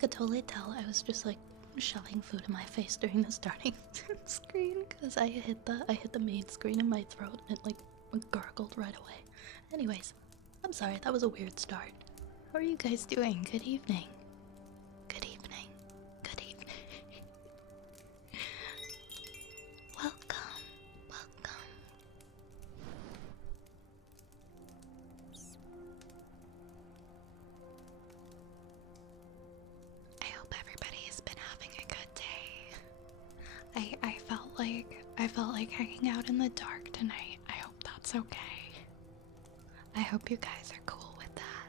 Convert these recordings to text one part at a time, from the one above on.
could totally tell I was just like shoving food in my face during the starting screen because I hit the main screen in my throat and it like gargled right away. Anyways, I'm sorry, that was a weird start. How are you guys doing? Good evening. Good evening. Good evening. Welcome. Welcome. I hope everybody's been having a good day. I felt like hanging out in the dark tonight. I hope that's okay. I hope you guys are cool with that.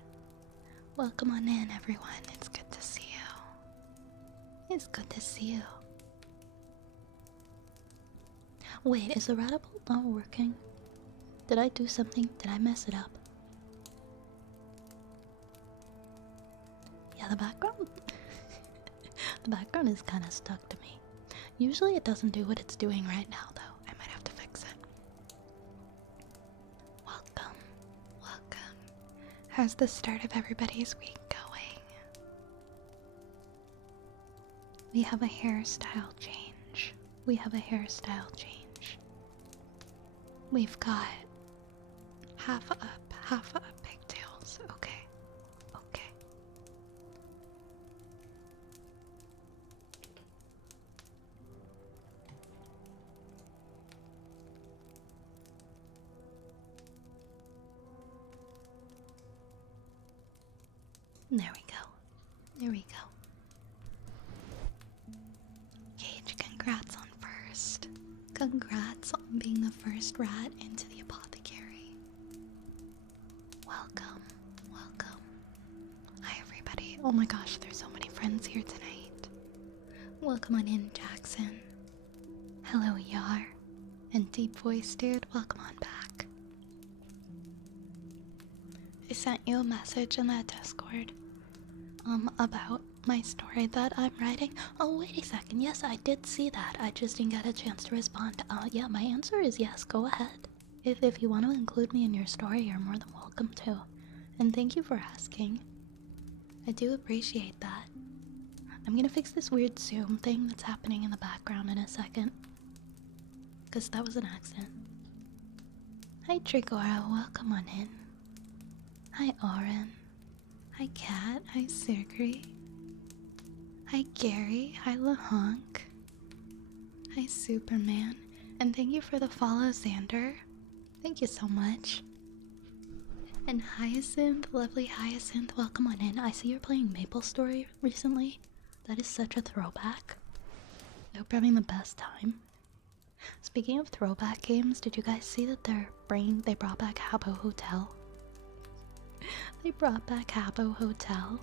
Welcome on in, everyone. It's good to see you. It's good to see you. Wait, is the radical not working? Did I do something? Did I mess it up? Yeah, the background. The background is kind of stuck to me. Usually it doesn't do what it's doing right now, though. I might have to fix it. Welcome. Welcome. How's the start of everybody's week going? We have a hairstyle change. We have a hairstyle change. We've got half up pigtails. Okay. Okay. There we go. There we go. Gage, congrats on first. Congrats on being the first rat into the apothecary. Welcome. Welcome. Hi, everybody. Oh my gosh, there's so many friends here tonight. Welcome on in, Jackson. Hello, Yar. And Deep Voice Dude, welcome on back. I sent you a message in that Discord about my story that I'm writing. Oh, wait a second. Yes, I did see that. I just didn't get a chance to respond. Yeah, my answer is yes. Go ahead. If you want to include me in your story, you're more than welcome to. And thank you for asking. I do appreciate that. I'm gonna fix this weird Zoom thing that's happening in the background in a second. Because that was an accident. Hi, Trigora. Welcome on in. Hi, Oren. Hi, Kat. Hi, Sirgri. Hi, Gary. Hi, LaHonk. Hi, Superman. And thank you for the follow, Xander. Thank you so much. And Hyacinth, lovely Hyacinth, welcome on in. I see you're playing MapleStory recently. That is such a throwback. I hope you're having the best time. Speaking of throwback games, did you guys see that they brought back Habbo Hotel? They brought back Habbo Hotel.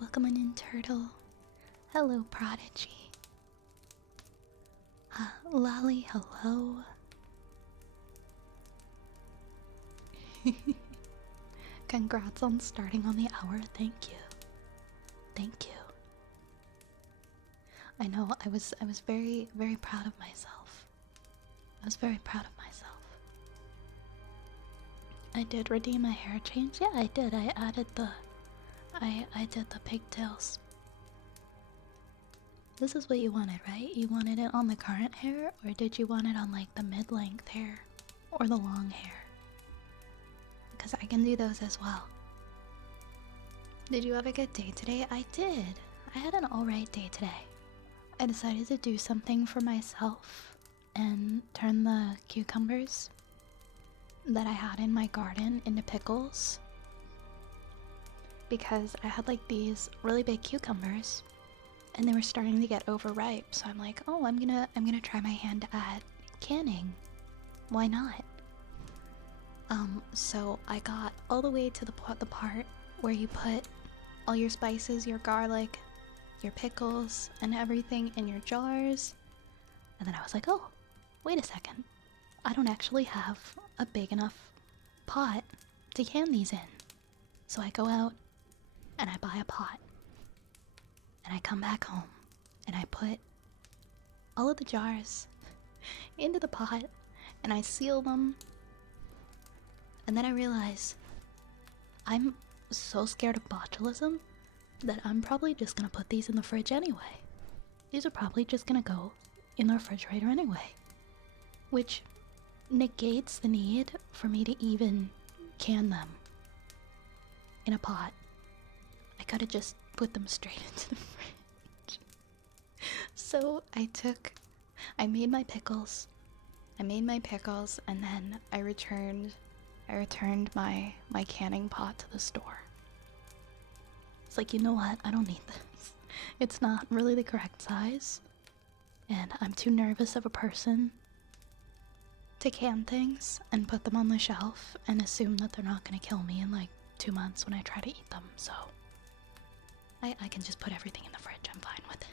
Welcome on in, Turtle. Hello, Prodigy. Lolly, hello. Congrats on starting on the hour. Thank you. Thank you. I know, I was very, very proud of myself. I was very proud of myself. I did redeem a hair change. Yeah, I did. I added I did the pigtails. This is what you wanted, right? You wanted it on the current hair, or did you want it on like the mid-length hair or the long hair? Because I can do those as well. Did you have a good day today? I did. I had an alright day today. I decided to do something for myself and turn the cucumbers that I had in my garden into pickles, because I had like these really big cucumbers and they were starting to get overripe, so I'm like, oh, I'm gonna try my hand at canning. Why not? So I got all the way to the part where you put all your spices, your garlic, your pickles, and everything in your jars, and then I was like, oh, wait a second. I don't actually have a big enough pot to can these in. So I go out and I buy a pot. And I come back home and I put all of the jars into the pot and I seal them. And then I realize I'm so scared of botulism that I'm probably just gonna put these in the fridge anyway. These are probably just gonna go in the refrigerator anyway. Which negates the need for me to even can them in a pot. I could have just put them straight into the fridge. So I made my pickles. And then I returned my canning pot to the store. It's like, you know what? I don't need this. It's not really the correct size. And I'm too nervous of a person to can things and put them on the shelf and assume that they're not gonna kill me in like 2 months when I try to eat them, so I can just put everything in the fridge. I'm fine with it.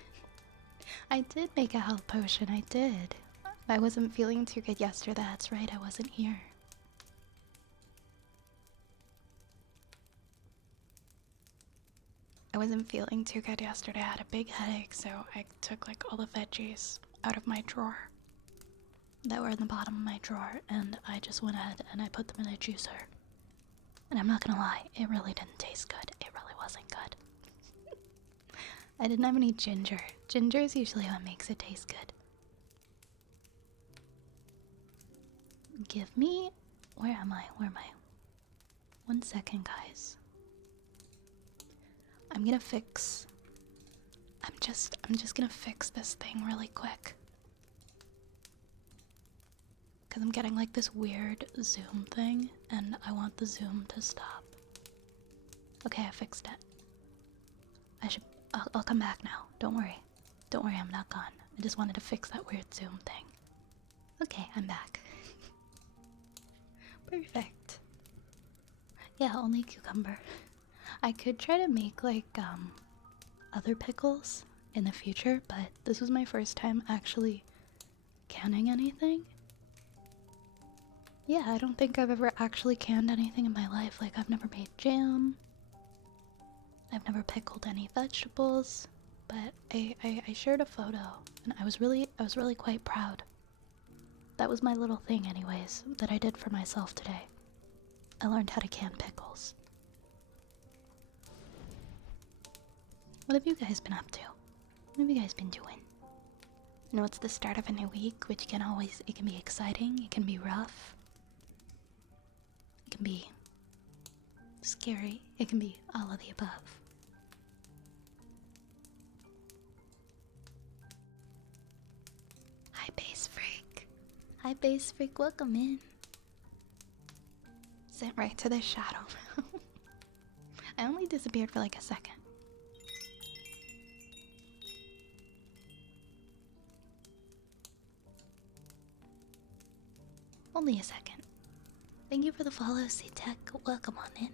I did make a health potion, I did. I wasn't feeling too good yesterday, that's right, I wasn't here. I wasn't feeling too good yesterday, I had a big headache, so I took like all the veggies out of my drawer that were in the bottom of my drawer, and I just went ahead and I put them in a juicer. And I'm not gonna lie, it really didn't taste good. It really wasn't good. I didn't have any ginger. Ginger is usually what makes it taste good. Give me... Where am I? 1 second, guys. I'm just gonna fix this thing really quick. Because I'm getting like this weird zoom thing, and I want the zoom to stop. Okay, I fixed it. I'll come back now. Don't worry. Don't worry, I'm not gone. I just wanted to fix that weird zoom thing. Okay, I'm back. Perfect. Yeah, only cucumber. I could try to make like other pickles in the future, but this was my first time actually canning anything. Yeah, I don't think I've ever actually canned anything in my life. Like, I've never made jam. I've never pickled any vegetables. But I shared a photo, and I was really quite proud. That was my little thing anyways, that I did for myself today. I learned how to can pickles. What have you guys been up to? What have you guys been doing? I know it's the start of a new week, which it can be exciting, it can be rough. It can be scary. It can be all of the above. Hi, Base Freak. Hi, Base Freak. Welcome in. Sent right to the shadow. I only disappeared for like a second. Only a second. Thank you for the follow, C-Tech. Welcome on in.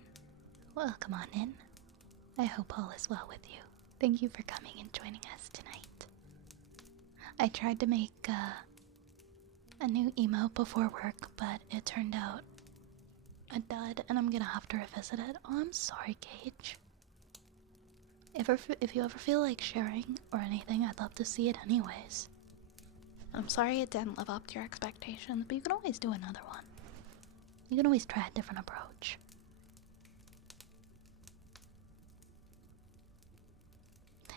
Welcome on in. I hope all is well with you. Thank you for coming and joining us tonight. I tried to make a new emote before work, but it turned out a dud, and I'm gonna have to revisit it. Oh, I'm sorry, Gage. If you ever feel like sharing or anything, I'd love to see it anyways. I'm sorry it didn't live up to your expectations, but you can always do another one. You can always try a different approach.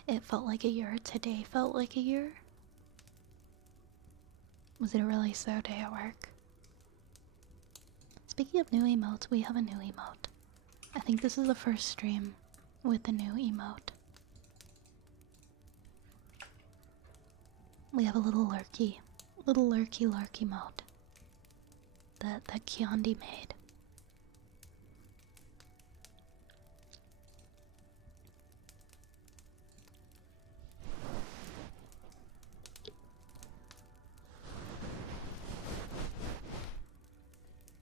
It felt like a year. Today felt like a year. Was it a really slow day at work? Speaking of new emotes, we have a new emote. I think this is the first stream with the new emote. We have a little lurky emote that Kyondi made.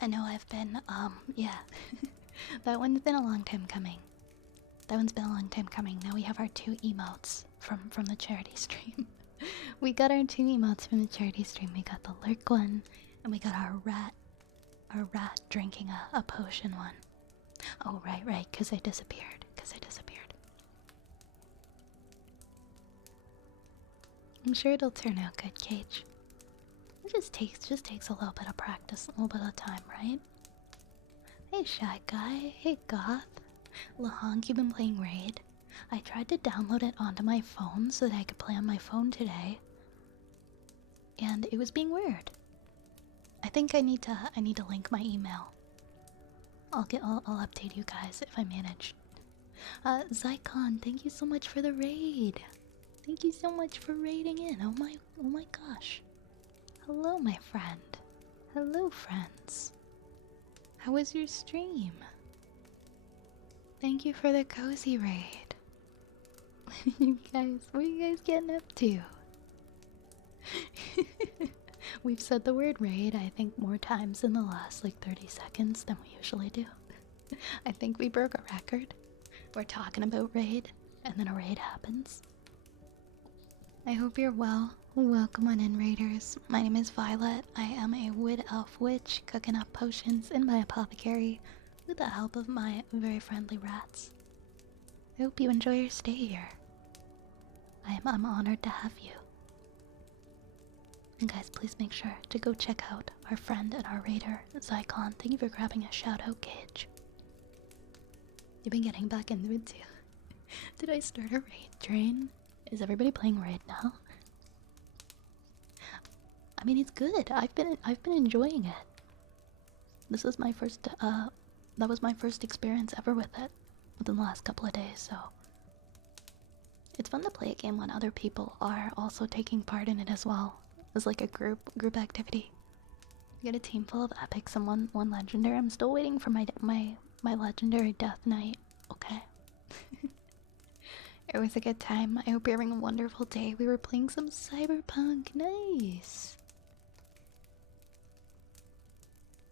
I know I've been, yeah. That one's been a long time coming. Now we have our 2 emotes from the charity stream. We got our 2 emotes from the charity stream. We got the lurk one, and we got our rat drinking a potion one. Oh, right, because I disappeared. I'm sure it'll turn out good, Cage. It just takes a little bit of practice, a little bit of time, right? Hey, Shy Guy. Hey, Goth. Lahonk, you've been playing Raid? I tried to download it onto my phone so that I could play on my phone today. And it was being weird. I think I need to link my email. I'll update you guys if I manage. Zycon, thank you so much for the raid. Thank you so much for raiding in. Oh my gosh. Hello, my friend. Hello, friends. How was your stream? Thank you for the cozy raid. You guys, what are you guys getting up to? We've said the word raid, I think, more times in the last like 30 seconds than we usually do. I think we broke a record. We're talking about raid, and then a raid happens. I hope you're well. Welcome on in, raiders. My name is Violet. I am a wood elf witch cooking up potions in my apothecary with the help of my very friendly rats. I hope you enjoy your stay here. I'm honored to have you. And guys, please make sure to go check out our friend and our raider, Zycon. Thank you for grabbing a shout out, Gage. You've been getting back into it too. Did I start a raid train? Is everybody playing raid now? I mean, it's good. I've been enjoying it. This is my first that was my first experience ever with it within the last couple of days, so it's fun to play a game when other people are also taking part in it as well. It's like a group activity. You get a team full of epics and one legendary. I'm still waiting for my legendary death knight. Okay. It was a good time. I hope you're having a wonderful day. We were playing some cyberpunk. Nice.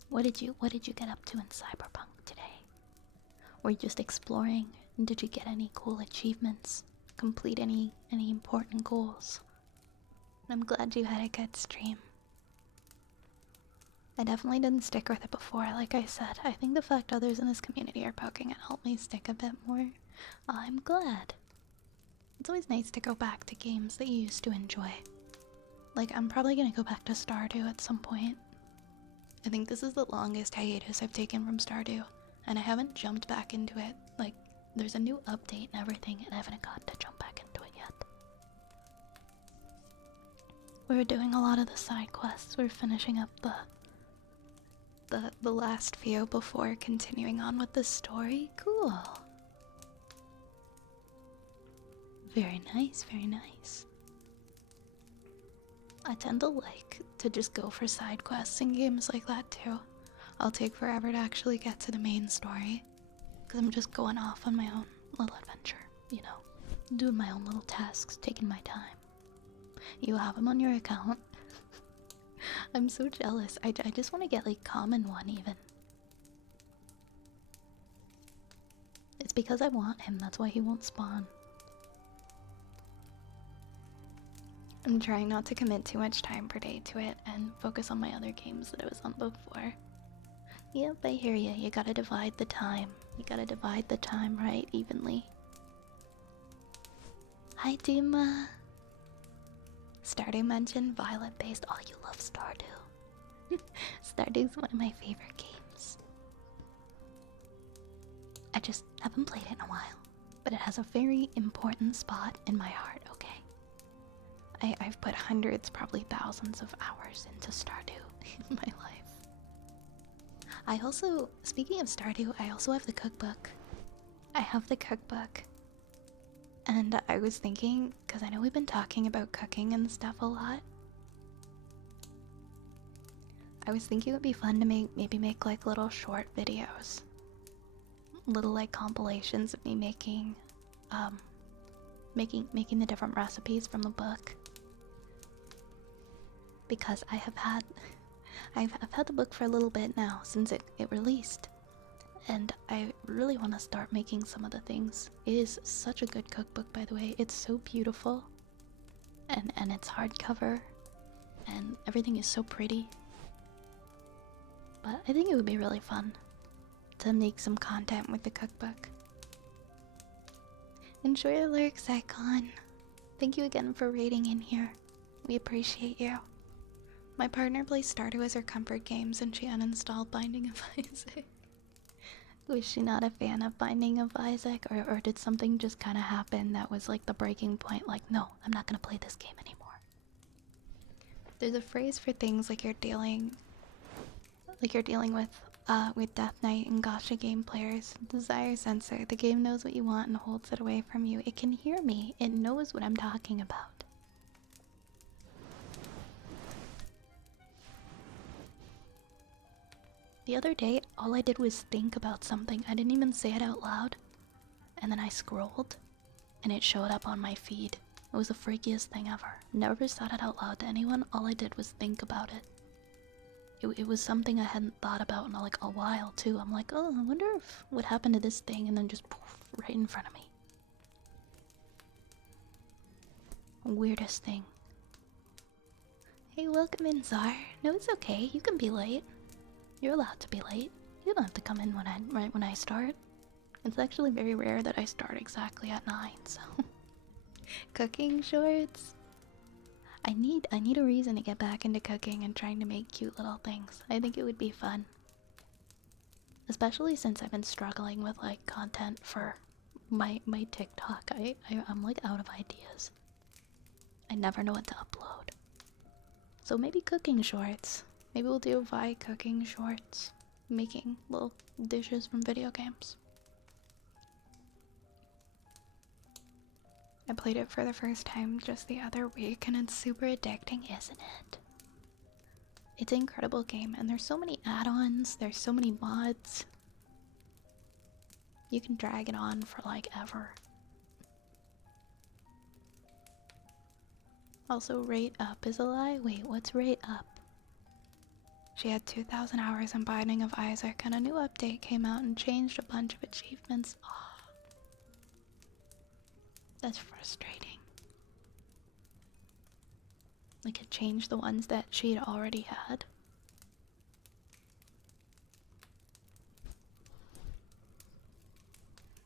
What did you get up to in cyberpunk today? Were you just exploring? And did you get any cool achievements? Complete any important goals? I'm glad you had a good stream. I definitely didn't stick with it before, like I said. I think the fact others in this community are poking it helped me stick a bit more. I'm glad. It's always nice to go back to games that you used to enjoy. Like, I'm probably gonna go back to Stardew at some point. I think this is the longest hiatus I've taken from Stardew, and I haven't jumped back into it. Like, there's a new update and everything, and I haven't got to jump back into it yet. We were doing a lot of the side quests. We were finishing up the last few before continuing on with the story. Cool. Very nice, very nice. I tend to like to just go for side quests in games like that too. I'll take forever to actually get to the main story, because I'm just going off on my own little adventure, you know, doing my own little tasks, taking my time. You have them on your account. I'm so jealous. I just want to get like common one even. It's because I want him, that's why he won't spawn. I'm trying not to commit too much time per day to it and focus on my other games that I was on before. Yep, I hear ya. You gotta divide the time. You gotta divide the time right evenly. Hi, Dima. Stardew mentioned Violet-based. Oh, you love Stardew. Stardew's one of my favorite games. I just haven't played it in a while, but it has a very important spot in my heart, okay? I've put hundreds, probably thousands of hours into Stardew in my life. I also, speaking of Stardew, I also have the cookbook. I have the cookbook. And I was thinking, because I know we've been talking about cooking and stuff a lot. I was thinking it would be fun to maybe make like little short videos. Little like compilations of me making the different recipes from the book. Because I've had the book for a little bit now since it released, and I really want to start making some of the things. It is such a good cookbook, by the way. It's so beautiful, and it's hardcover, and everything is so pretty. But I think it would be really fun to make some content with the cookbook. Enjoy your lyrics, Icon. Thank you again for raiding in here. We appreciate you. My partner plays Stardew as her comfort games and she uninstalled Binding of Isaac. Was she not a fan of Binding of Isaac, or did something just kind of happen that was like the breaking point? Like, no, I'm not gonna play this game anymore. There's a phrase for things like you're dealing with Death Knight and Gacha game players. Desire sensor. The game knows what you want and holds it away from you. It can hear me. It knows what I'm talking about. The other day, all I did was think about something. I didn't even say it out loud. And then I scrolled, and it showed up on my feed. It was the freakiest thing ever. Never said it out loud to anyone. All I did was think about it. It was something I hadn't thought about in like a while too. I'm like, oh, I wonder if what happened to this thing, and then just poof, right in front of me. Weirdest thing. Hey, welcome in, Czar. No, it's okay. You can be late. You're allowed to be late. You don't have to come in right when I start. It's actually very rare that I start exactly at 9, so cooking shorts. I need a reason to get back into cooking and trying to make cute little things. I think it would be fun. Especially since I've been struggling with like content for my TikTok. I'm like out of ideas. I never know what to upload. So maybe cooking shorts. Maybe we'll do Vi cooking shorts. Making little dishes from video games. I played it for the first time just the other week and it's super addicting, isn't it? It's an incredible game and there's so many add-ons, there's so many mods. You can drag it on for like ever. Also, rate up is a lie? Wait, what's rate up? She had 2,000 hours in Binding of Isaac and a new update came out and changed a bunch of achievements. Oh, that's frustrating. Like it changed the ones that she'd already had.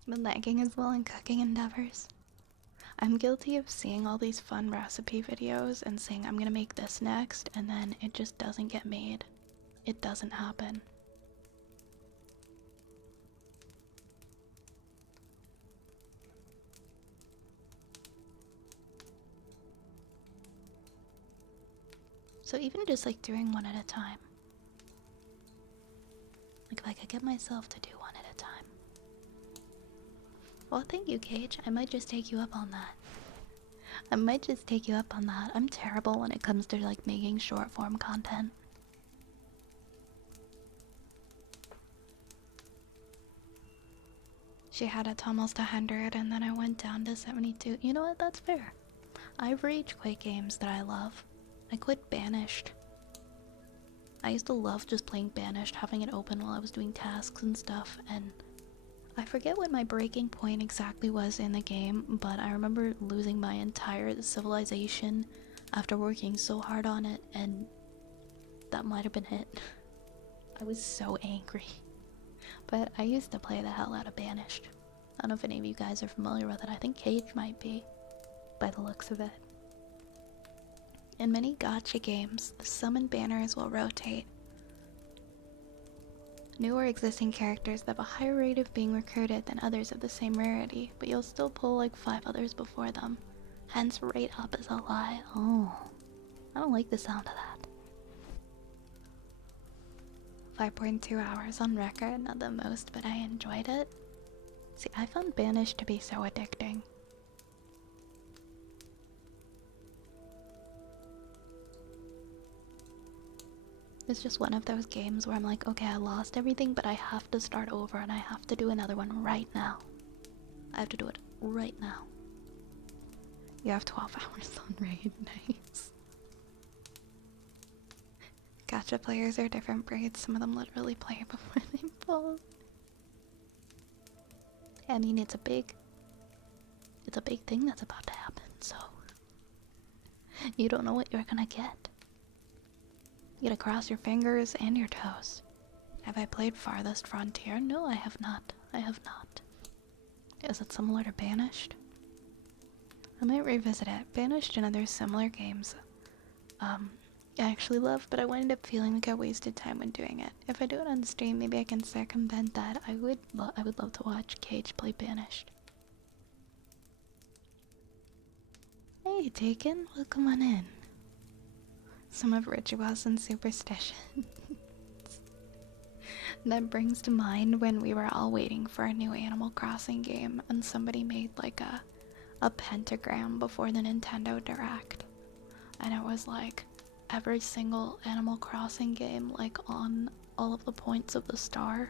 Been lagging as well in cooking endeavors. I'm guilty of seeing all these fun recipe videos and saying I'm gonna make this next, and then it just doesn't get made. It doesn't happen. So even just like doing one at a time. Like if I could get myself to do one at a time. Well, thank you, Cage. I might just take you up on that. I'm terrible when it comes to like making short form content. She had it to almost 100 and then I went down to 72. You know what? That's fair. I've rage quit games that I love. I quit Banished. I used to love just playing Banished, having it open while I was doing tasks and stuff, and I forget what my breaking point exactly was in the game, but I remember losing my entire civilization after working so hard on it, and that might have been it. I was so angry. But I used to play the hell out of Banished. I don't know if any of you guys are familiar with it. I think Cage might be, by the looks of it. In many gacha games, the summon banners will rotate. New or existing characters that have a higher rate of being recruited than others of the same rarity, but you'll still pull like 5 others before them. Hence, rate up is a lie. Oh, I don't like the sound of that. 5.2 hours on record, not the most, but I enjoyed it. See, I found Banished to be so addicting. It's just one of those games where I'm like, okay, I lost everything, but I have to start over and I have to do another one right now. I have to do it right now. You have 12 hours on raid, nice. Gacha players are different breeds. Some of them literally play before they fall. I mean, it's a big thing that's about to happen, so you don't know what you're gonna get. You gotta cross your fingers and your toes. Have I played Farthest Frontier? No, I have not. I have not. Is it similar to Banished? I might revisit it. Banished and other similar games I actually love, but I wound up feeling like I wasted time when doing it. If I do it on stream, maybe I can circumvent that. I would love to watch Cage play Banished. Hey, Taken, welcome on in. Some of rituals and superstitions. That brings to mind when we were all waiting for a new Animal Crossing game and somebody made like a pentagram before the Nintendo Direct. And it was like every single Animal Crossing game like on all of the points of the star.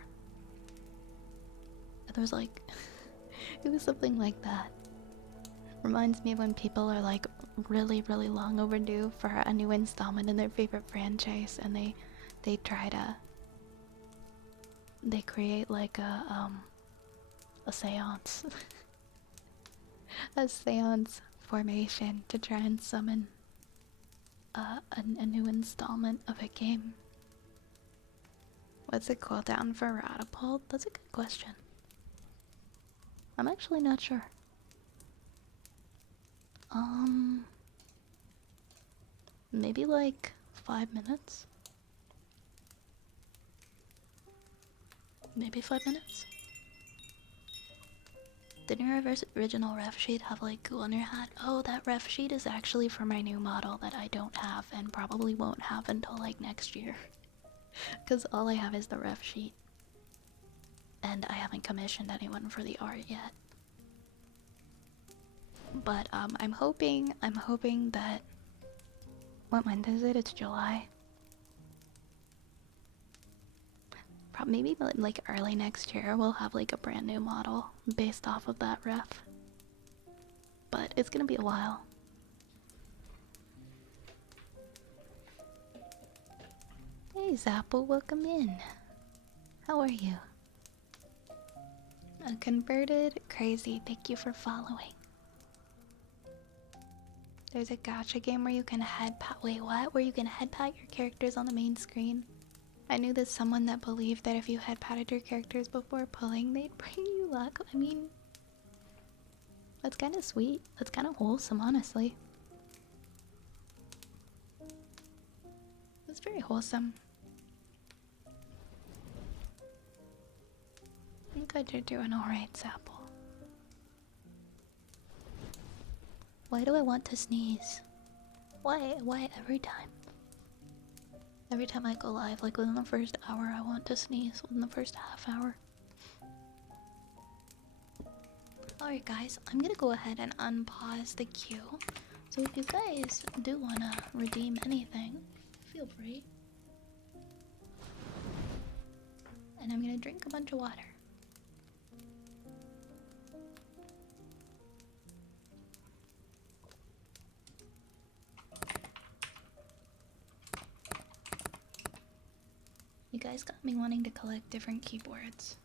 And there was like it was something like that. Reminds me of when people are like really long overdue for a new installment in their favorite franchise and they try to they create like a seance a seance formation to try and summon a new installment of a game. What's the cooldown for Ratapult? That's a good question. I'm actually not sure. Maybe like 5 minutes? Maybe 5 minutes? Didn't your original ref sheet have like goo on your hat? Oh, that ref sheet is actually for my new model that I don't have and probably won't have until like next year. Because all I have is the ref sheet. And I haven't commissioned anyone for the art yet. But I'm hoping that what month is it? It's July. Maybe like early next year we'll have like a brand new model based off of that ref. But it's gonna be a while. Hey Zappo, welcome in. How are you? Converted crazy, thank you for following. There's a gacha game where you can head pat. Wait, what? Where you can head pat your characters on the main screen? I knew that someone that believed that if you head patted your characters before pulling, they'd bring you luck. I mean, that's kind of sweet. That's kind of wholesome, honestly. It's very wholesome. I'm glad you're doing alright, Zapple. Why do I want to sneeze? Why every time? Every time I go live, like within the first hour, I want to sneeze. Within the first half hour. Alright guys, I'm gonna go ahead and unpause the queue. So if you guys do wanna redeem anything, feel free. And I'm gonna drink a bunch of water. You guys got me wanting to collect different keyboards.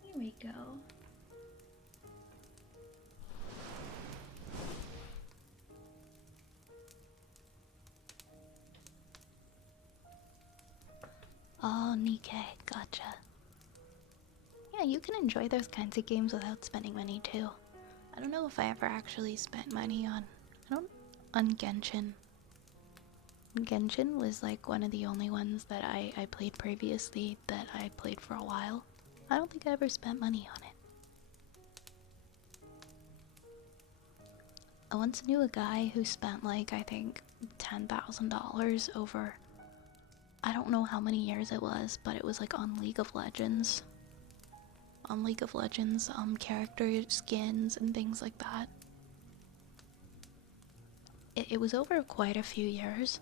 Here we go. Oh, Nikkei, gotcha. Yeah, you can enjoy those kinds of games without spending money too. I don't know if I ever actually spent money on Genshin. Genshin was like one of the only ones that I played previously that I played for a while. I don't think I ever spent money on it. I once knew a guy who spent like, I think, $10,000 over, I don't know how many years it was, but it was like on League of Legends. On League of Legends, character skins and things like that. It was over quite a few years,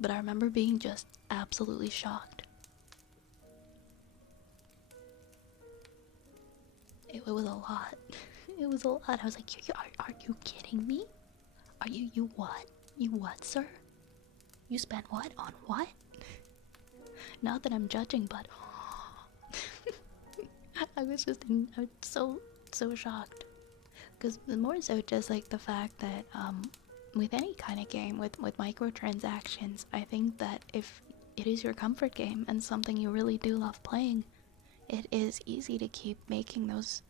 but I remember being just absolutely shocked. It was a lot. It was a lot. I was like, are you kidding me? Are you what? You what, sir? You spent what? On what? Not that I'm judging, but I was so shocked. Because more so just like the fact that with any kind of game with microtransactions, I think that if it is your comfort game and something you really do love playing, it is easy to keep making those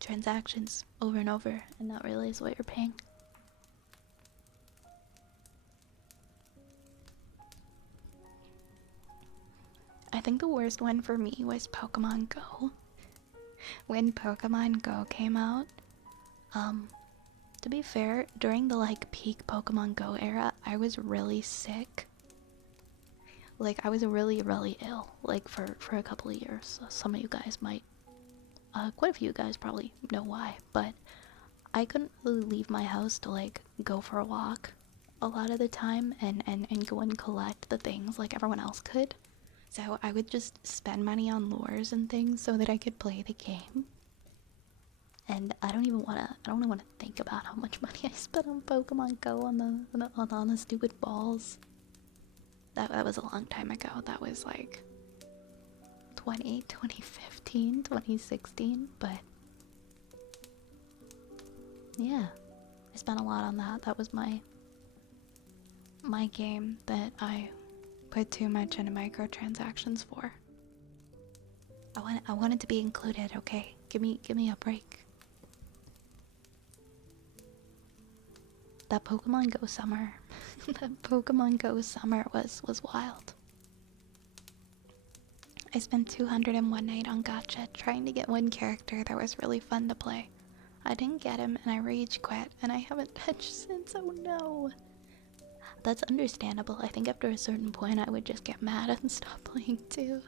transactions over and over and not realize what you're paying. I think the worst one for me was Pokemon Go. When Pokemon Go came out, to be fair, during the like peak Pokemon Go era, I was really sick. Like I was really, really ill, like for a couple of years. Some of you guys might, quite a few of you guys probably know why, but I couldn't really leave my house to like go for a walk a lot of the time and go and collect the things like everyone else could. So I would just spend money on lures and things so that I could play the game. And I don't even wanna think about how much money I spent on Pokemon Go on the stupid balls. That was a long time ago. That was like 2015, 2016, but yeah, I spent a lot on that. That was my game that I put too much into microtransactions for. I wanted to be included, okay? Give me a break. That Pokemon Go summer, that Pokemon Go summer was wild. I spent 201 night on gacha trying to get one character that was really fun to play. I didn't get him and I rage quit and I haven't touched since. Oh no. That's understandable. I think after a certain point I would just get mad and stop playing too.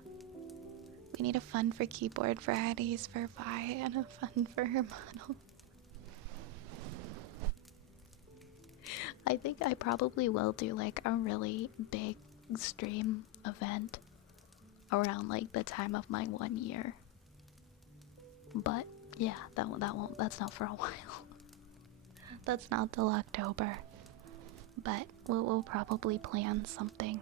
We need a fun for keyboard varieties for Vi and a fun for Hermano. I think I probably will do like a really big stream event around like the time of my 1 year. But yeah, that's not for a while. That's not till October. But we'll probably plan something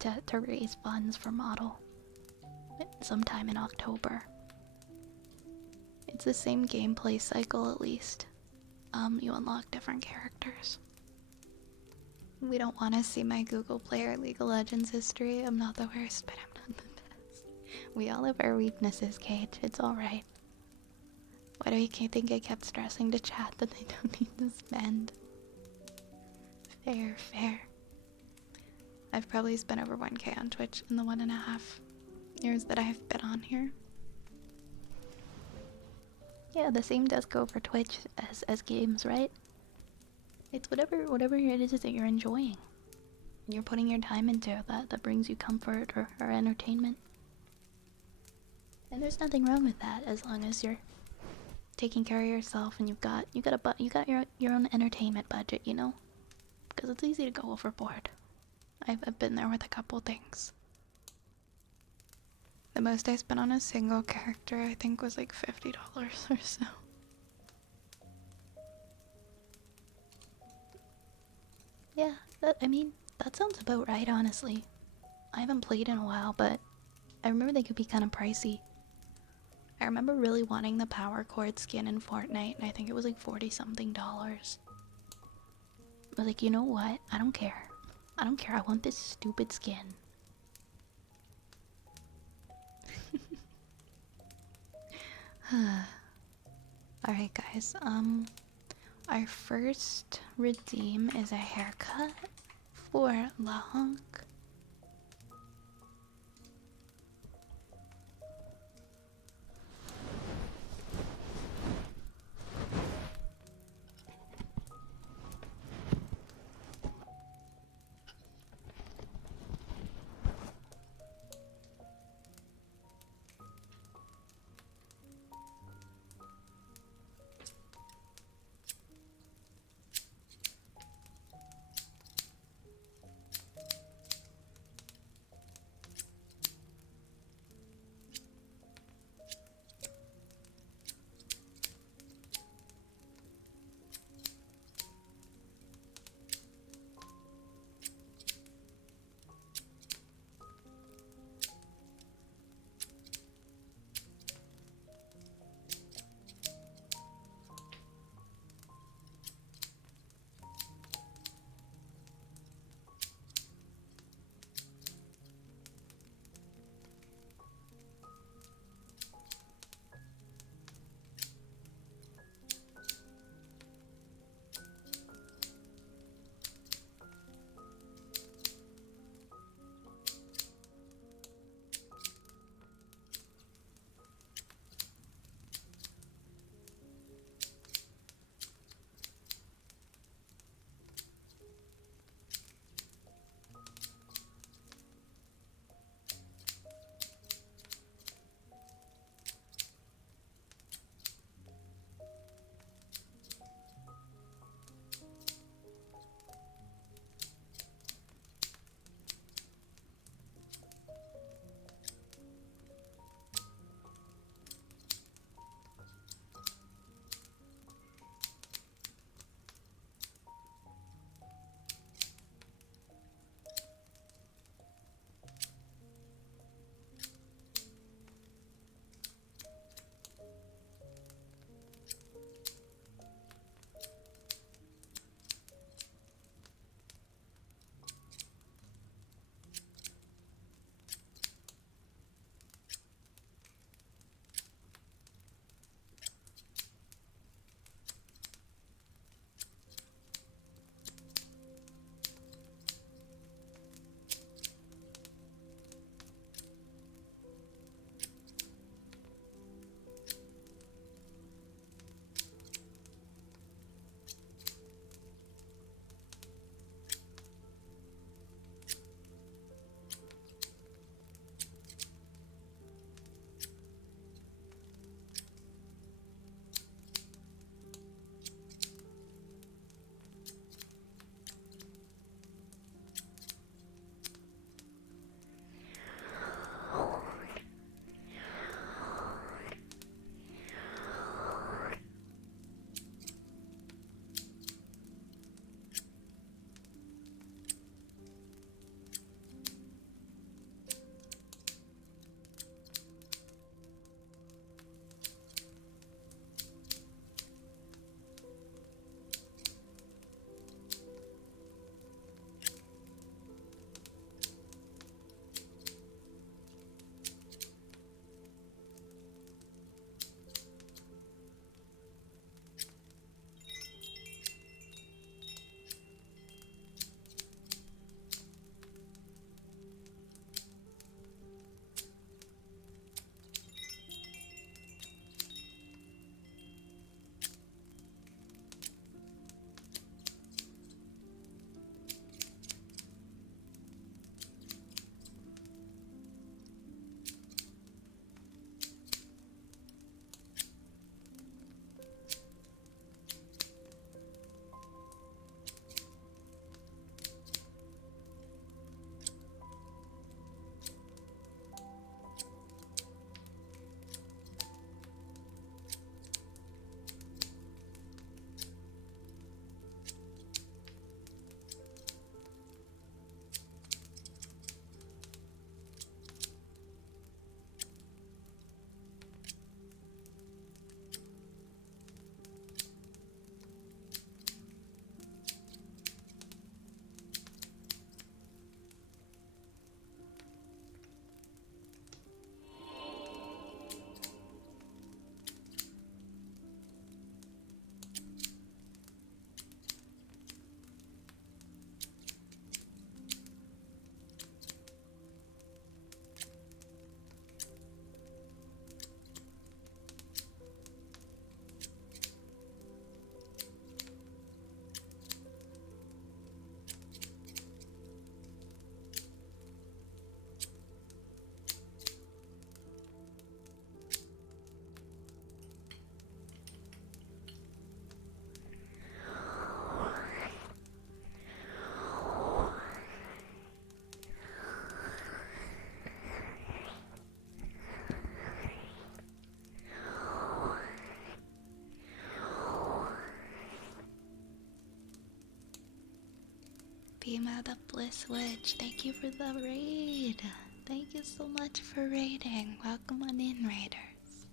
to raise funds for Model sometime in October. It's the same gameplay cycle at least. You unlock different characters. We don't want to see my Google Play or League of Legends history. I'm not the worst, but I'm not the best. We all have our weaknesses, Cage. It's alright. Why do you think I kept stressing to chat that they don't need to spend? Fair, fair. I've probably spent over 1k on Twitch in the 1.5 years that I've been on here. Yeah, the same does go for Twitch as games, right? It's whatever it is that you're enjoying. You're putting your time into that brings you comfort or entertainment. And there's nothing wrong with that as long as you're taking care of yourself and you got your own entertainment budget, you know? Because it's easy to go overboard. I've been there with a couple things. The most I spent on a single character I think was like $50 or so. Yeah, that sounds about right, honestly. I haven't played in a while, but I remember they could be kind of pricey. I remember really wanting the power chord skin in Fortnite, and I think it was like 40 something dollars. I was like, you know what? I don't care. I don't care. I want this stupid skin. Alright, guys. Our first redeem is a haircut for Lahonk. Fatima the Bliss Witch. Thank you for the raid. Thank you so much for raiding. Welcome on in, raiders.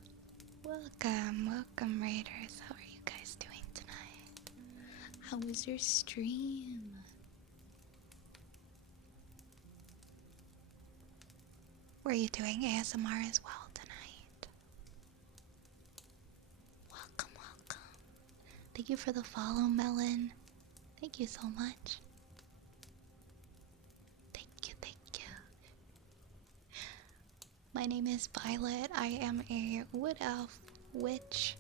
Welcome, raiders. How are you guys doing tonight? How was your stream? Were you doing ASMR as well tonight? Welcome. Thank you for the follow, Melon. Thank you so much. Thank you. My name is Violet. I am a wood elf witch.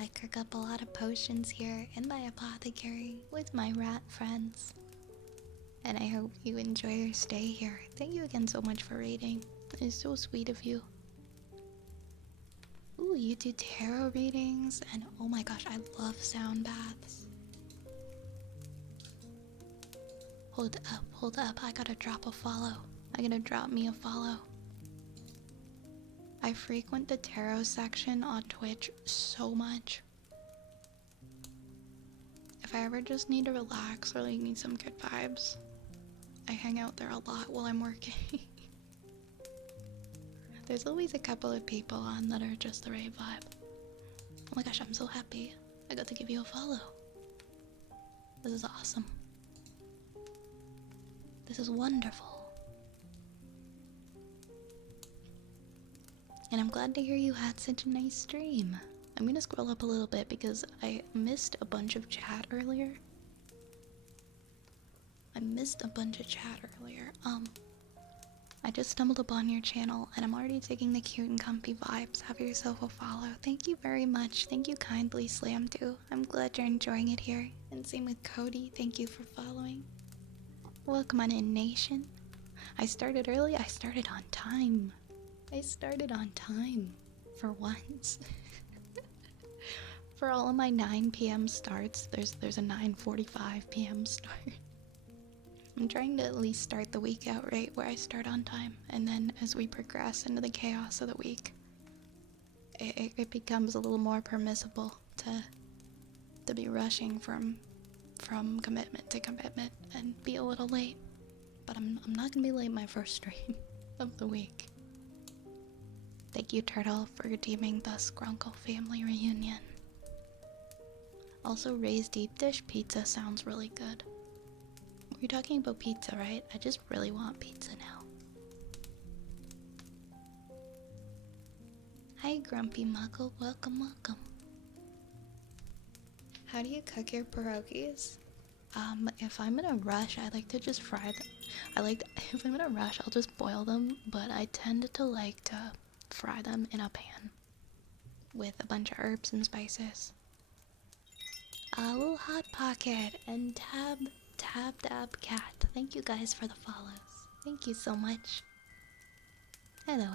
I cook up a lot of potions here in my apothecary with my rat friends. And I hope you enjoy your stay here. Thank you again so much for raiding. It's so sweet of you. Ooh, you do tarot readings, and oh my gosh, I love sound baths. Hold up, I gotta drop a follow. I gotta drop me a follow. I frequent the tarot section on Twitch so much. If I ever just need to relax or like need some good vibes, I hang out there a lot while I'm working. There's always a couple of people on that are just the right vibe. Oh my gosh, I'm so happy I got to give you a follow. This is awesome. This is wonderful. And I'm glad to hear you had such a nice stream. I'm gonna scroll up a little bit because I missed a bunch of chat earlier. I just stumbled upon your channel and I'm already taking the cute and comfy vibes. Have yourself a follow. Thank you very much. Thank you kindly, Slam2. I'm glad you're enjoying it here. And same with Cody. Thank you for following. Welcome on in, Nation. I started early. I started on time. For once. For all of my 9 p.m. starts, there's a 9:45 p.m. start. I'm trying to at least start the week out right where I start on time, and then as we progress into the chaos of the week, it becomes a little more permissible to be rushing from commitment to commitment and be a little late. But I'm not gonna be late my first stream of the week. Thank you, Turtle, for redeeming the Skrunkle family reunion. Also, Ray's deep dish pizza sounds really good. We're talking about pizza, right? I just really want pizza now. Hi, Grumpy Muggle. Welcome. How do you cook your pierogies? If I'm in a rush, I like to just fry them. If I'm in a rush, I'll just boil them, but I tend to like to fry them in a pan with a bunch of herbs and spices. A little Hot Pocket and Tab Cat. Thank you guys for the follows. Thank you so much. Hello.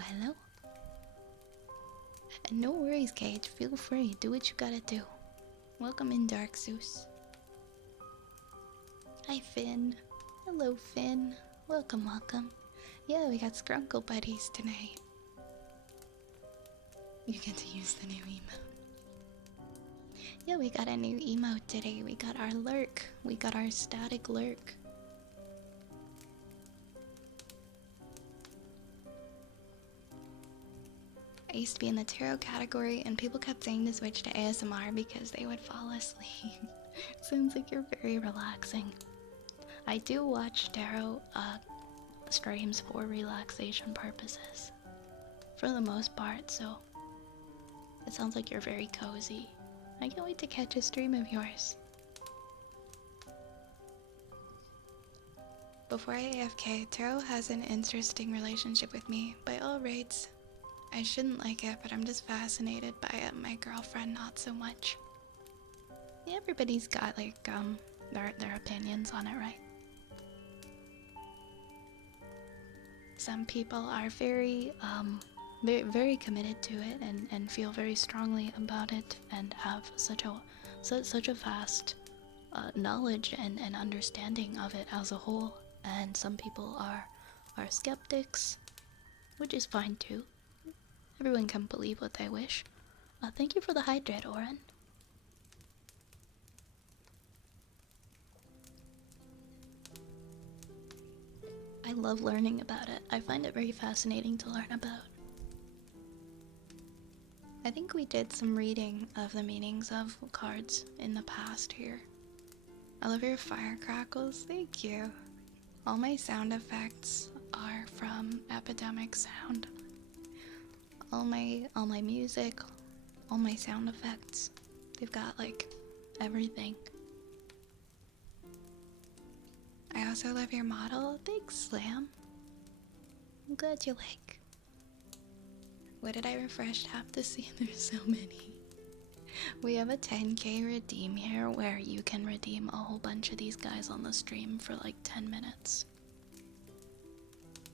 And no worries, Cage. Feel free. Do what you gotta do. Welcome in, Dark Zeus. Hi, Finn. Hello, Finn. Welcome. Yeah, we got Skrunkle buddies tonight. You get to use the new emote. Yeah, we got a new emote today. We got our lurk. We got our static lurk. I used to be in the tarot category and people kept saying to switch to ASMR because they would fall asleep. Sounds like you're very relaxing. I do watch tarot streams for relaxation purposes. For the most part, so it sounds like you're very cozy. I can't wait to catch a stream of yours. Before I AFK, tarot has an interesting relationship with me by all rates. I shouldn't like it, but I'm just fascinated by it. My girlfriend, not so much. Yeah, everybody's got like their opinions on it, right? Some people are very very committed to it and feel very strongly about it and have such a vast knowledge and understanding of it as a whole. And some people are skeptics, which is fine too. Everyone can believe what they wish. Thank you for the hydrate, Oren. love learning about it. I find it very fascinating to learn about. I think we did some reading of the meanings of cards in the past here. I love your fire crackles, thank you. All my sound effects are from Epidemic Sound. All my music, all my sound effects, they've got like everything. I also love your model. Thanks, Slam. I'm glad you like. What did I refresh tab to see? There's so many. We have a 10k redeem here where you can redeem a whole bunch of these guys on the stream for like 10 minutes.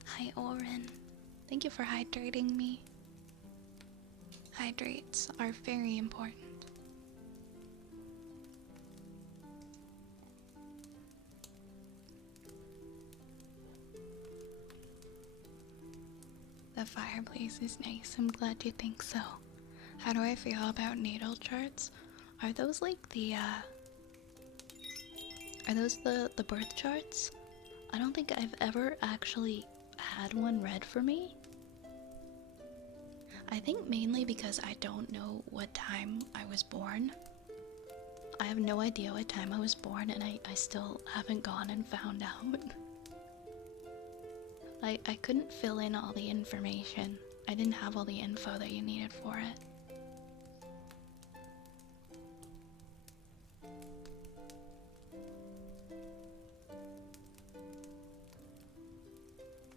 Hi, Oren. Thank you for hydrating me. Hydrates are very important. The fireplace is nice. I'm glad you think so. How do I feel about natal charts? Are those like the are those the birth charts? I don't think I've ever actually had one read for me. I think mainly because I don't know what time I was born. I have no idea what time I was born, and I still haven't gone and found out. I couldn't fill in all the information. I didn't have all the info that you needed for it.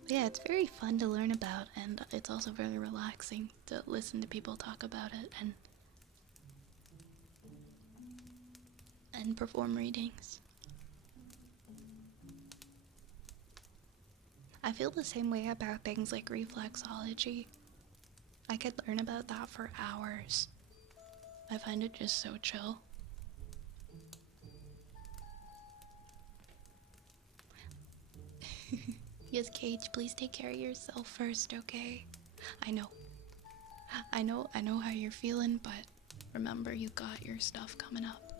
But yeah, it's very fun to learn about, and it's also very relaxing to listen to people talk about it and perform readings. I feel the same way about things like reflexology. I could learn about that for hours. I find it just so chill. Yes, Cage, please take care of yourself first, okay? I know how you're feeling, but remember you got your stuff coming up.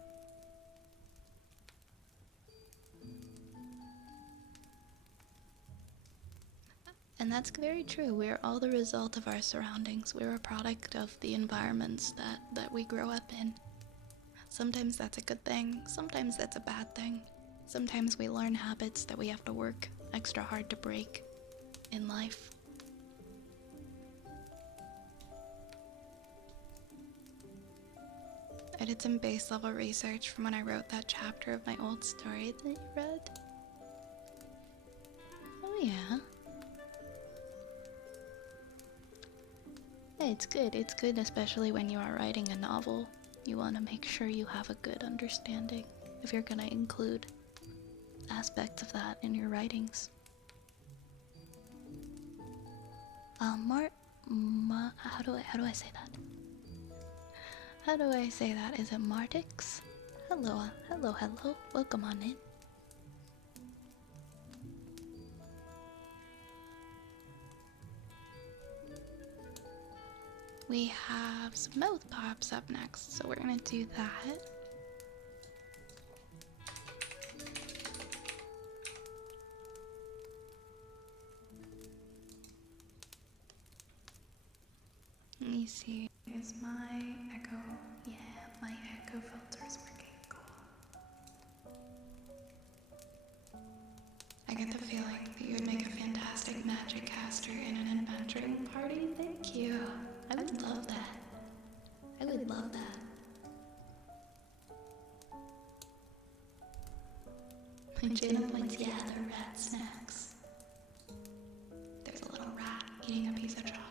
And that's very true. We're all the result of our surroundings. We're a product of the environments that we grow up in. Sometimes that's a good thing, sometimes that's a bad thing. Sometimes we learn habits that we have to work extra hard to break in life. I did some base level research from when I wrote that chapter of my old story that you read. Oh yeah. It's good especially when you are writing a novel. You want to make sure you have a good understanding if you're gonna include aspects of that in your writings. How do I say that? How do I say that? Is it Martix? Hello, welcome on in. We have some mouth pops up next, so we're gonna do that. Let me see. Is my echo? Yeah, my echo filter is working. Cool. I get the feeling that you would make a fantastic magic caster in an adventuring party. Thank you. I would love that. I would love that. Jenna points, yeah, they're rat snacks. There's a little rat eating a piece of chocolate.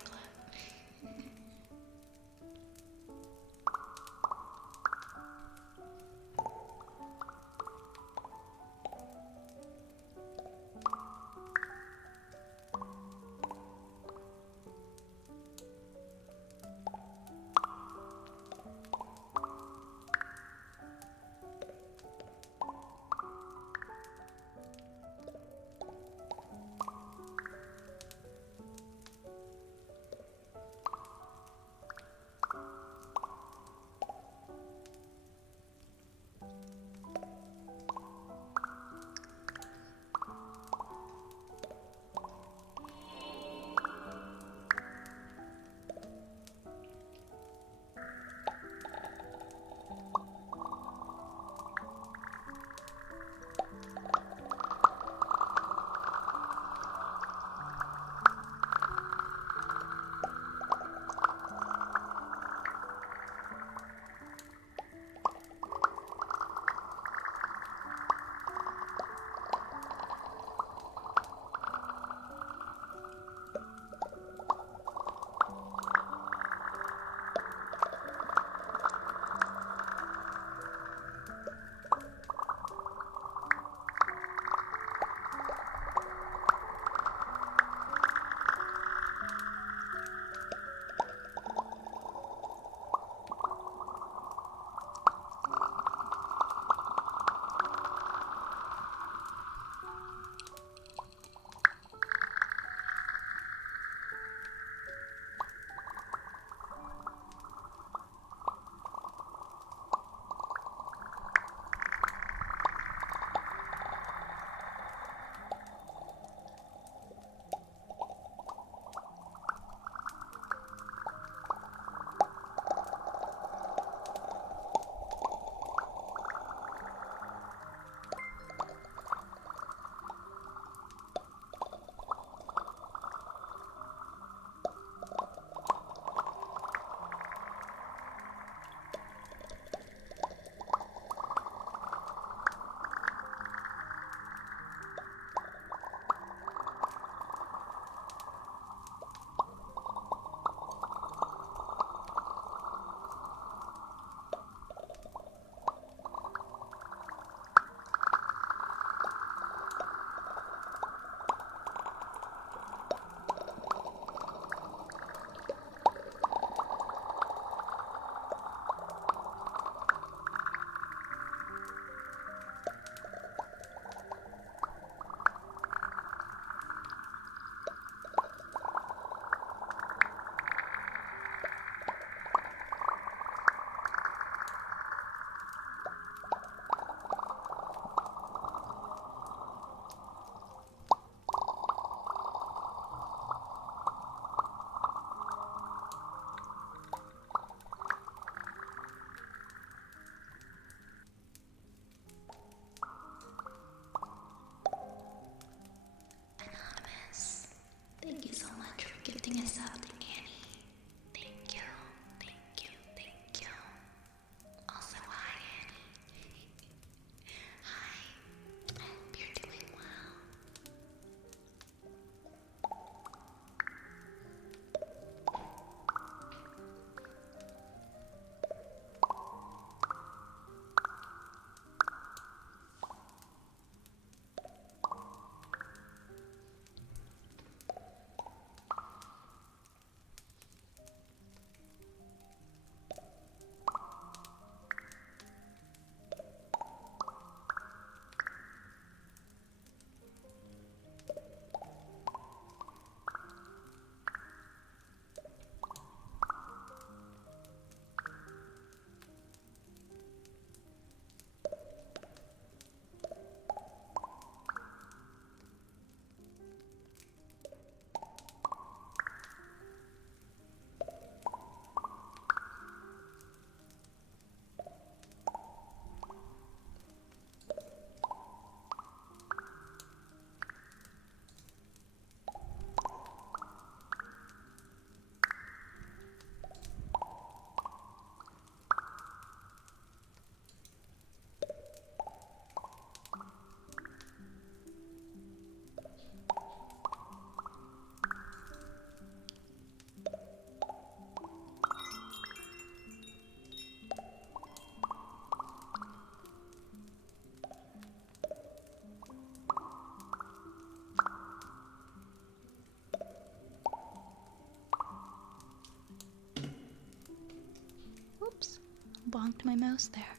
bonked my mouse there.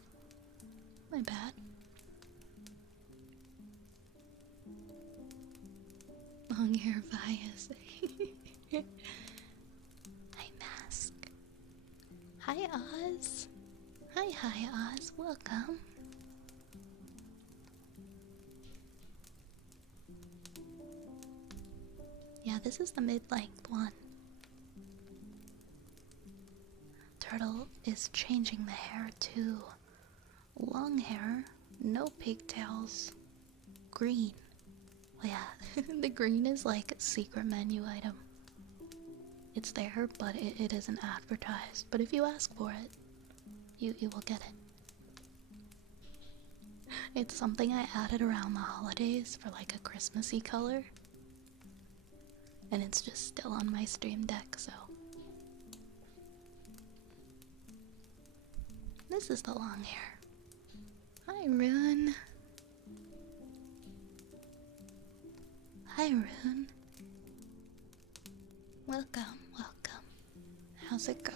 My bad. Long hair bias. Hi, Mask. Hi, Oz. Hi, Oz. Welcome. Yeah, this is the mid-length one. Turtle is changing the hair to long hair, no pigtails, green. Well, yeah, the green is like a secret menu item. It's there, but it isn't advertised. But if you ask for it, you will get it. It's something I added around the holidays for like a Christmassy color. And it's just still on my stream deck, so. This is the long hair. Hi, Rune. Hi, Rune. Welcome, welcome. How's it going?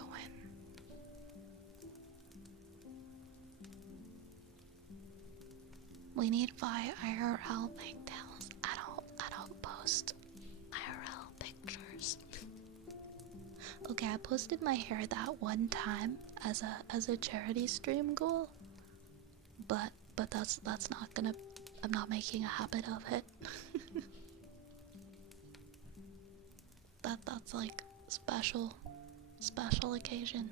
We need to buy IRL pigtails. I don't post IRL pictures. Okay, I posted my hair that one time as a charity stream goal. But that's not gonna, I'm not making a habit of it. That's like special occasion.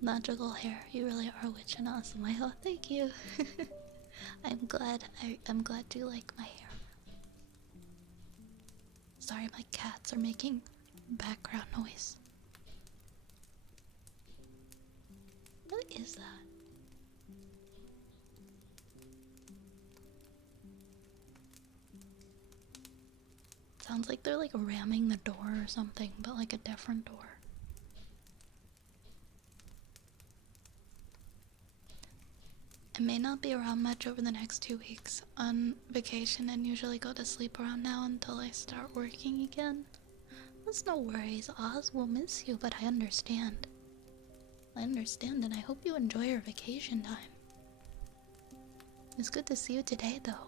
Magical hair, you really are witch and awesome. Thank you. I'm glad you like my hair. Sorry, my cats are making background noise. What is that? Sounds like they're like ramming the door or something, but like a different door. I may not be around much over the next 2 weeks on vacation and usually go to sleep around now until I start working again. That's no worries, Oz. We'll miss you, but I understand. I understand, and I hope you enjoy your vacation time. It's good to see you today, though.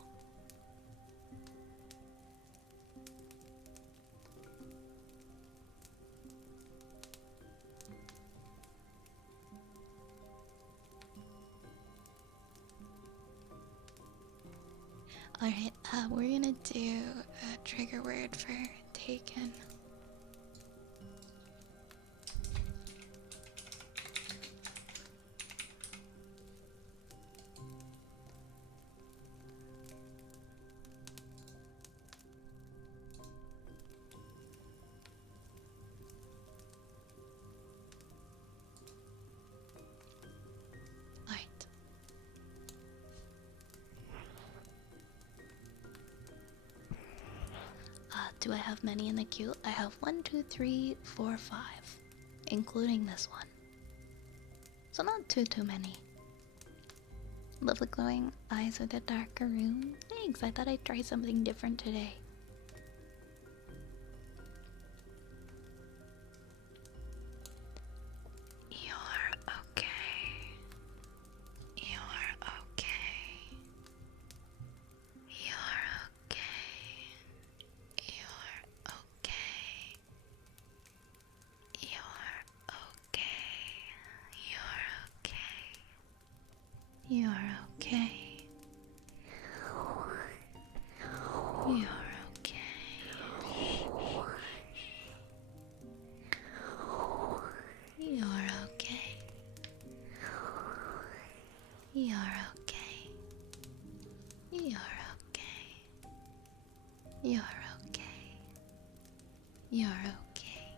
Alright, we're gonna do a trigger word for taken. Alright. Do I have many in the queue? I have 1, 2, 3, 4, 5, including this one. So not too many. Love the glowing eyes with a darker room. Thanks, I thought I'd try something different today. You're okay. You're okay. You're okay. You're okay. You're okay. You're okay. You're okay. You're okay. You're okay. You're okay. You're okay. You're okay. You're okay. You're okay.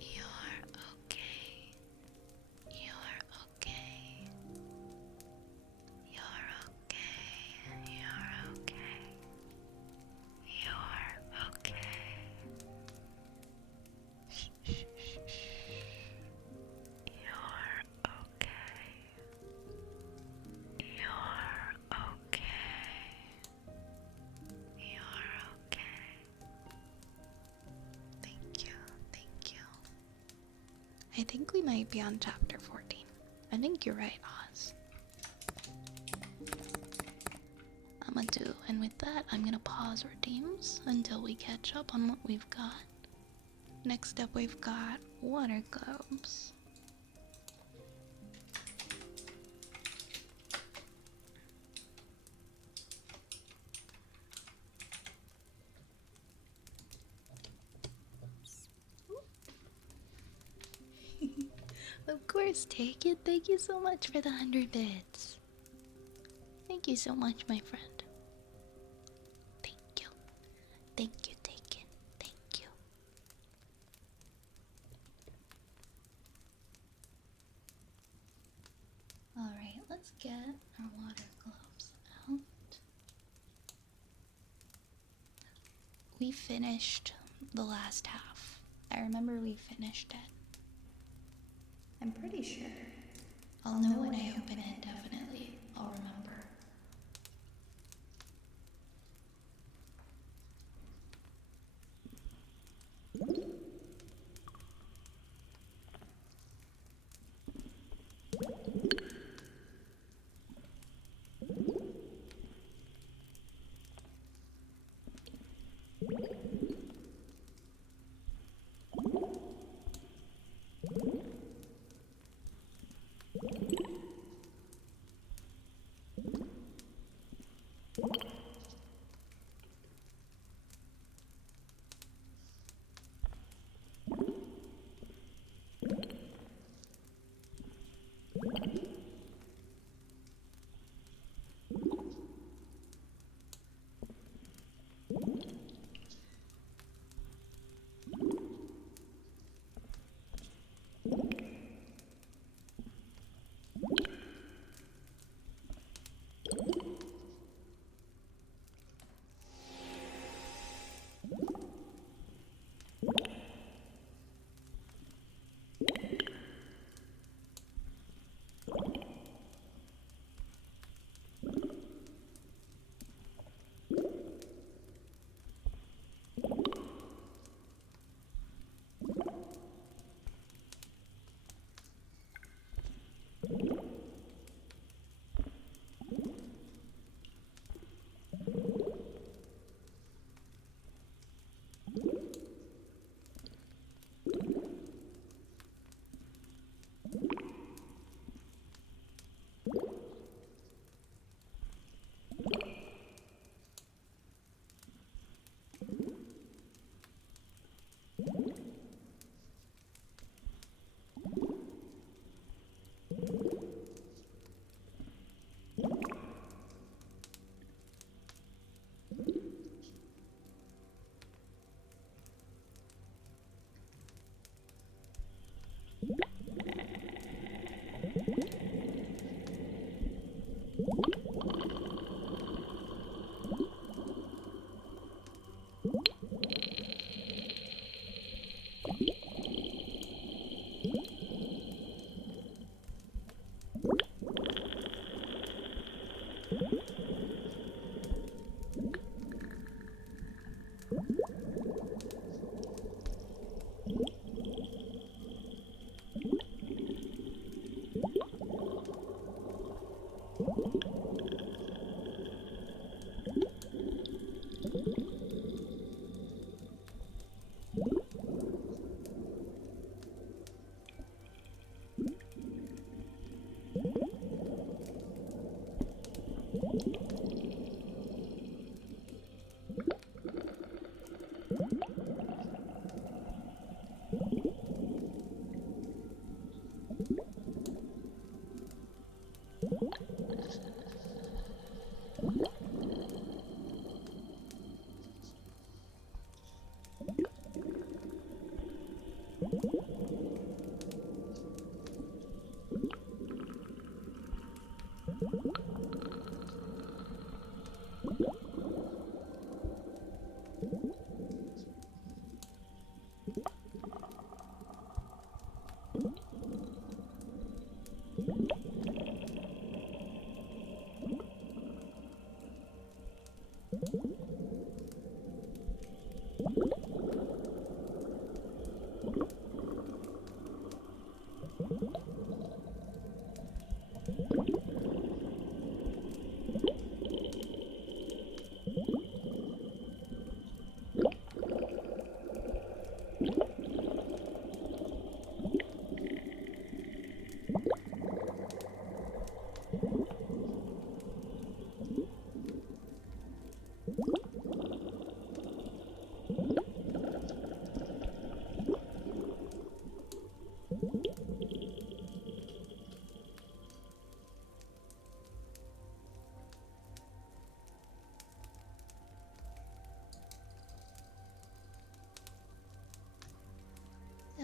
You're okay. You're okay. You're okay. You're okay. You're okay. Shh, shh, shh, shh. You're okay. You're okay. I think we might be on chapter 14. I think you're right, Oz. I'm gonna do, and with that, I'm gonna pause redeems until we catch up on what we've got. Next up, we've got water globes. Of course, take it. Thank you so much for the 100 bits. Thank you so much, my friend. Thank you. Thank you, Taken. Thank you. Alright, let's get our water globes out. We finished the last half. I remember we finished it. I'm pretty sure. I'll know when I open it, definitely. I'll remember.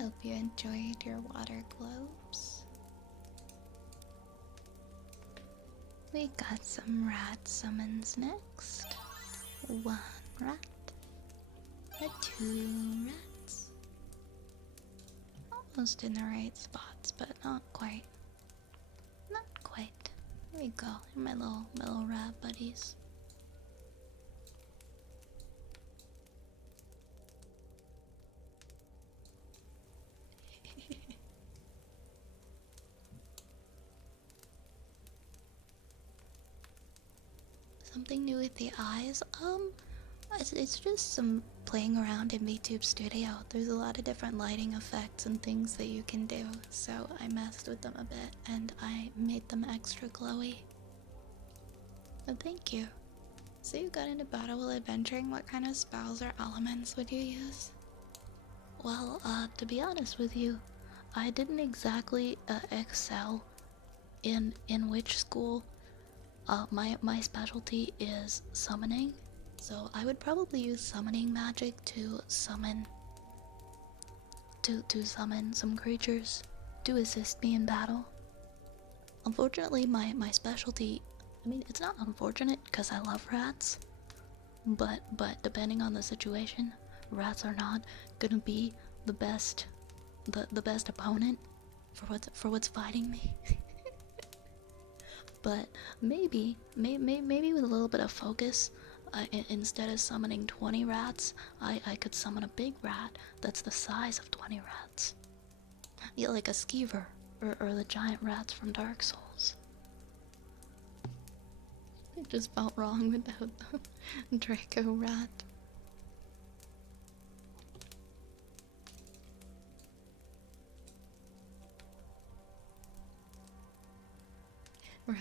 Hope you enjoyed your water globes. We got some rat summons next. 1 rat. 2 rats. Almost in the right spots, but not quite. Not quite. There we go. My little rat buddies. Something new with the eyes? It's just some playing around in VTube Studio. There's a lot of different lighting effects and things that you can do, so I messed with them a bit and I made them extra glowy. Oh, thank you. So you got into battle while adventuring. What kind of spells or elements would you use? Well, to be honest with you, I didn't exactly excel in witch school. My specialty is summoning, so I would probably use summoning magic to summon some creatures to assist me in battle. Unfortunately, my specialty, I mean, it's not unfortunate because I love rats, but depending on the situation, rats are not gonna be the best opponent for what's fighting me. But maybe with a little bit of focus, instead of summoning 20 rats, I could summon a big rat that's the size of 20 rats. Yeah, like a skeever, or the giant rats from Dark Souls. It just felt wrong without the Draco rat.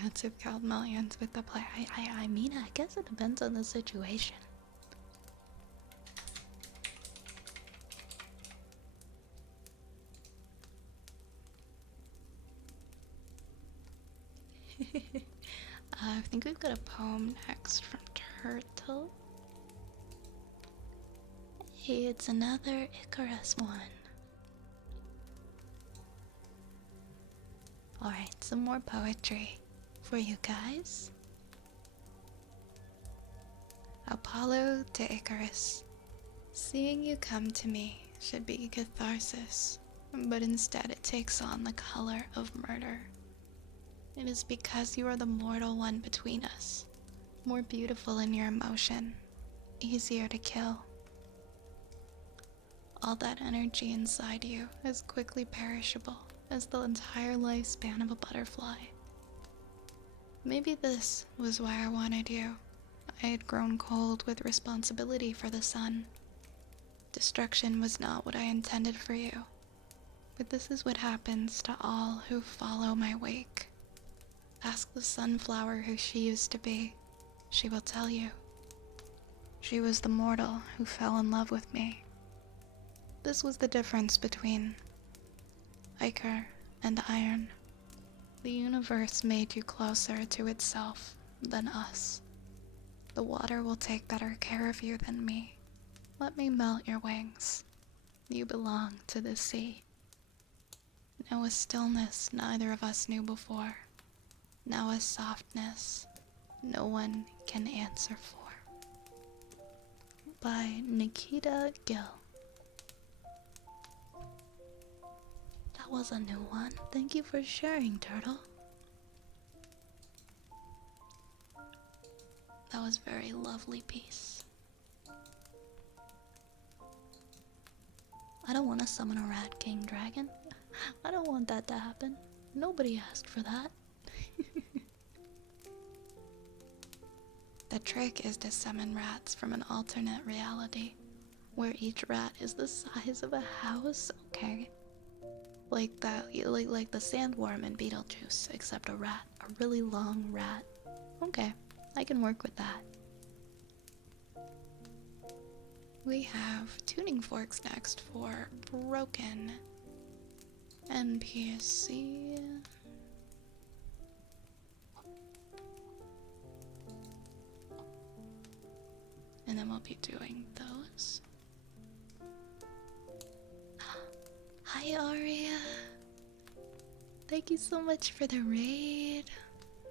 Rats have killed millions with the player. I mean, I guess it depends on the situation. I think we've got a poem next from Turtle. Hey, it's another Icarus one. Alright, some more poetry for you guys. Apollo to Icarus. Seeing you come to me should be catharsis, but instead it takes on the color of murder. It is because you are the mortal one between us, more beautiful in your emotion, easier to kill. All that energy inside you is quickly perishable as the entire lifespan of a butterfly. Maybe this was why I wanted you. I had grown cold with responsibility for the sun. Destruction was not what I intended for you, but this is what happens to all who follow my wake. Ask the sunflower who she used to be. She will tell you. She was the mortal who fell in love with me. This was the difference between ichor and iron. The universe made you closer to itself than us. The water will take better care of you than me. Let me melt your wings. You belong to the sea. Now a stillness neither of us knew before. Now a softness no one can answer for. By Nikita Gill. That was a new one. Thank you for sharing, Turtle. That was a very lovely piece. I don't want to summon a rat king dragon. I don't want that to happen. Nobody asked for that. The trick is to summon rats from an alternate reality, where each rat is the size of a house. Okay. Like that, like the sandworm in Beetlejuice, except a rat. A really long rat. Okay, I can work with that. We have tuning forks next for Broken NPC. And then we'll be doing those. Hi Hi, Aria. Thank you so much for the raid.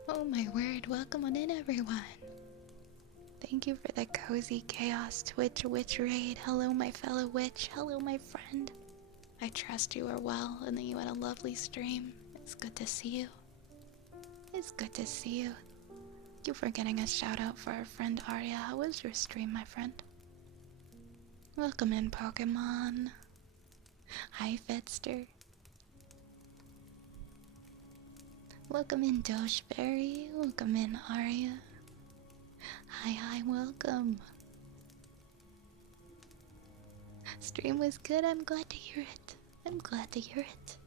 Oh my word, welcome on in, everyone. Thank you for the cozy chaos Twitch witch raid. Hello, my fellow witch. Hello, my friend. I trust you are well and that you had a lovely stream. It's good to see you. It's good to see you. Thank you for getting a shout out for our friend Arya. How was your stream, my friend? Welcome in, Pokemon. Hi, Fetster. Welcome in, Doshberry. Welcome in, Arya. Hi, welcome. Stream was good. I'm glad to hear it. I'm glad to hear it.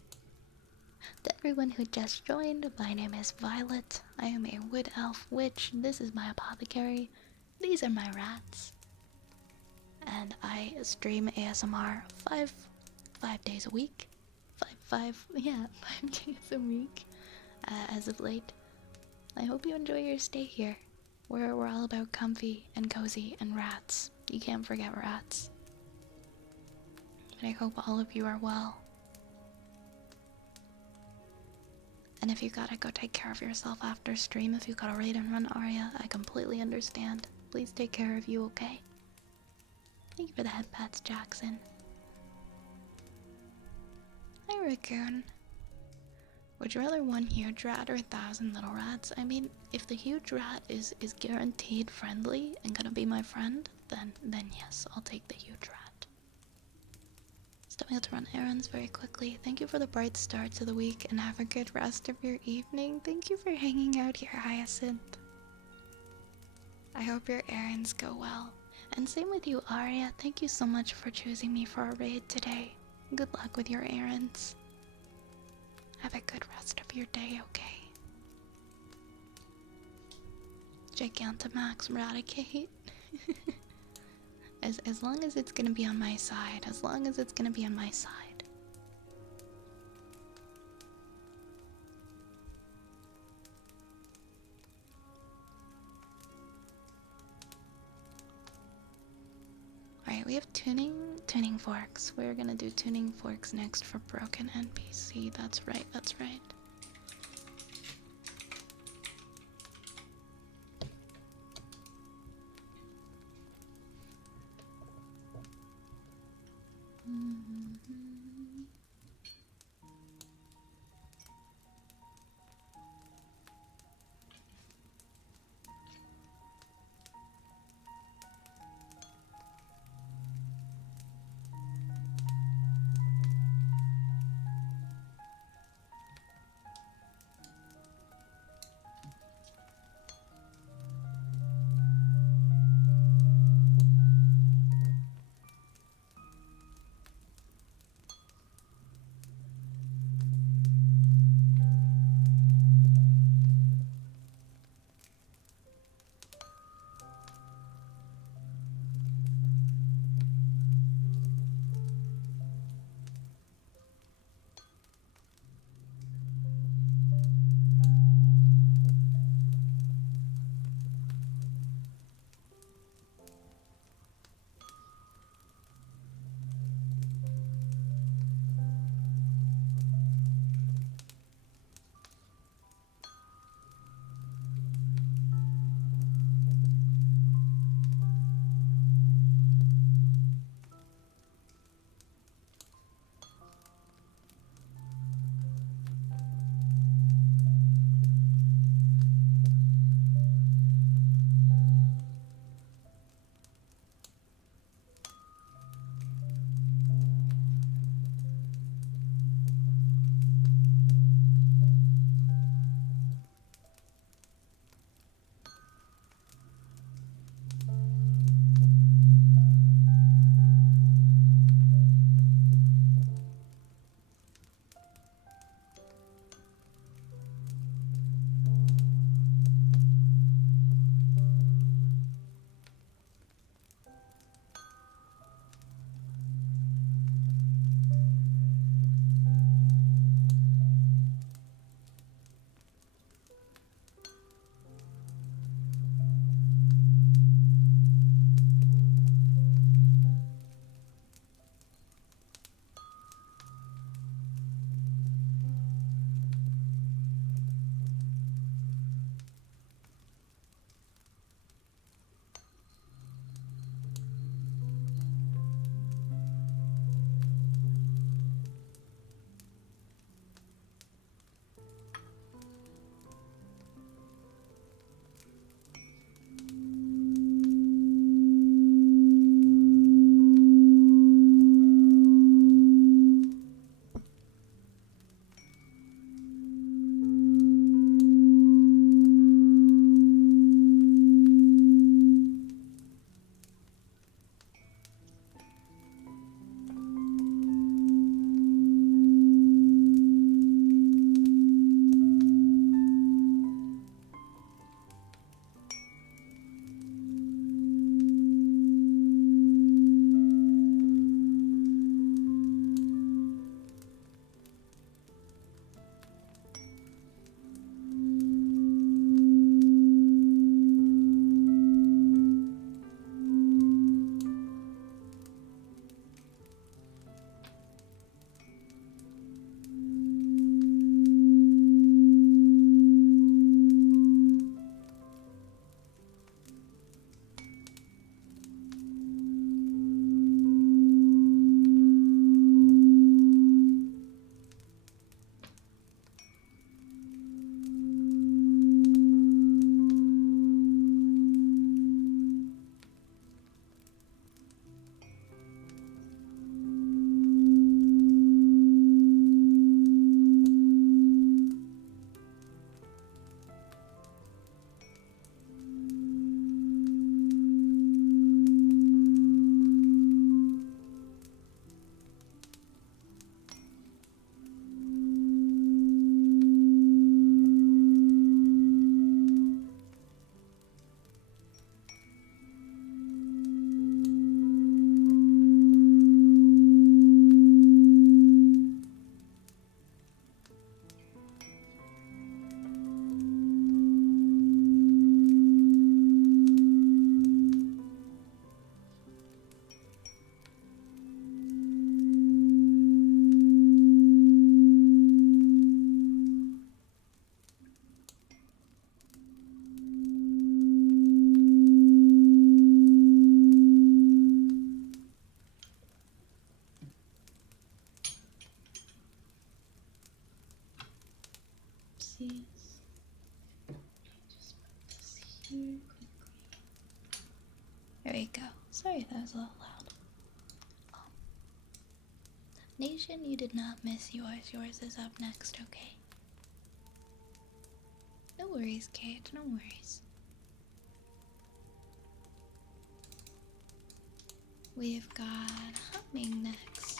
To everyone who just joined, my name is Violet. I am a wood elf witch. This is my apothecary. These are my rats. And I stream ASMR five days a week. Five days a week. As of late. I hope you enjoy your stay here. We're all about comfy and cozy and rats. You can't forget rats. But I hope all of you are well. And if you gotta go take care of yourself after stream, if you gotta raid and run Arya, I completely understand. Please take care of you, okay? Thank you for the head pats, Jackson. Hi, Raccoon. Would you rather one huge rat or 1,000 little rats? I mean, if the huge rat is guaranteed friendly and gonna be my friend, then yes, I'll take the huge rat. Still able to run errands very quickly. Thank you for the bright start to the week and have a good rest of your evening. Thank you for hanging out here, Hyacinth. I hope your errands go well. And same with you, Arya. Thank you so much for choosing me for a raid today. Good luck with your errands. Have a good rest of your day, okay? Gigantamax Raticate. As long as it's gonna be on my side. As long as it's gonna be on my side. Alright, we have tuning forks. We're gonna do tuning forks next for broken NPC. That's right, that's right. these. Just put this here quickly. There we go. Sorry that was a little loud. Nation, you did not miss yours. Yours is up next, okay? No worries, Kate. No worries. We've got humming next.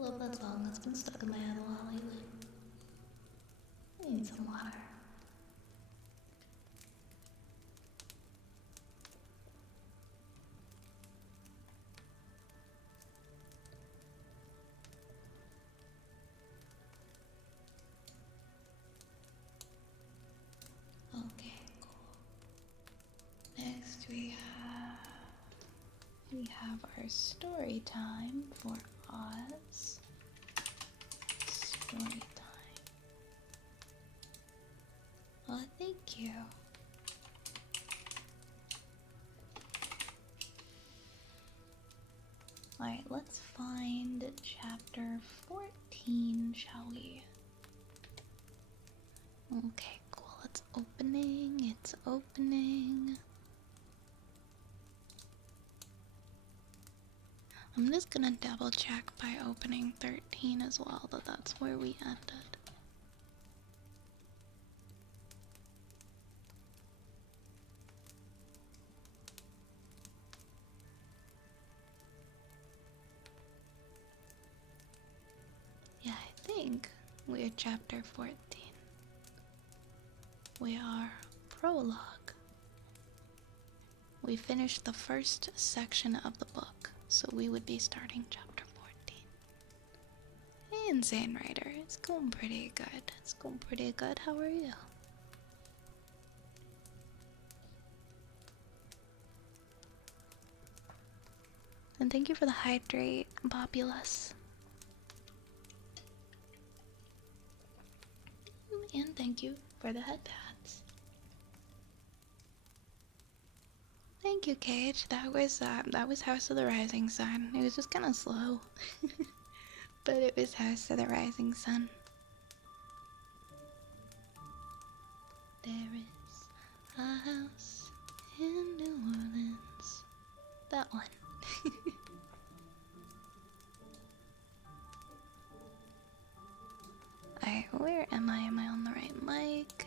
I love that song. It's been stuck in my head a lot lately. I need some water. Okay, cool. Next we have our story time for Oz. Story time. Oh, thank you. Alright, let's find chapter 14, shall we? Okay, cool. It's opening. It's opening. I'm just gonna double check by opening 13 as well that that's where we ended. Yeah, I think we're chapter 14. We are prologue. We finished the first section of the book, so we would be starting chapter 14. Insane Rider. It's going pretty good. It's going pretty good. How are you? And thank you for the hydrate, Populous. And thank you for the headpads. Thank you, Cage. That was House of the Rising Sun. It was just kind of slow, but it was House of the Rising Sun. There is a house in New Orleans. That one. Alright, where am I? Am I on the right mic?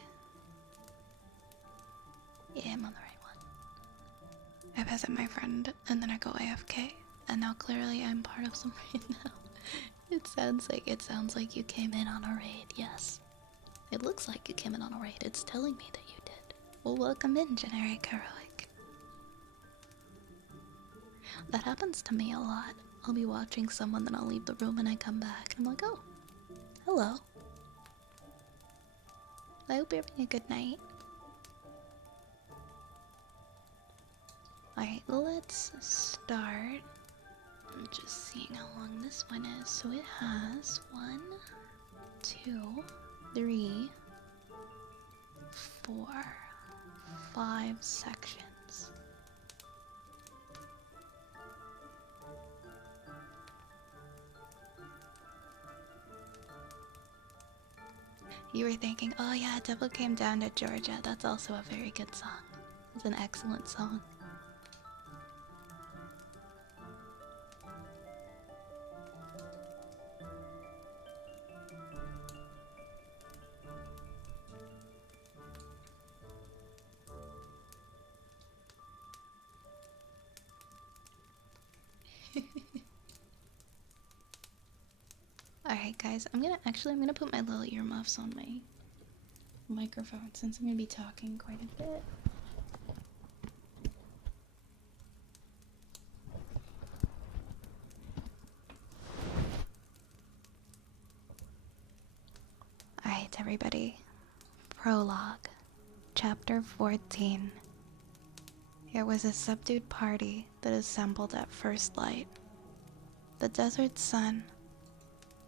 Yeah, I'm on the right one. I visit my friend and then I go AFK, and now clearly I'm part of some raid now. It sounds like you came in on a raid, yes. It looks like you came in on a raid. It's telling me that you did. Well, welcome in, Generic Heroic. That happens to me a lot. I'll be watching someone, then I'll leave the room and I come back. I'm like, oh, hello. I hope you're having a good night. Alright, let's start. I'm just seeing how long this one is. So it has 1, 2, 3, 4, 5 sections. You were thinking, oh yeah, Devil Came Down to Georgia. That's also a very good song. It's an excellent song. Alright guys, I'm gonna put my little earmuffs on my microphone since I'm gonna be talking quite a bit. Alright everybody, Prologue, Chapter 14. It was a subdued party that assembled at first light. The desert sun,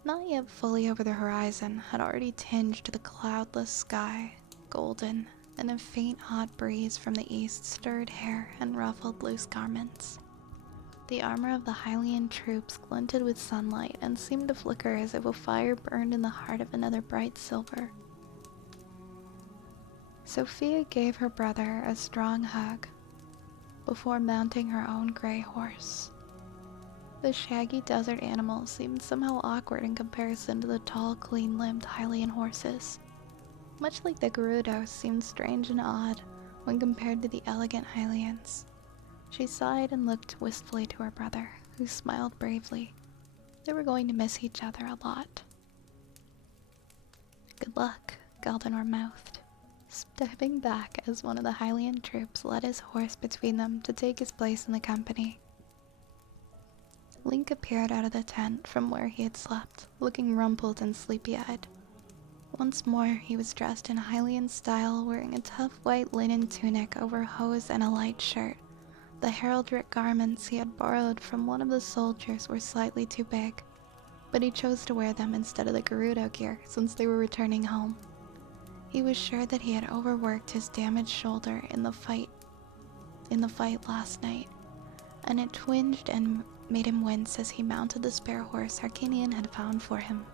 not yet fully over the horizon, had already tinged the cloudless sky golden, and a faint hot breeze from the east stirred hair and ruffled loose garments. The armor of the Hylian troops glinted with sunlight and seemed to flicker as if a fire burned in the heart of another bright silver. Sophia gave her brother a strong hug before mounting her own gray horse. The shaggy desert animal seemed somehow awkward in comparison to the tall, clean-limbed Hylian horses. Much like the Gerudos seemed strange and odd when compared to the elegant Hylians. She sighed and looked wistfully to her brother, who smiled bravely. They were going to miss each other a lot. Good luck, Galdinor mouthed, stepping back as one of the Hylian troops led his horse between them to take his place in the company. Link appeared out of the tent from where he had slept, looking rumpled and sleepy-eyed. Once more, he was dressed in Hylian style, wearing a tough white linen tunic over hose and a light shirt. The heraldric garments he had borrowed from one of the soldiers were slightly too big, but he chose to wear them instead of the Gerudo gear since they were returning home. He was sure that he had overworked his damaged shoulder in the fight last night, and it twinged and made him wince as he mounted the spare horse Harkinian had found for him.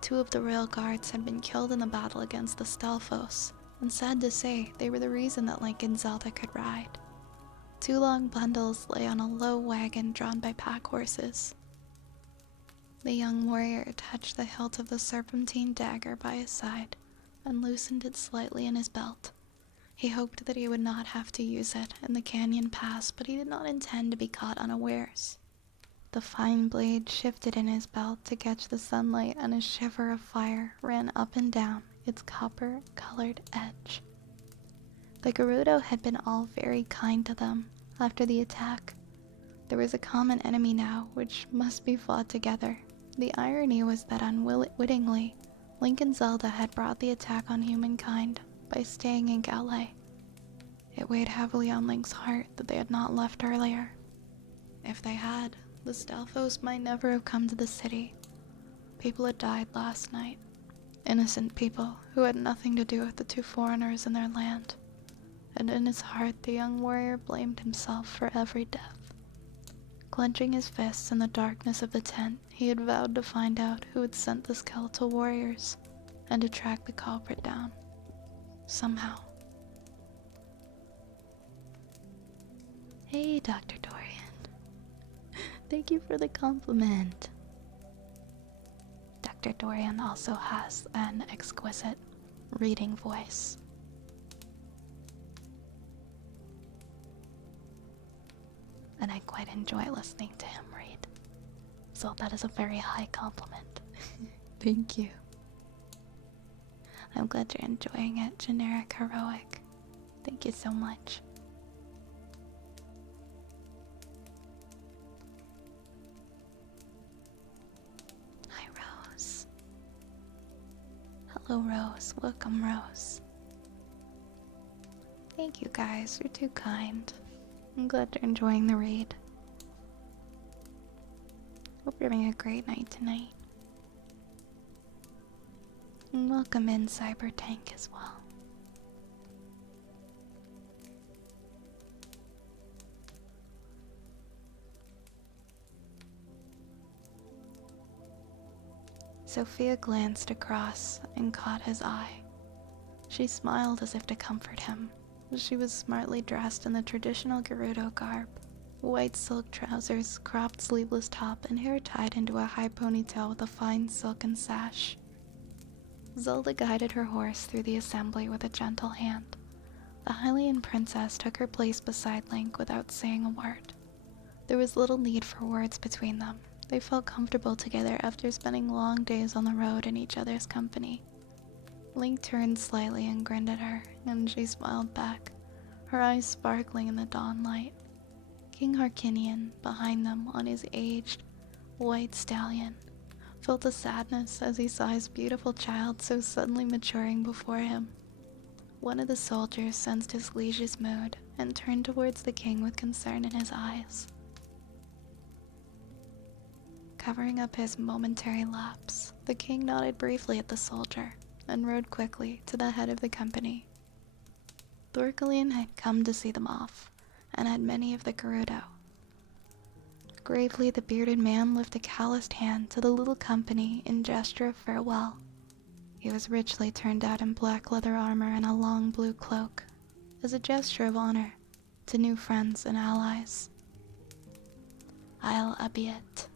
2 of the royal guards had been killed in the battle against the Stelphos, and sad to say, they were the reason that Link and Zelda could ride. 2 long bundles lay on a low wagon drawn by pack horses. The young warrior touched the hilt of the serpentine dagger by his side, and loosened it slightly in his belt. He hoped that he would not have to use it in the canyon pass, but he did not intend to be caught unawares. The fine blade shifted in his belt to catch the sunlight, and a shiver of fire ran up and down its copper-colored edge. The Gerudo had been all very kind to them after the attack. There was a common enemy now, which must be fought together. The irony was that unwittingly, Link and Zelda had brought the attack on humankind by staying in Galway. It weighed heavily on Link's heart that they had not left earlier. If they had, the Stalfos might never have come to the city. People had died last night. Innocent people who had nothing to do with the two foreigners in their land. And in his heart, the young warrior blamed himself for every death. Clenching his fists in the darkness of the tent, he had vowed to find out who had sent the skeletal warriors and to track the culprit down. Somehow. Hey, Dr. Dorian. Thank you for the compliment. Dr. Dorian also has an exquisite reading voice. And I quite enjoy listening to him read. So that is a very high compliment. Thank you. I'm glad you're enjoying it, Generic Heroic. Thank you so much. Hi, Rose. Hello, Rose. Welcome, Rose. Thank you, guys. You're too kind. I'm glad you're enjoying the read. Hope you're having a great night tonight. And welcome in Cyber Tank as well. Sophia glanced across and caught his eye. She smiled as if to comfort him. She was smartly dressed in the traditional Gerudo garb. White silk trousers, cropped sleeveless top, and hair tied into a high ponytail with a fine silken sash. Zelda guided her horse through the assembly with a gentle hand. The Hylian princess took her place beside Link without saying a word. There was little need for words between them. They felt comfortable together after spending long days on the road in each other's company. Link turned slightly and grinned at her, and she smiled back, her eyes sparkling in the dawn light. King Harkinian, behind them on his aged, white stallion, felt a sadness as he saw his beautiful child so suddenly maturing before him. One of the soldiers sensed his liege's mood and turned towards the king with concern in his eyes. Covering up his momentary lapse, the king nodded briefly at the soldier and rode quickly to the head of the company. Thorkelian had come to see them off, and had many of the Gerudo. Gravely, the bearded man lifted a calloused hand to the little company in gesture of farewell. He was richly turned out in black leather armor and a long blue cloak, as a gesture of honor to new friends and allies. "I'll abit,"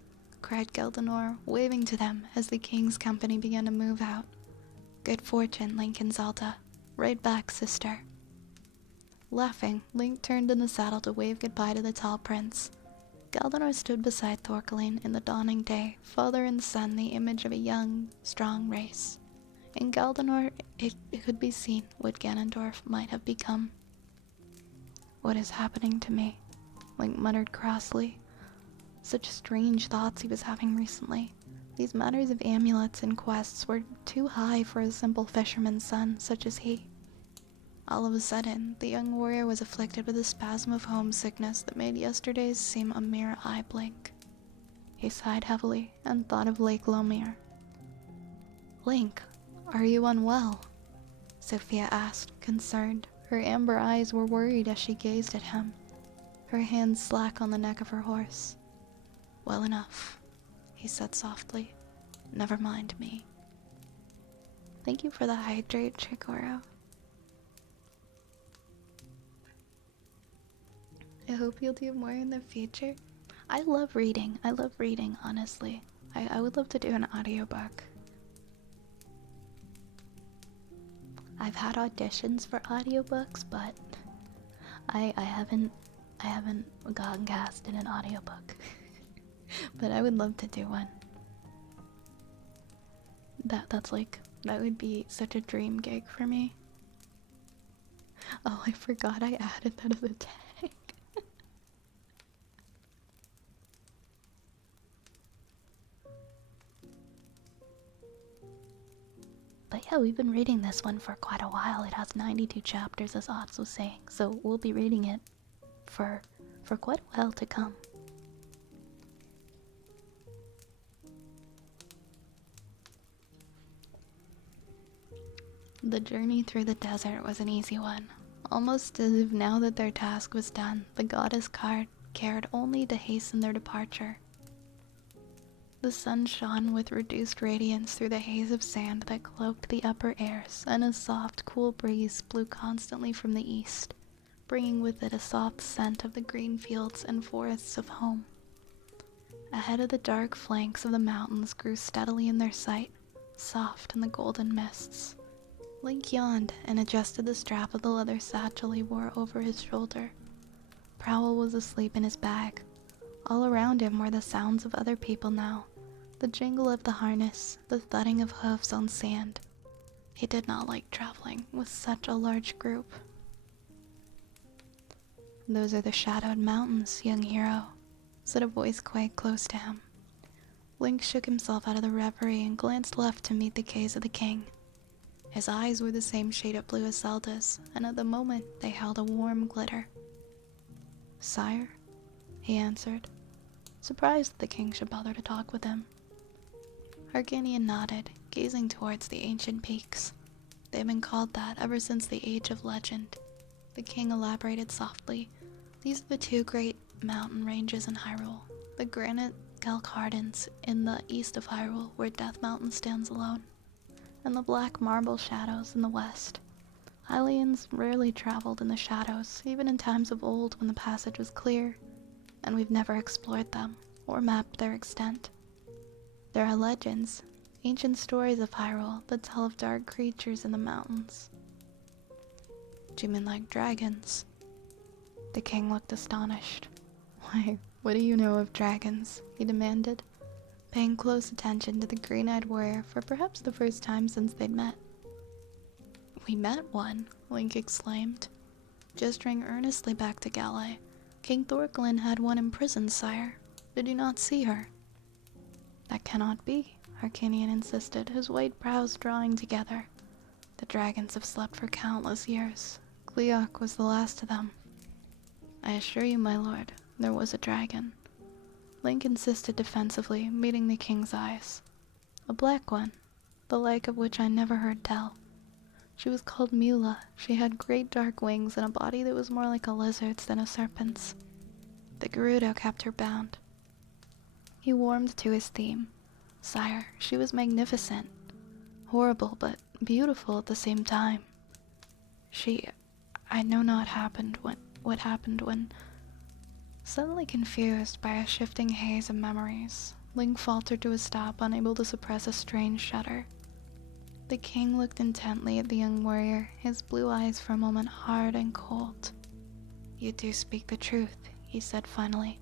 cried Geldenor, waving to them as the king's company began to move out. "Good fortune, Link and Zelda. Right back, sister." Laughing, Link turned in the saddle to wave goodbye to the tall prince. Geldenor stood beside Thorkelin in the dawning day, father and son, the image of a young, strong race. In Geldenor, it could be seen what Ganondorf might have become. "What is happening to me?" Link muttered crossly. Such strange thoughts he was having recently. These matters of amulets and quests were too high for a simple fisherman's son such as he. All of a sudden, the young warrior was afflicted with a spasm of homesickness that made yesterday's seem a mere eye blink. He sighed heavily and thought of Lake Lomir. "Link, are you unwell?" Sophia asked, concerned. Her amber eyes were worried as she gazed at him, her hands slack on the neck of her horse. "Well enough," he said softly. "Never mind me." "Thank you for the hydrate, Chikoro. I hope you'll do more in the future." I love reading. I love reading, honestly. I would love to do an audiobook. I've had auditions for audiobooks, but I haven't gotten cast in an audiobook. But I would love to do one. That would be such a dream gig for me. Oh, I forgot I added that as a tag. yeah, we've been reading this one for quite a while. It has 92 chapters, as Ox was saying, so we'll be reading it for quite a while to come. The journey through the desert was an easy one, almost as if now that their task was done, the goddess cared only to hasten their departure. The sun shone with reduced radiance through the haze of sand that cloaked the upper airs, and a soft, cool breeze blew constantly from the east, bringing with it a soft scent of the green fields and forests of home. Ahead of the dark flanks of the mountains grew steadily in their sight, soft in the golden mists. Link yawned and adjusted the strap of the leather satchel he wore over his shoulder. Prowl was asleep in his bag. All around him were the sounds of other people now, the jingle of the harness, the thudding of hooves on sand. He did not like traveling with such a large group. "Those are the shadowed mountains, young hero," said a voice quite close to him. Link shook himself out of the reverie and glanced left to meet the gaze of the king. His eyes were the same shade of blue as Zelda's, and at the moment they held a warm glitter. "Sire," he answered, surprised that the king should bother to talk with him. Arcanian nodded, gazing towards the ancient peaks. They've been called that ever since the Age of Legend. The king elaborated softly. These are the two great mountain ranges in Hyrule, the granite Gelcardins in the east of Hyrule, where Death Mountain stands alone, and the black marble shadows in the west. Hylians rarely traveled in the shadows, even in times of old when the passage was clear, and we've never explored them, or mapped their extent. There are legends, ancient stories of Hyrule that tell of dark creatures in the mountains." "Do you mean like dragons?" The king looked astonished. "Why, what do you know of dragons?" he demanded, paying close attention to the green-eyed warrior for perhaps the first time since they'd met. "We met one," Link exclaimed, gesturing earnestly back to Galle. "King Thorglin had one imprisoned, sire. Did you not see her?" "That cannot be," Arcanian insisted, his white brows drawing together. "The dragons have slept for countless years. Gleeok was the last of them." "I assure you, my lord, there was a dragon," Link insisted defensively, meeting the king's eyes. "A black one, the like of which I never heard tell. She was called Mula. She had great dark wings and a body that was more like a lizard's than a serpent's. The Gerudo kept her bound." He warmed to his theme. "Sire, she was magnificent. Horrible, but beautiful at the same time. I know not what happened when..." Suddenly confused by a shifting haze of memories, Link faltered to a stop, unable to suppress a strange shudder. The king looked intently at the young warrior, his blue eyes for a moment hard and cold. "You do speak the truth," he said finally.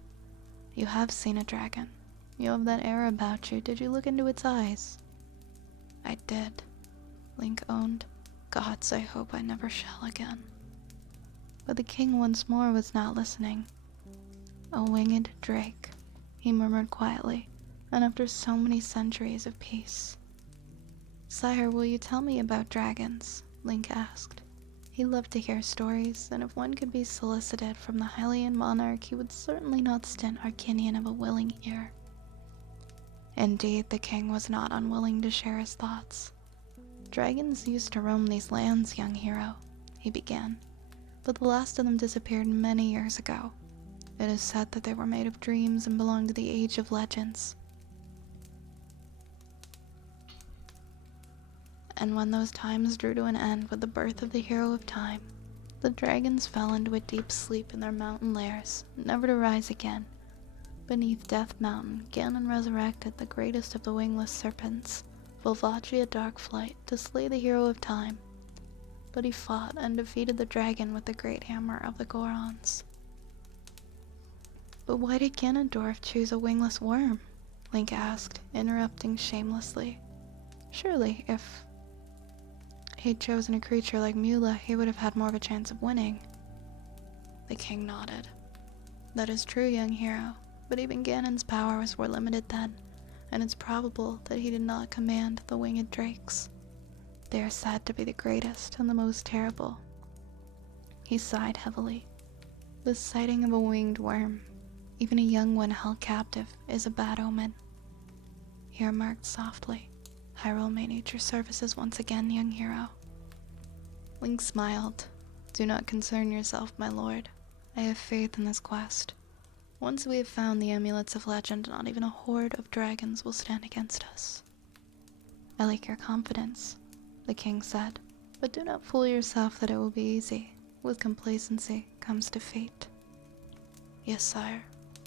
"You have seen a dragon. You have that air about you. Did you look into its eyes?" "I did," Link owned. "Gods, I hope I never shall again." But the king once more was not listening. "A winged drake," he murmured quietly, "and after so many centuries of peace." "Sire, will you tell me about dragons?" Link asked. He loved to hear stories, and if one could be solicited from the Hylian monarch, he would certainly not stint Arcanian of a willing ear. Indeed, the king was not unwilling to share his thoughts. "Dragons used to roam these lands, young hero," he began, "but the last of them disappeared many years ago. It is said that they were made of dreams and belonged to the Age of Legends. And when those times drew to an end with the birth of the Hero of Time, the dragons fell into a deep sleep in their mountain lairs, never to rise again. Beneath Death Mountain, Ganon resurrected the greatest of the wingless serpents, Volvagia Darkflight, to slay the Hero of Time. But he fought and defeated the dragon with the great hammer of the Gorons." "But why did Ganondorf choose a wingless worm?" Link asked, interrupting shamelessly. "Surely, if he'd chosen a creature like Mula, he would have had more of a chance of winning." The king nodded. "That is true, young hero, but even Ganon's powers were limited then, and it's probable that he did not command the winged drakes. They are said to be the greatest and the most terrible. He sighed heavily. The sighting of a winged worm, even a young one held captive, is a bad omen. He remarked softly. Hyrule may need your services once again, young hero. Link smiled. Do not concern yourself, my lord. I have faith in this quest. Once we have found the amulets of legend, not even a horde of dragons will stand against us. I like your confidence, the king said, but do not fool yourself that it will be easy. With complacency comes defeat. Yes, sire,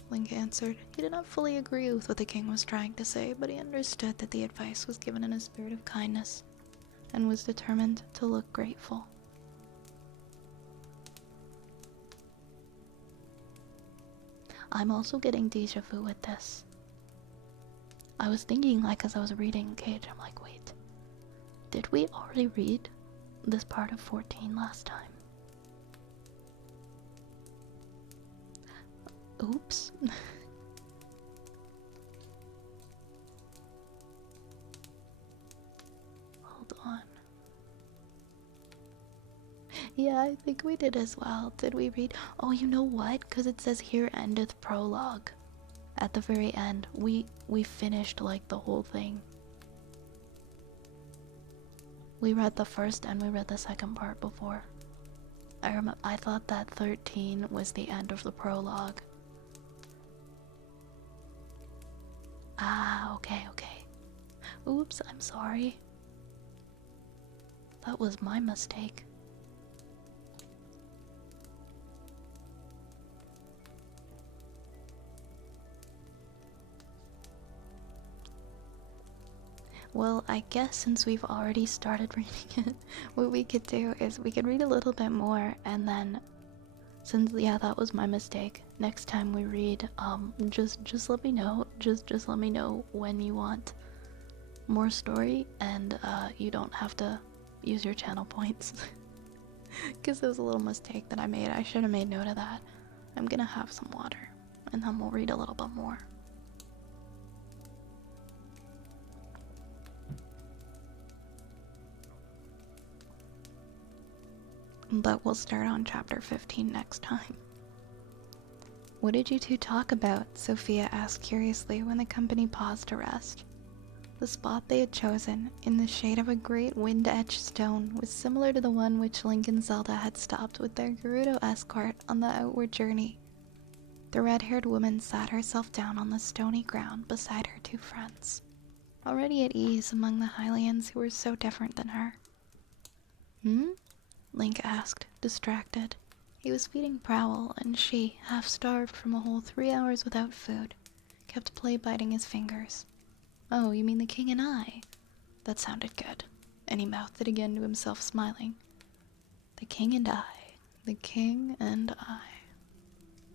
Link answered. He did not fully agree with what the king was trying to say, but he understood that the advice was given in a spirit of kindness, and was determined to look grateful. I'm also getting deja vu with this. I was thinking, like, as I was reading Cage, I'm like, wait, did we already read this part of 14 last time? Oops. Hold on. Yeah, I think we did as well. Did we read? Oh, you know what? Because it says here endeth prologue. At the very end, we finished like the whole thing. We read the first and we read the second part before. I thought that 13 was the end of the prologue. Ah, okay. Oops, I'm sorry. That was my mistake. Well, I guess since we've already started reading it, what we could do is we could read a little bit more, and then, since, yeah, that was my mistake, next time we read, just let me know, just let me know when you want more story, and, you don't have to use your channel points. Because it was a little mistake that I made. I should have made note of that. I'm gonna have some water, and then we'll read a little bit more. But we'll start on chapter 15 next time. What did you two talk about? Sophia asked curiously when the company paused to rest. The spot they had chosen, in the shade of a great wind-edged stone, was similar to the one which Link and Zelda had stopped with their Gerudo escort on the outward journey. The red-haired woman sat herself down on the stony ground beside her two friends, already at ease among the Hylians who were so different than her. Hmm? Link asked, distracted. He was feeding Prowl, and she, half-starved from a whole 3 hours without food, kept play-biting his fingers. Oh, you mean the king and I? That sounded good, and he mouthed it again to himself, smiling. The king and I. The king and I.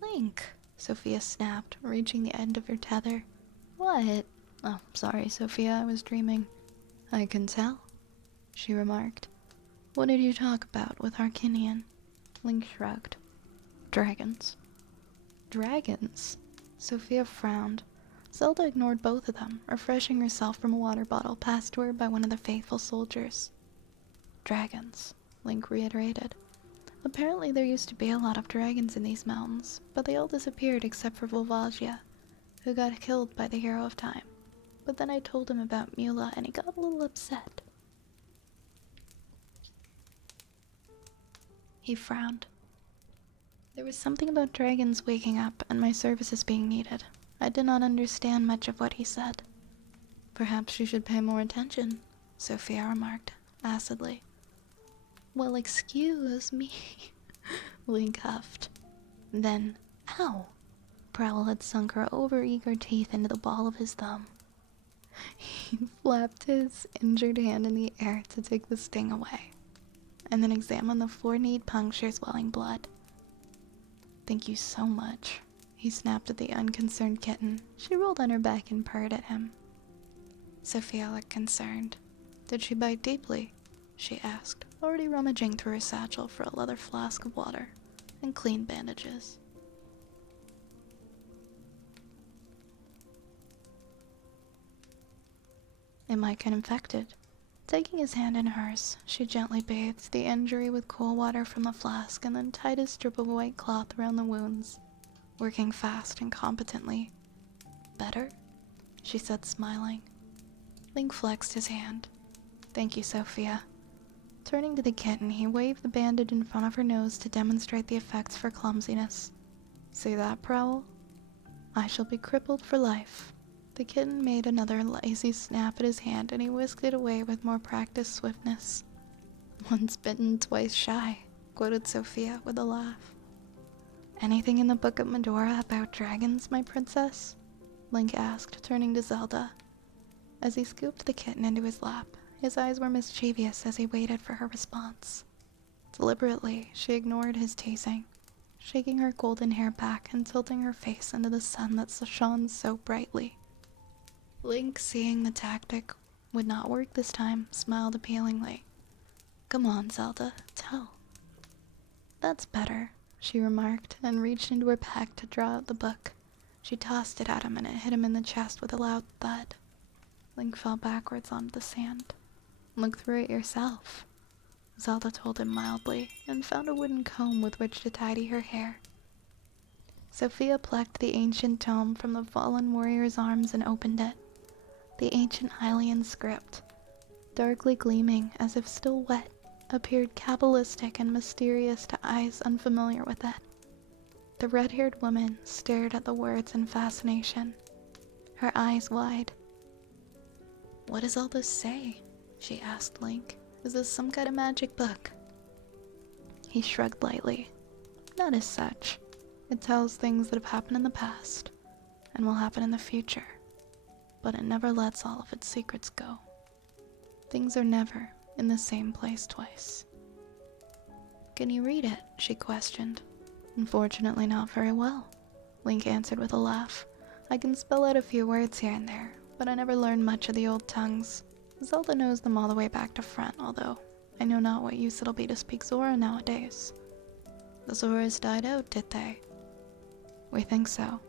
Link, Sophia snapped, reaching the end of her tether. What? Oh, sorry, Sophia, I was dreaming. I can tell, she remarked. What did you talk about with Arcinian? Link shrugged. Dragons. Dragons? Sophia frowned. Zelda ignored both of them, refreshing herself from a water bottle passed to her by one of the faithful soldiers. Dragons, Link reiterated. Apparently there used to be a lot of dragons in these mountains, but they all disappeared except for Volvagia, who got killed by the Hero of Time. But then I told him about Mula and he got a little upset. He frowned. There was something about dragons waking up and my services being needed. I did not understand much of what he said. Perhaps you should pay more attention, Sophia remarked, acidly. Well, excuse me, Link huffed. Then, ow! Prowl had sunk her over-eager teeth into the ball of his thumb. He flapped his injured hand in the air to take the sting away, and then examined the 4-kneed puncture swelling blood. Thank you so much, he snapped at the unconcerned kitten. She rolled on her back and purred at him. Sophia looked concerned. Did she bite deeply? She asked, already rummaging through her satchel for a leather flask of water and clean bandages. It might get infected. Taking his hand in hers, she gently bathed the injury with cool water from the flask and then tied a strip of white cloth around the wounds, working fast and competently. "Better?" she said, smiling. Link flexed his hand. "Thank you, Sophia." Turning to the kitten, he waved the bandage in front of her nose to demonstrate the effects for clumsiness. "See that, Prowl? I shall be crippled for life." The kitten made another lazy snap at his hand, and he whisked it away with more practiced swiftness. "Once bitten, twice shy," quoted Sophia with a laugh. "Anything in the Book of Medora about dragons, my princess?" Link asked, turning to Zelda. As he scooped the kitten into his lap, his eyes were mischievous as he waited for her response. Deliberately, she ignored his teasing, shaking her golden hair back and tilting her face into the sun that shone so brightly. Link, seeing the tactic would not work this time, smiled appealingly. "Come on, Zelda, tell." "That's better," she remarked, and reached into her pack to draw out the book. She tossed it at him, and it hit him in the chest with a loud thud. Link fell backwards onto the sand. "Look through it yourself," Zelda told him mildly, and found a wooden comb with which to tidy her hair. Sophia plucked the ancient tome from the fallen warrior's arms and opened it. The ancient Hylian script, darkly gleaming as if still wet, appeared cabalistic and mysterious to eyes unfamiliar with it. The red-haired woman stared at the words in fascination, her eyes wide. "What does all this say?" she asked Link. "Is this some kind of magic book?" He shrugged lightly. "Not as such. It tells things that have happened in the past, and will happen in the future. But it never lets all of its secrets go. Things are never in the same place twice." "Can you read it?" she questioned. "Unfortunately not very well," Link answered with a laugh. "I can spell out a few words here and there, but I never learned much of the old tongues. Zelda knows them all the way back to front, although I know not what use it'll be to speak Zora nowadays." "The Zoras died out, did they?" "We think so."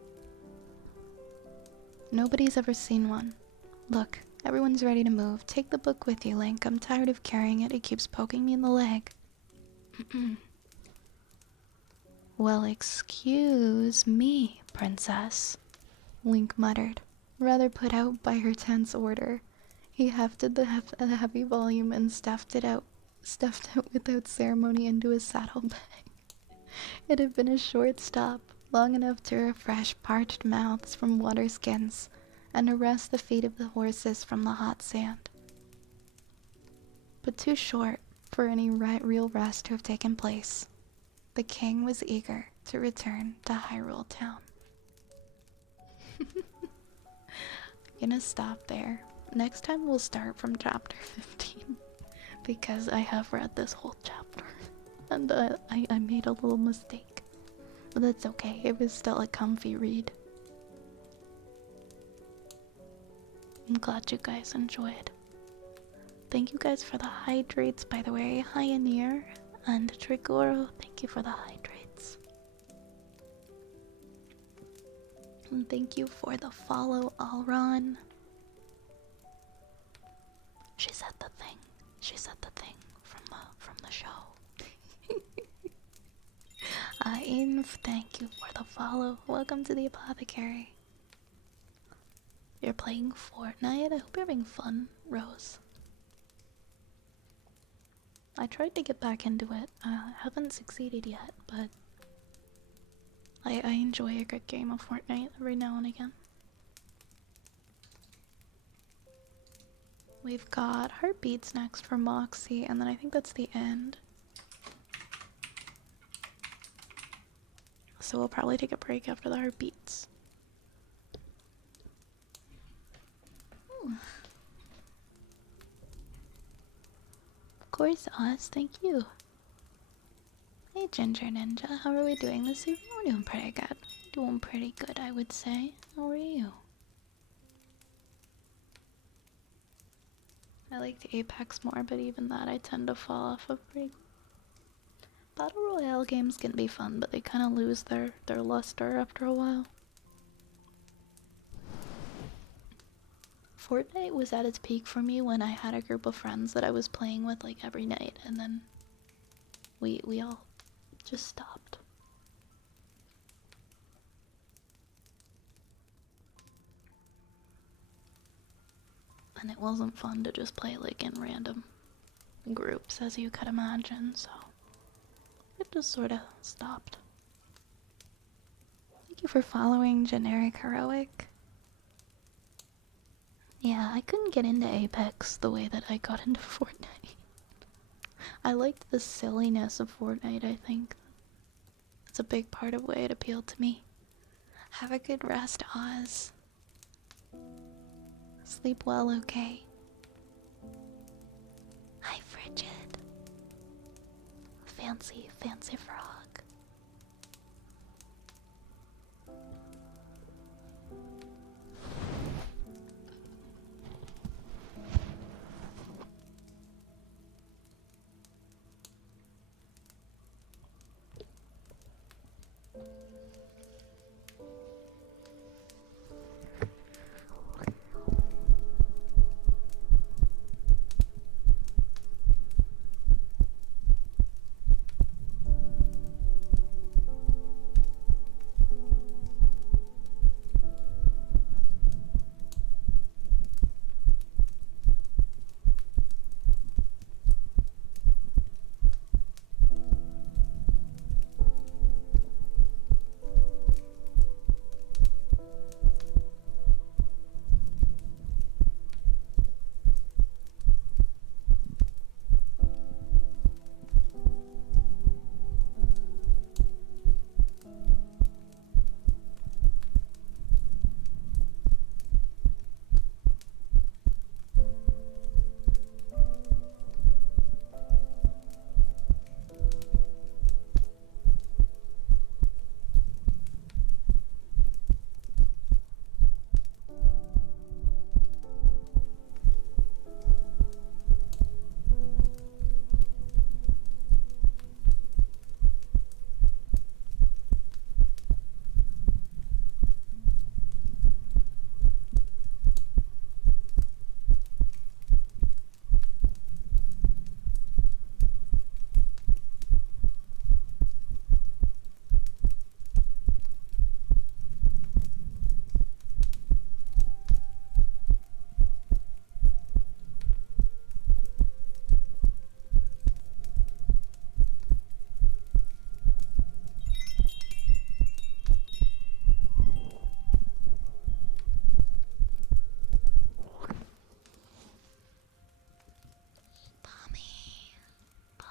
"Nobody's ever seen one. Look, everyone's ready to move. Take the book with you, Link. I'm tired of carrying it. It keeps poking me in the leg." "Well, excuse me, princess," Link muttered, rather put out by her tense order. He hefted the heavy volume and stuffed it without ceremony into his saddlebag. It had been a short stop, long enough to refresh parched mouths from water skins and to rest the feet of the horses from the hot sand. But too short for any real rest to have taken place. The king was eager to return to Hyrule Town. I'm gonna stop there. Next time we'll start from chapter 15 because I have read this whole chapter and I made a little mistake. But that's okay, it was still a comfy read. I'm glad you guys enjoyed. Thank you guys for the hydrates, by the way. Hioneer and Trigoro, thank you for the hydrates. And thank you for the follow, Alron. She said the thing. She said the thing from the show. Inv, thank you for the follow. Welcome to the Apothecary. You're playing Fortnite? I hope you're having fun, Rose. I tried to get back into it. Haven't succeeded yet, but I enjoy a good game of Fortnite every now and again. We've got Heartbeats next for Moxie, and then I think that's the end. So we'll probably take a break after the Heartbeats. Ooh. Of course, Oz, thank you. Hey, Ginger Ninja, how are we doing this evening? We're doing pretty good. Doing pretty good, I would say. How are you? I liked Apex more, but even that I tend to fall off of pretty. Battle Royale games can be fun, but they kind of lose their luster after a while. Fortnite was at its peak for me when I had a group of friends that I was playing with like every night, and then we all just stopped. And it wasn't fun to just play like in random groups, as you could imagine, so it just sort of stopped. Thank you for following Generic Heroic. Yeah, I couldn't get into Apex the way that I got into Fortnite. I liked the silliness of Fortnite, I think. It's a big part of why it appealed to me. Have a good rest, Oz. Sleep well, okay? Hi, Frigid. Fancy frog.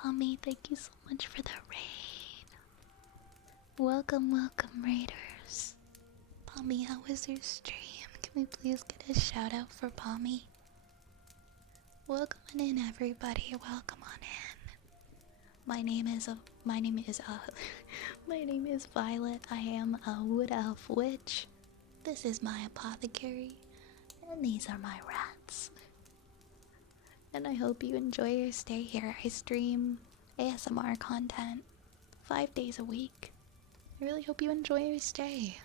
Pommy, thank you so much for the raid. Welcome, welcome, raiders. Pommy, how was your stream? Can we please get a shout out for Pommy? Welcome on in, everybody. Welcome on in. My name is my name is Violet. I am a wood elf witch. This is my apothecary, and these are my rats. And I hope you enjoy your stay here. I stream ASMR content 5 days a week. I really hope you enjoy your stay.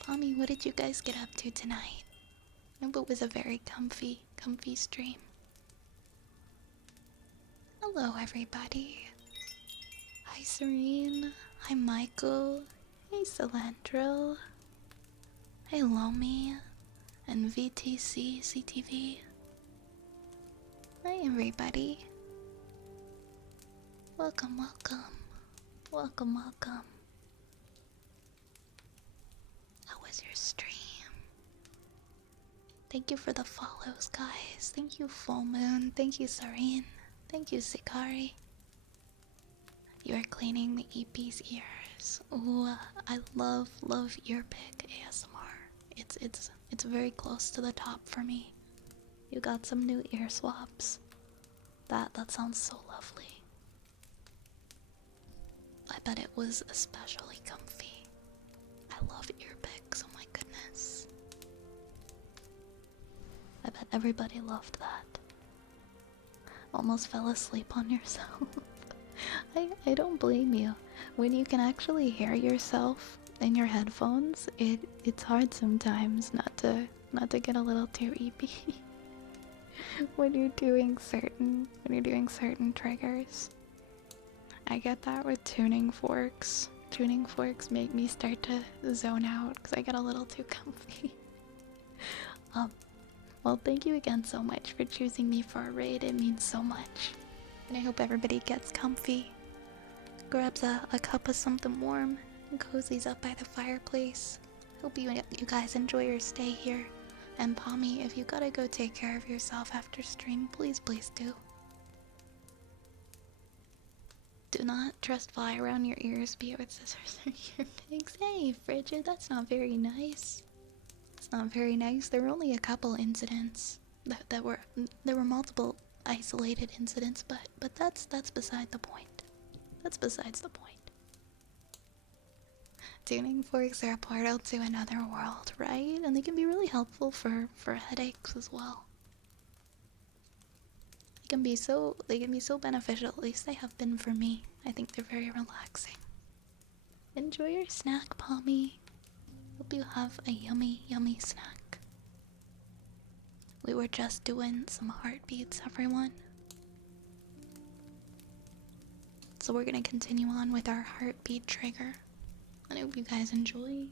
Pommy, what did you guys get up to tonight? I hope it was a very comfy stream. Hello, everybody. Hi, Serene. Hi, Michael. Hey, Cilantro. Hey, Lomi. And VTC CTV. Hi, everybody. Welcome, welcome. Welcome, welcome. How was your stream? Thank you for the follows, guys. Thank you, Full Moon. Thank you, Serene. Thank you, Sikari. You are cleaning the EP's ears. Ooh, I love ear pick ASMR. It's very close to the top for me. You got some new ear swaps. That sounds so lovely. I bet it was especially comfy. I love ear picks, oh my goodness. I bet everybody loved that. Almost fell asleep on yourself. I don't blame you. When you can actually hear yourself in your headphones, it's hard sometimes not to not to get a little too eepy. when you're doing certain triggers. I get that with tuning forks. Tuning forks make me start to zone out because I get a little too comfy. Well, thank you again so much for choosing me for a raid. It means so much. And I hope everybody gets comfy, grabs a cup of something warm, and cozies up by the fireplace. Hope you guys enjoy your stay here. And Pommy, if you gotta go take care of yourself after stream, please do. Do not trust fly around your ears, be it with scissors or your pigs. Hey, Frigid, that's not very nice. It's not very nice. There were only a couple incidents. There were multiple isolated incidents, but that's beside the point. That's besides the point. Tuning forks are a portal to another world, right? And they can be really helpful for headaches as well. They can be so beneficial, at least they have been for me. I think they're very relaxing. Enjoy your snack, Pommy. Hope you have a yummy snack. We were just doing some heartbeats, everyone. So we're gonna continue on with our heartbeat trigger. I hope you guys enjoy.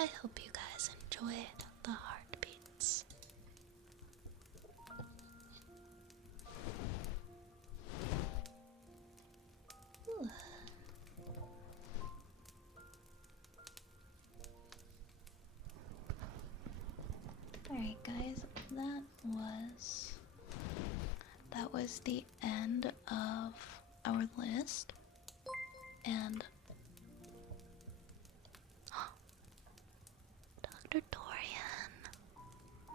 I hope you guys enjoyed the heartbeats. Ooh. Alright guys, that was the end of our list. And Dr.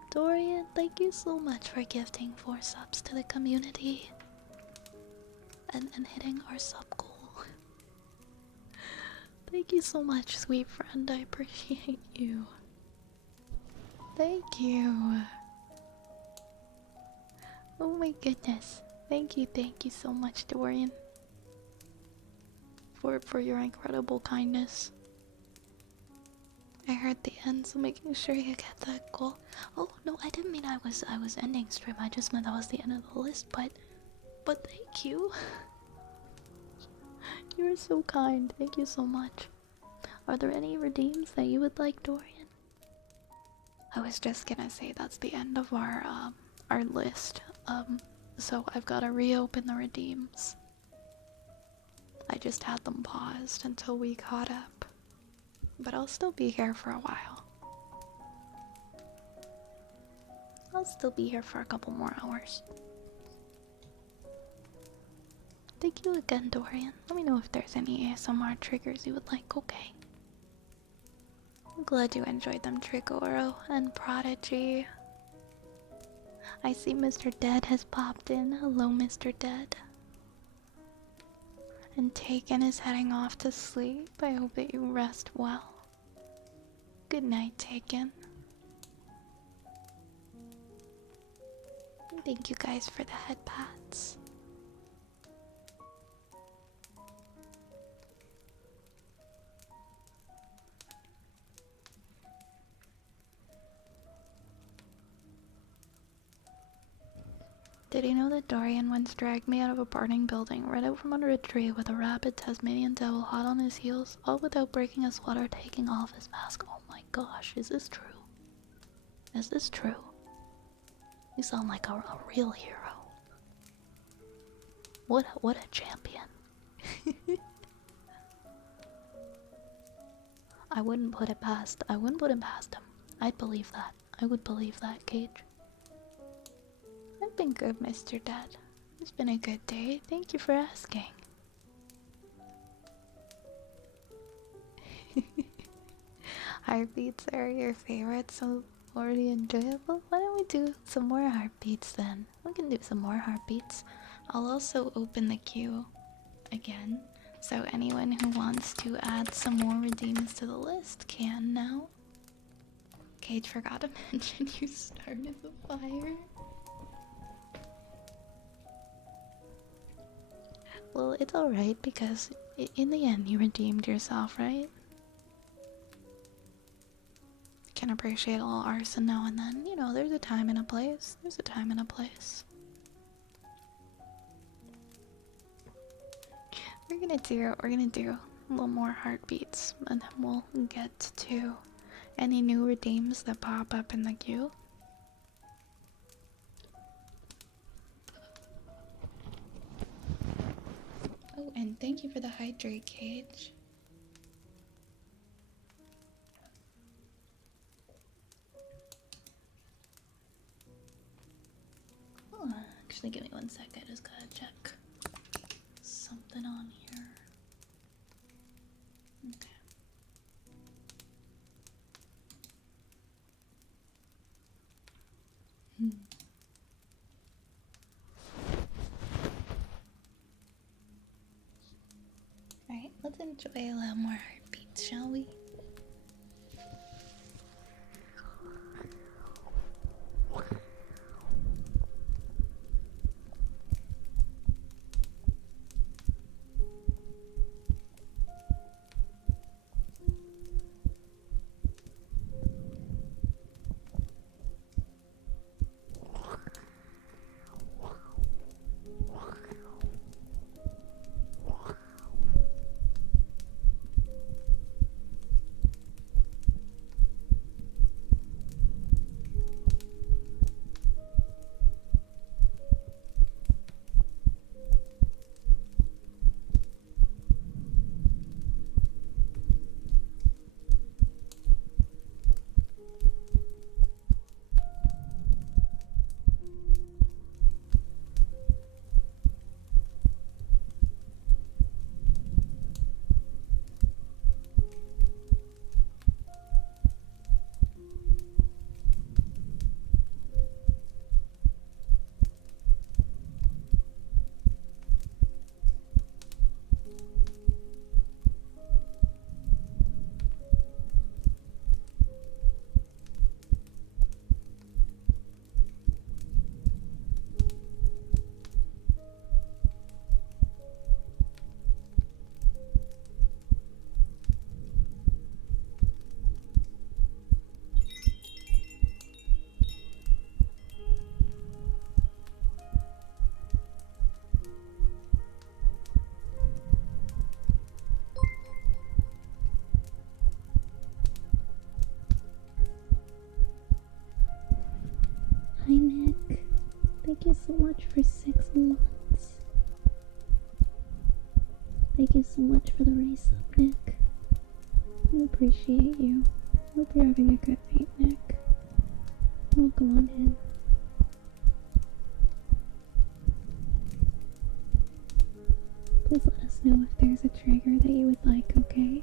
Dorian, thank you so much for gifting 4 subs to the community and hitting our sub goal. Thank you so much, sweet friend. I appreciate you. Thank you. Oh my goodness. Thank you so much, Dorian. For your incredible kindness. I heard the end, so making sure you get that goal. Oh no, I didn't mean I was ending stream. I just meant that was the end of the list, but thank you. You are so kind. Thank you so much. Are there any redeems that you would like, Dorian? I was just gonna say that's the end of our list. So I've gotta reopen the redeems. I just had them paused until we caught up. But I'll still be here for a while. I'll still be here for a couple more hours. Thank you again, Dorian. Let me know if there's any ASMR triggers you would like, okay? I'm glad you enjoyed them, Trigoro and Prodigy. I see Mr. Dead has popped in. Hello, Mr. Dead. And Taken is heading off to sleep. I hope that you rest well. Good night, Taken. Thank you guys for the head pats. Did you know that Dorian once dragged me out of a burning building, right out from under a tree with a rabid Tasmanian devil hot on his heels, all without breaking a sweat or taking off his mask? Oh my gosh, is this true? Is this true? You sound like a real hero. What a champion. I wouldn't put it past him. I'd believe that. I would believe that, Cage. I've been good, Mr. Dad. It's been a good day. Thank you for asking. Heartbeats are your favorite, so already enjoyable? Why don't we do some more heartbeats then? We can do some more heartbeats. I'll also open the queue again, so anyone who wants to add some more redeems to the list can now. Cage forgot to mention you started the fire. Well, it's alright because in the end you redeemed yourself, right? Can appreciate a little arson now and then. You know, there's a time and a place. There's a time and a place. We're gonna do a little more heartbeats, and then we'll get to any new redeems that pop up in the queue. Oh, and thank you for the hydrate, Cage. Oh, actually, give me 1 sec. I just gotta check something on here. Okay. Alright, let's enjoy a little more heartbeats, shall we? Thank you so much for 6 months. Thank you so much for the race up, Nick. I appreciate you. Hope you're having a good night, Nick. Welcome on in. Please let us know if there's a trigger that you would like, okay?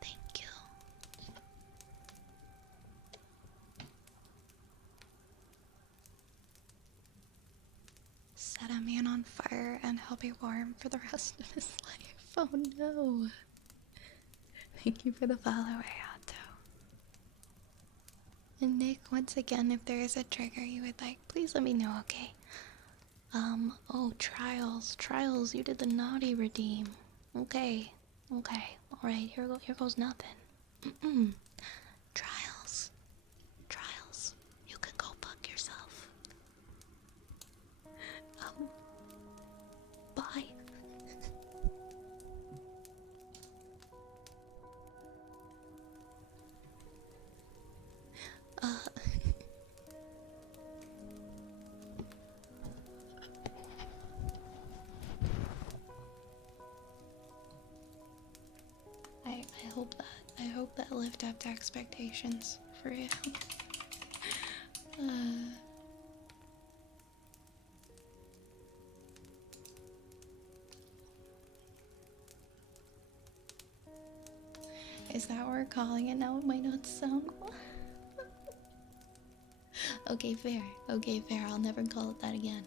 Thank you. Set a man on fire and he'll be warm for the rest of his life. Oh no. Thank you for the follow, Ayato. And Nick, once again, if there is a trigger you would like, please let me know, okay? Oh, trials. Trials, you did the naughty redeem. Okay. Alright, here goes nothing. Trials. You can go fuck yourself. Bye. I hope that lived up to expectations for you. Is that what we're calling it now? It might not sound cool. Okay, fair. I'll never call it that again.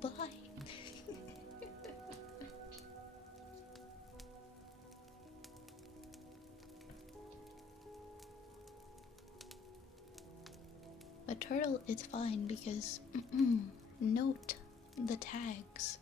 Bye. A turtle is fine because note the tags.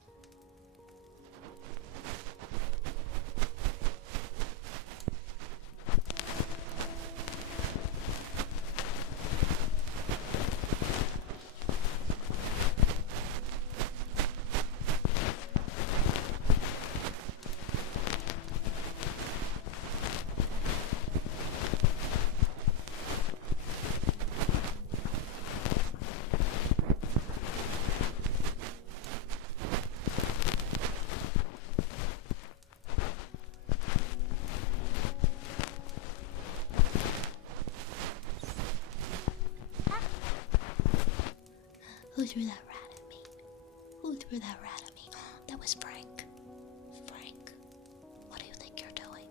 Who threw that rat at me? That was Frank. Frank, what do you think you're doing?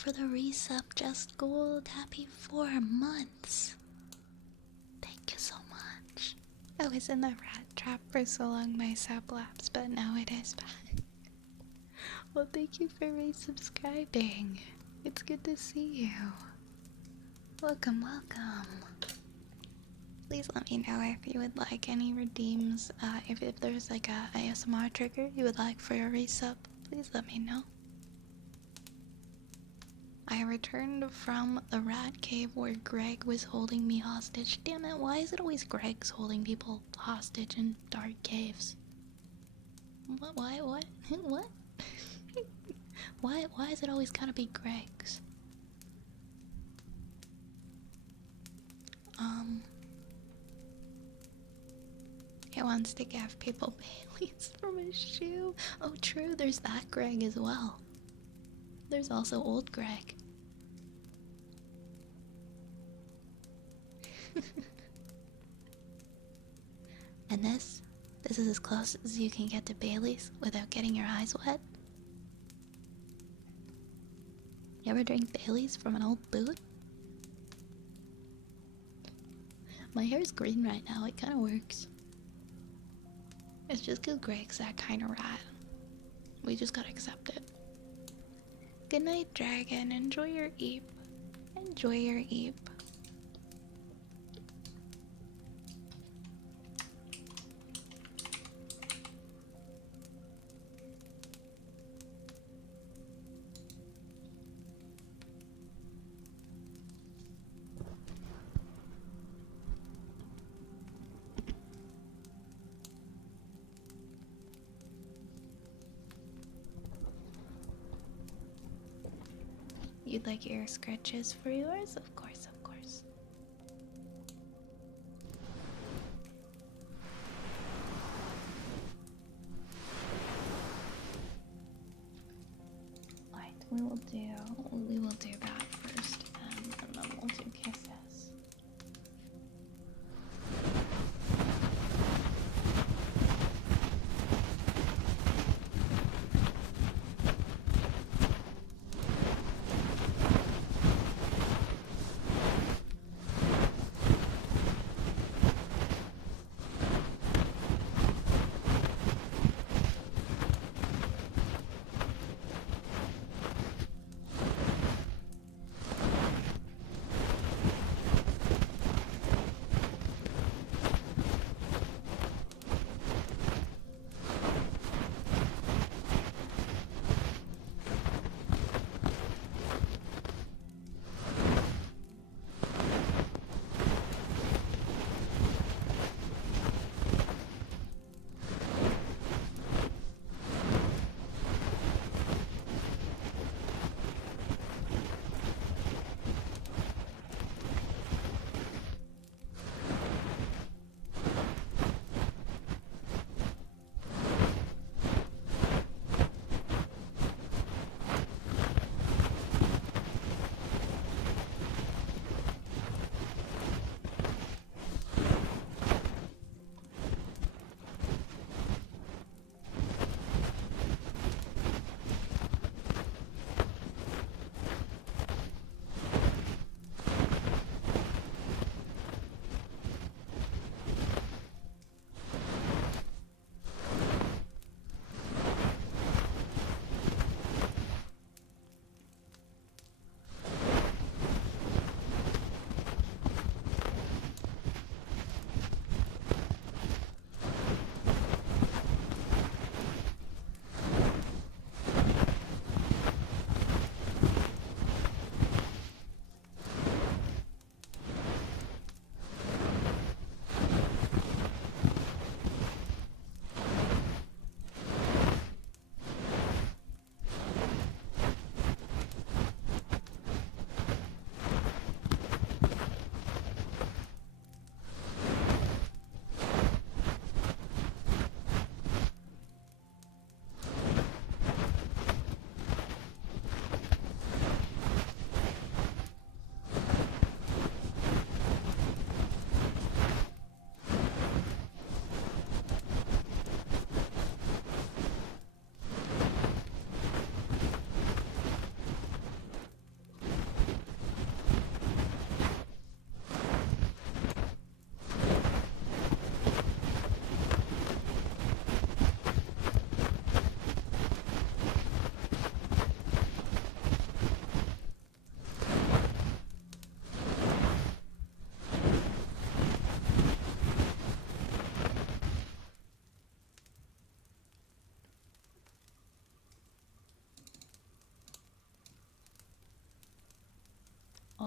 for the resub, Just Gold. Happy 4 months. Thank you so much. I was in the rat trap for so long, my sub lapse, but now it is back. Well, thank you for resubscribing. It's good to see you. Welcome, welcome. Please let me know if you would like any redeems. If there's like a ASMR trigger you would like for your resub, please let me know. I returned from the rat cave where Greg was holding me hostage. Damn it, why is it always Greg's holding people hostage in dark caves? What? What? What? Why is it always gotta be Greg's? He wants to give people Baileys from his shoe. Oh, true, there's that Greg as well. There's also old Greg. And this is as close as you can get to Bailey's without getting your eyes wet. You ever drink Bailey's from an old boot? My hair's green right now, it kinda works. It's just 'cause Greg's that kind of rat. We just gotta accept it. Good night, dragon. Enjoy your eep. Enjoy your eep. You'd like ear scratches for yours? Of course, of course. Alright, we will do that first, and then we'll do kisses.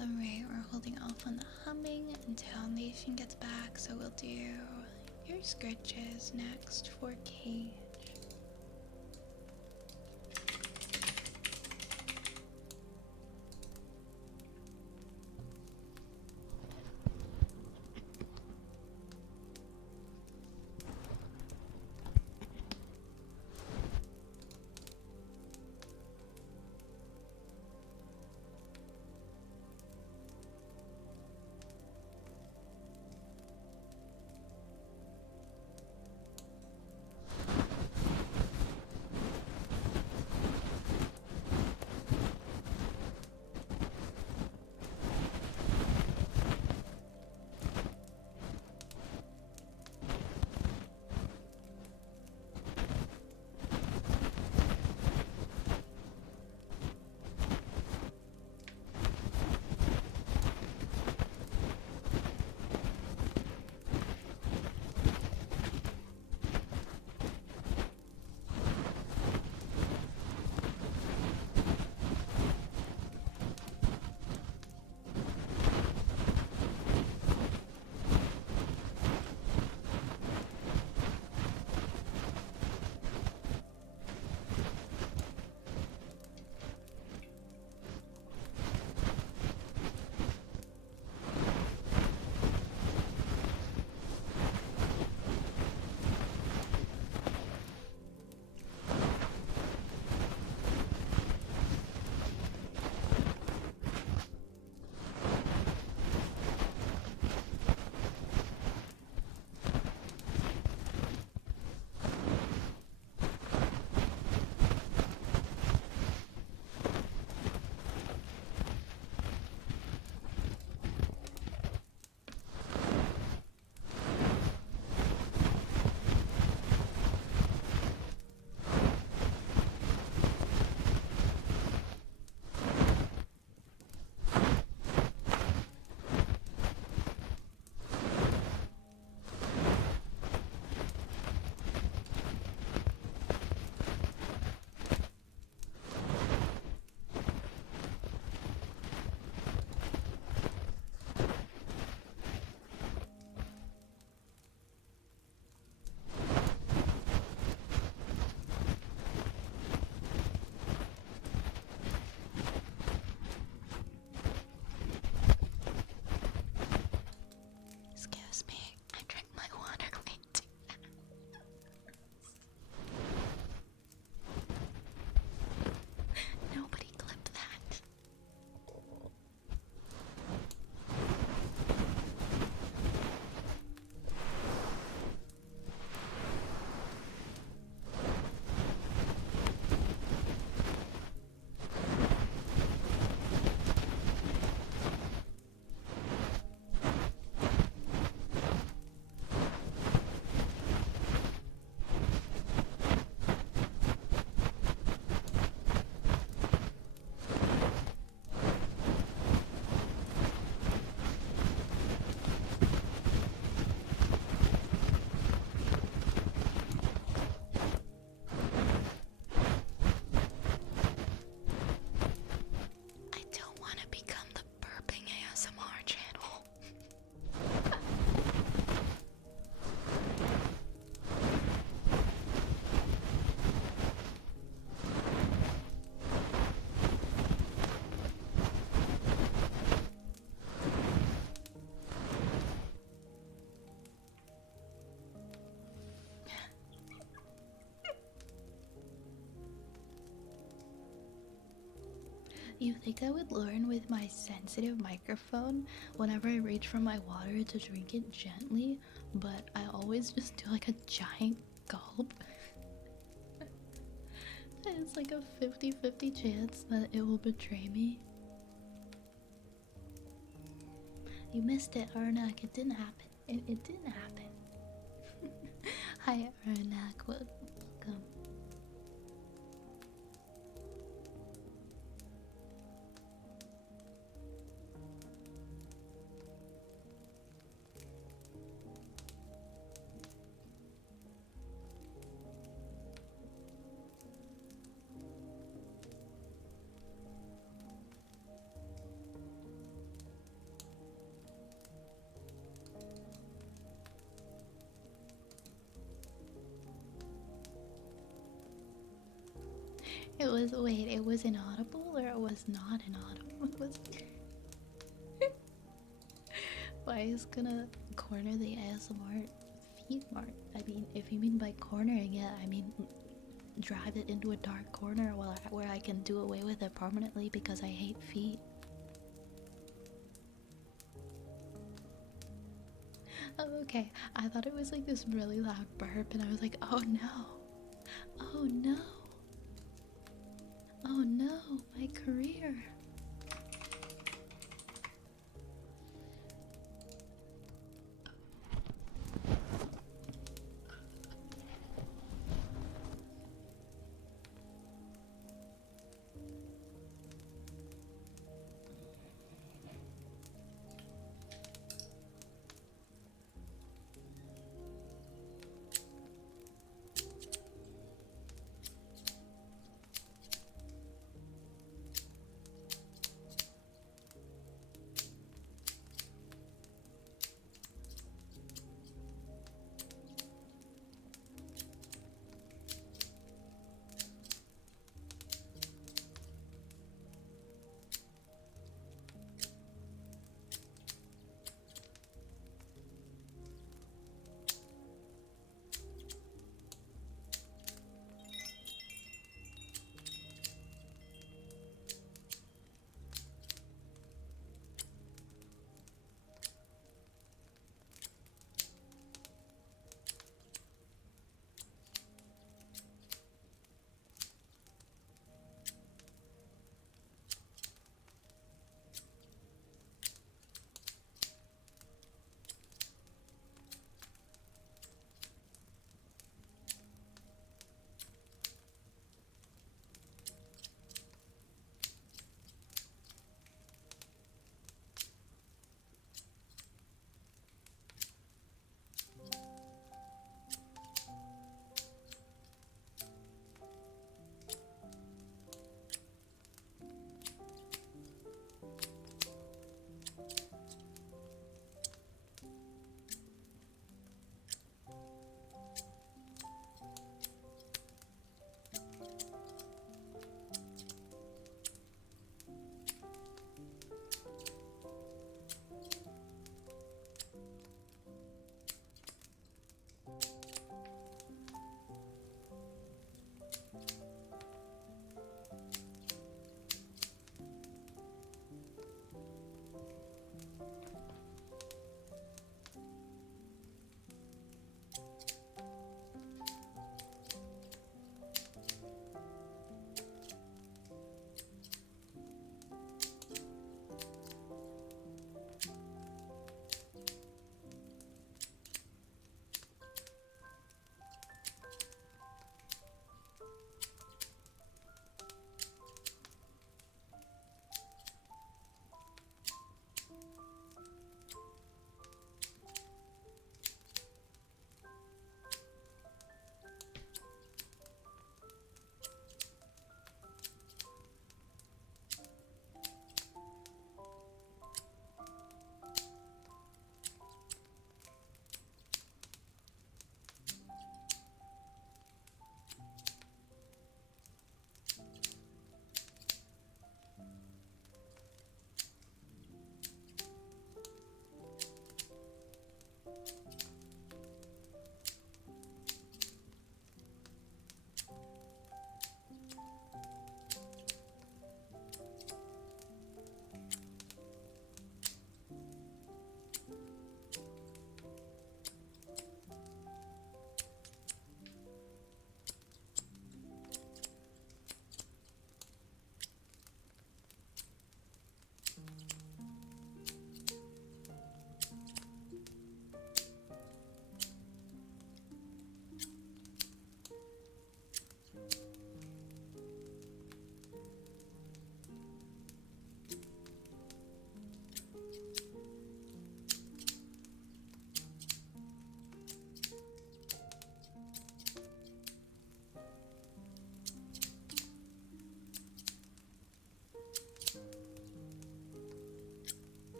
Alright, we're holding off on the humming until Nation gets back, so we'll do your scritches next for Cage. You think I would learn with my sensitive microphone whenever I reach for my water to drink it gently, but I always just do like a giant gulp. It's like a 50-50 chance that it will betray me. You missed it, Arnak. It didn't happen. It didn't happen. Hi, Arnak. Welcome. It was, wait, it was inaudible or it was not inaudible? It was. Why is gonna corner the ASMR feed mark? I mean, if you mean by cornering it, I mean drive it into a dark corner where I can do away with it permanently because I hate feet. Oh, okay. I thought it was like this really loud burp, and I was like, oh no. Oh no. Oh no, my career.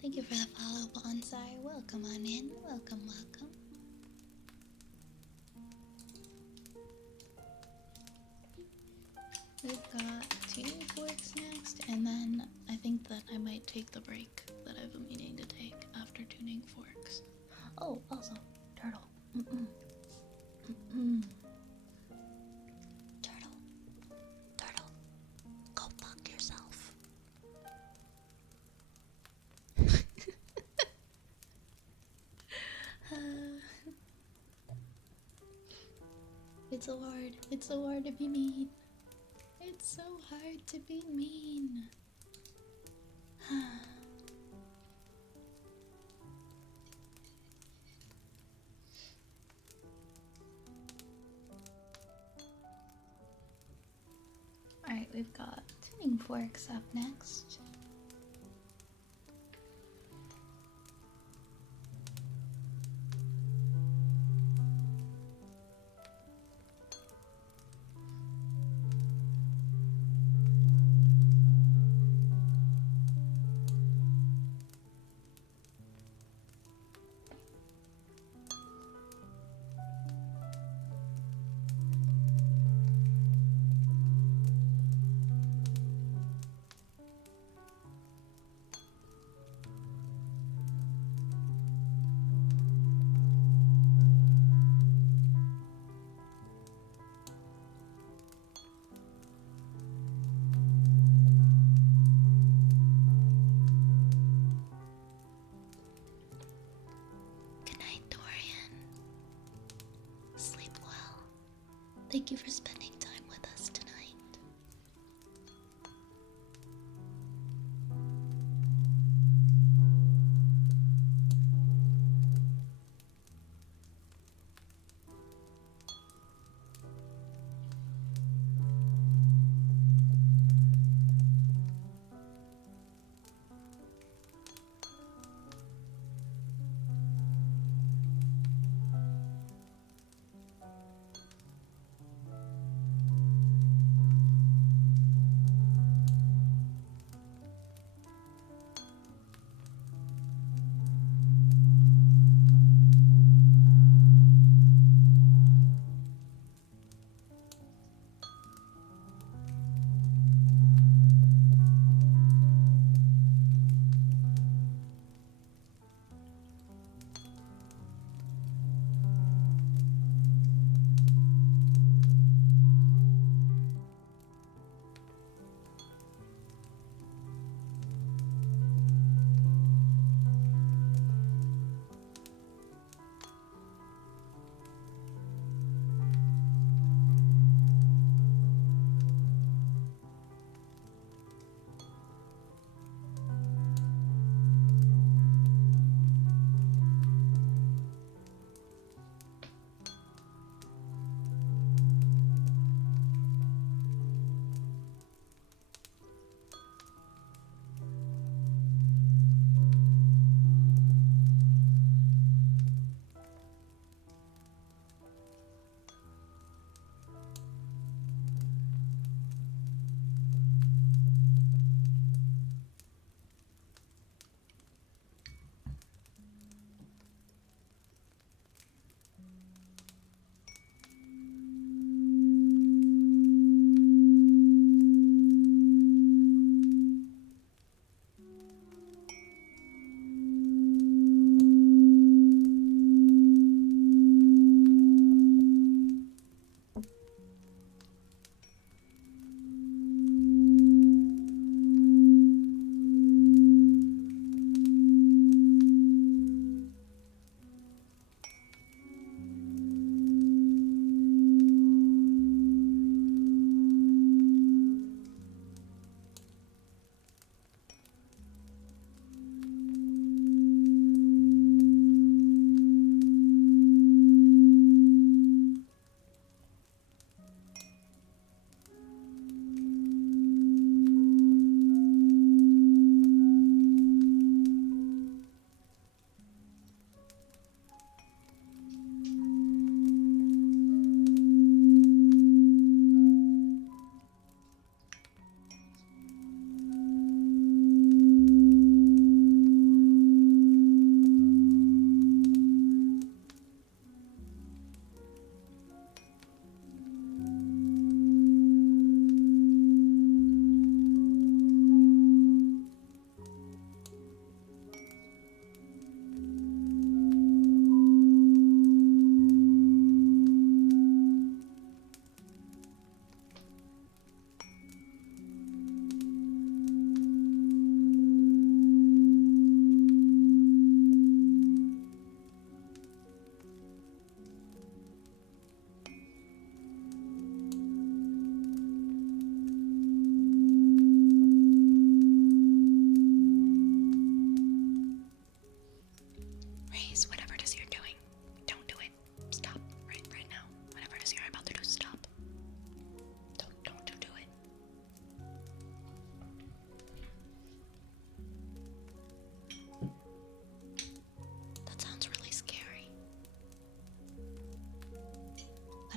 Thank you for the follow, Bonsai. Welcome on in. Welcome, welcome. We've got tuning forks next, and then I think that I might take the break that I've been meaning to take after tuning forks. Oh, also, turtle. Turtle. Turtle. Go fuck yourself. It's so hard. It's so hard to be mean. It's so hard to be mean. Alright, we've got tuning forks up next. Good night, Dorian. Sleep well. Thank you for spending time with us tonight.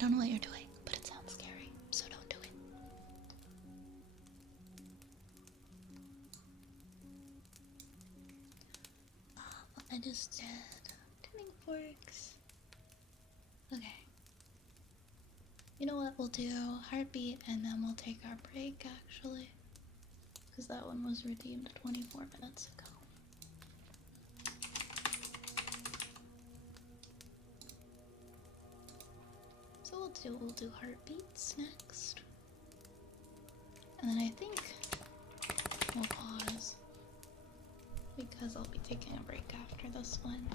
I don't know what you're doing, but it sounds scary, so don't do it. I just did tuning forks. Okay. You know what we'll do? Heartbeat, and then we'll take our break, actually. Because that one was redeemed 24 minutes ago. So we'll do heartbeats next. And then I think we'll pause. Because I'll be taking a break after this one.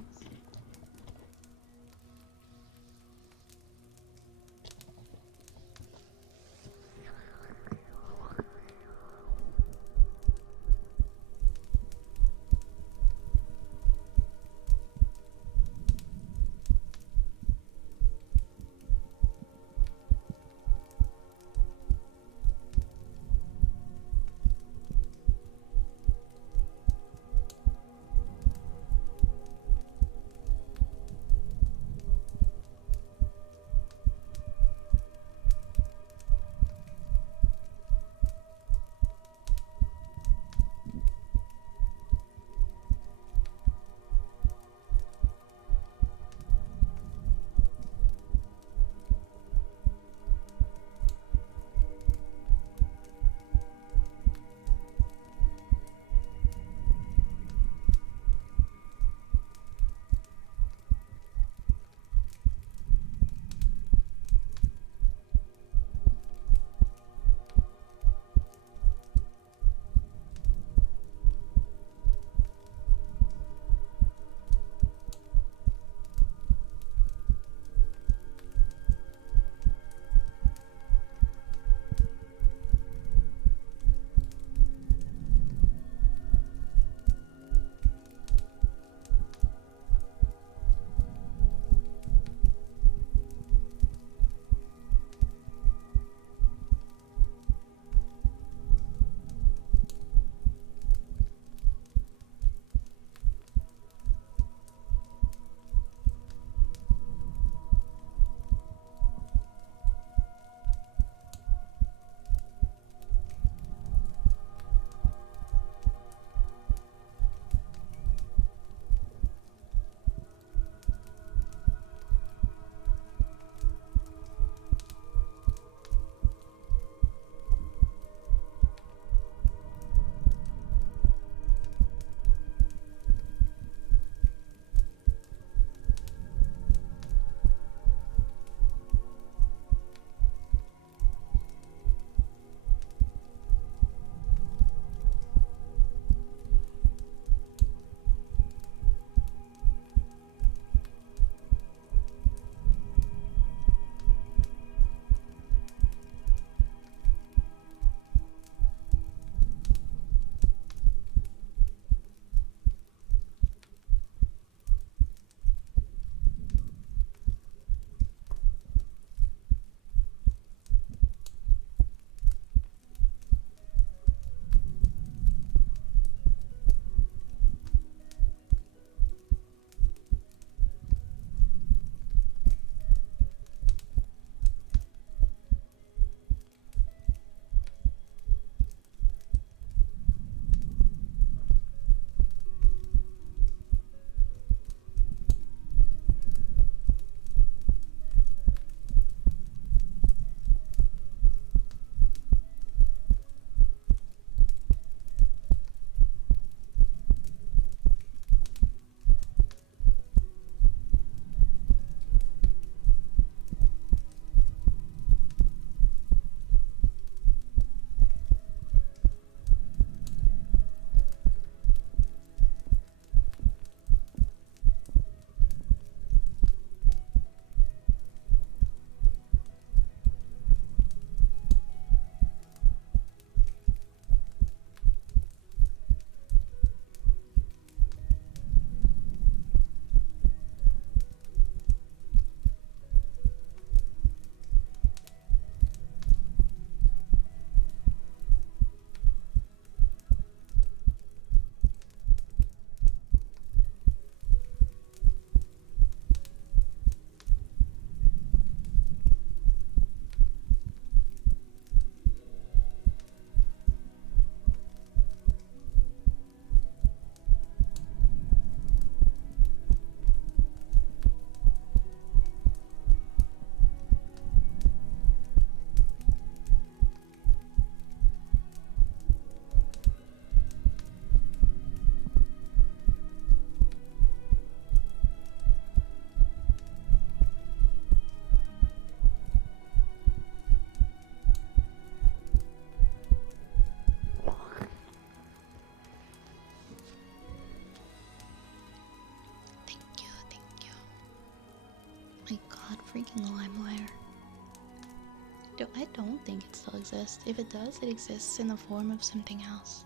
don't think it still exists. If it does, it exists in the form of something else.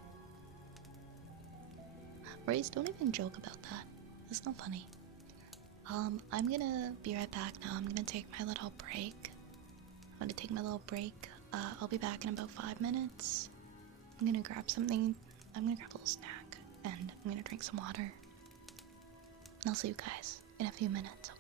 Race, don't even joke about that. It's not funny. I'm gonna be right back now. I'm gonna take my little break. I'm gonna take my little break. I'll be back in about 5 minutes. I'm gonna grab something. I'm gonna grab a little snack. And I'm gonna drink some water. And I'll see you guys in a few minutes, okay?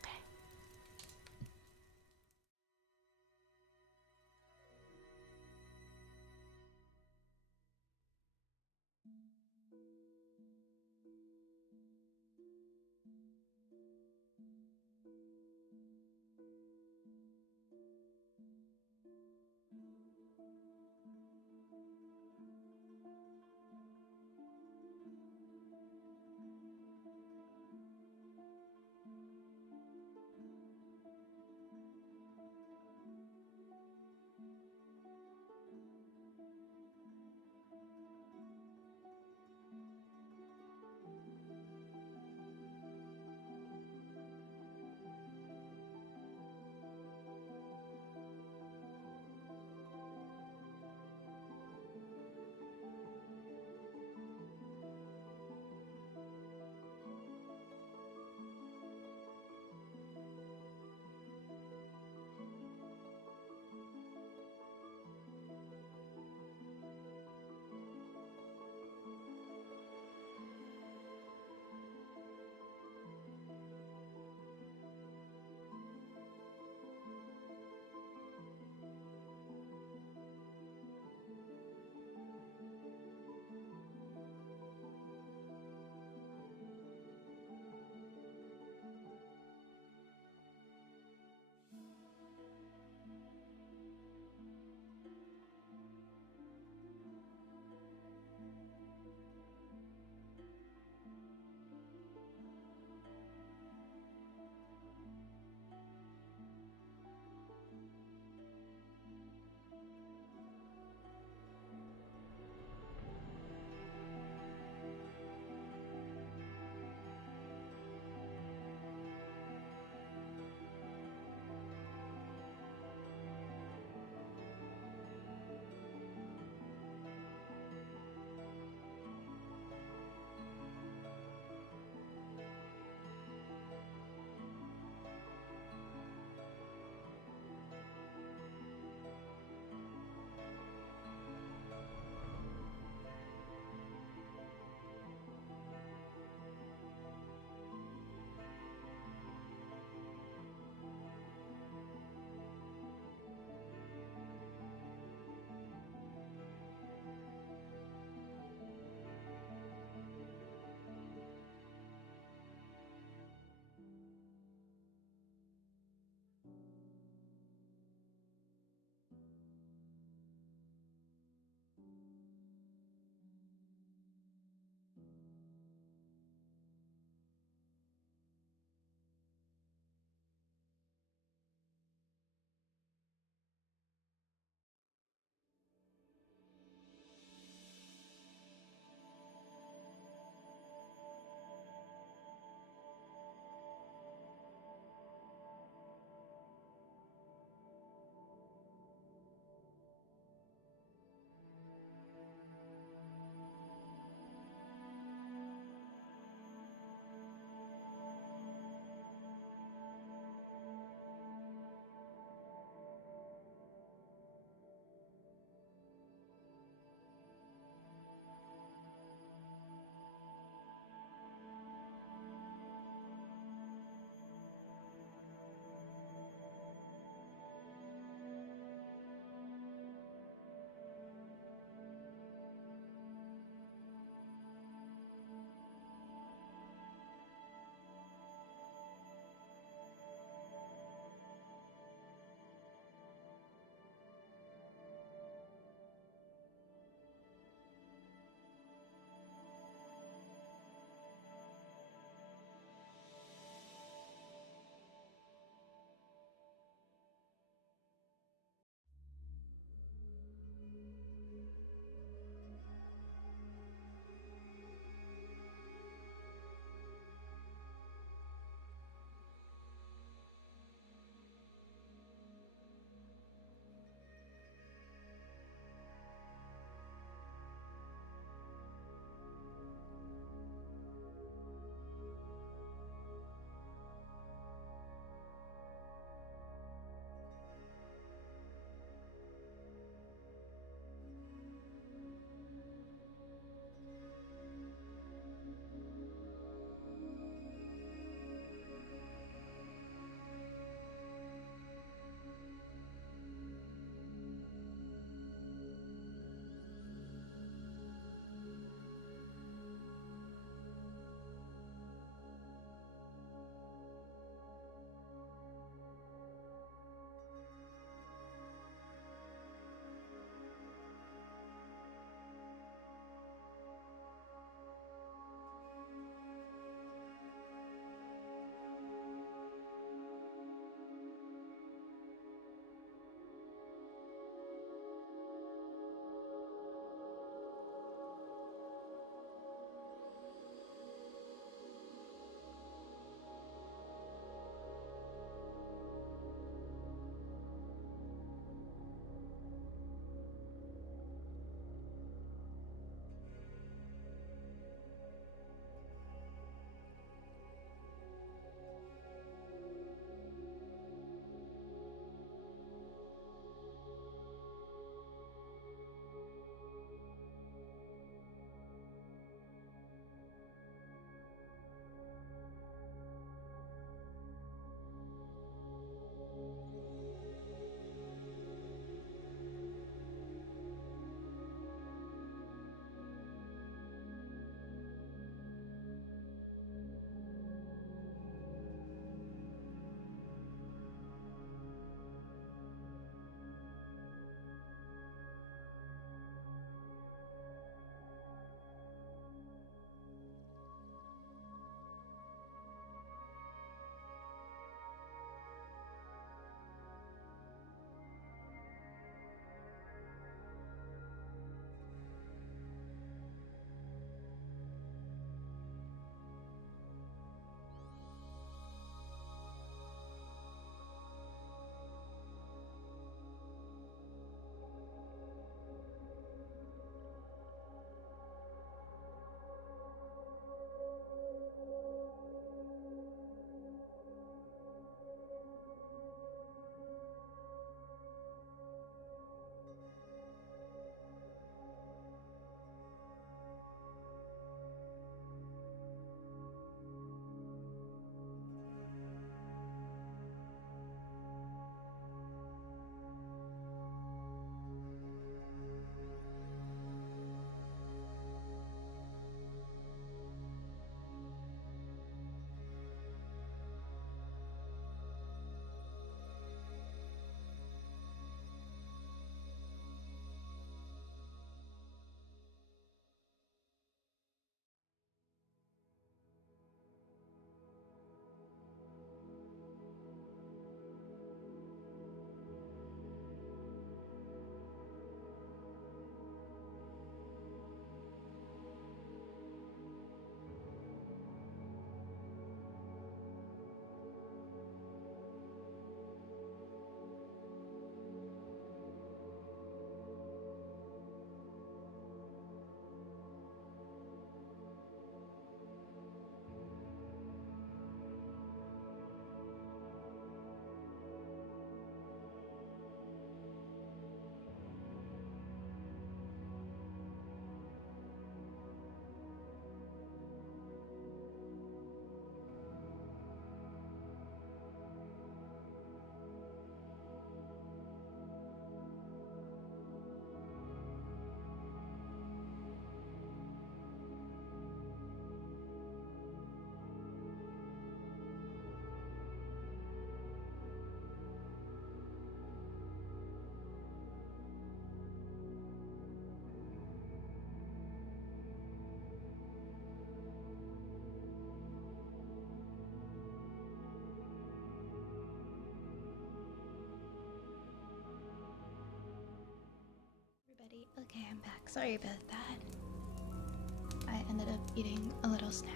Okay, I'm back. Sorry about that. I ended up eating a little snack.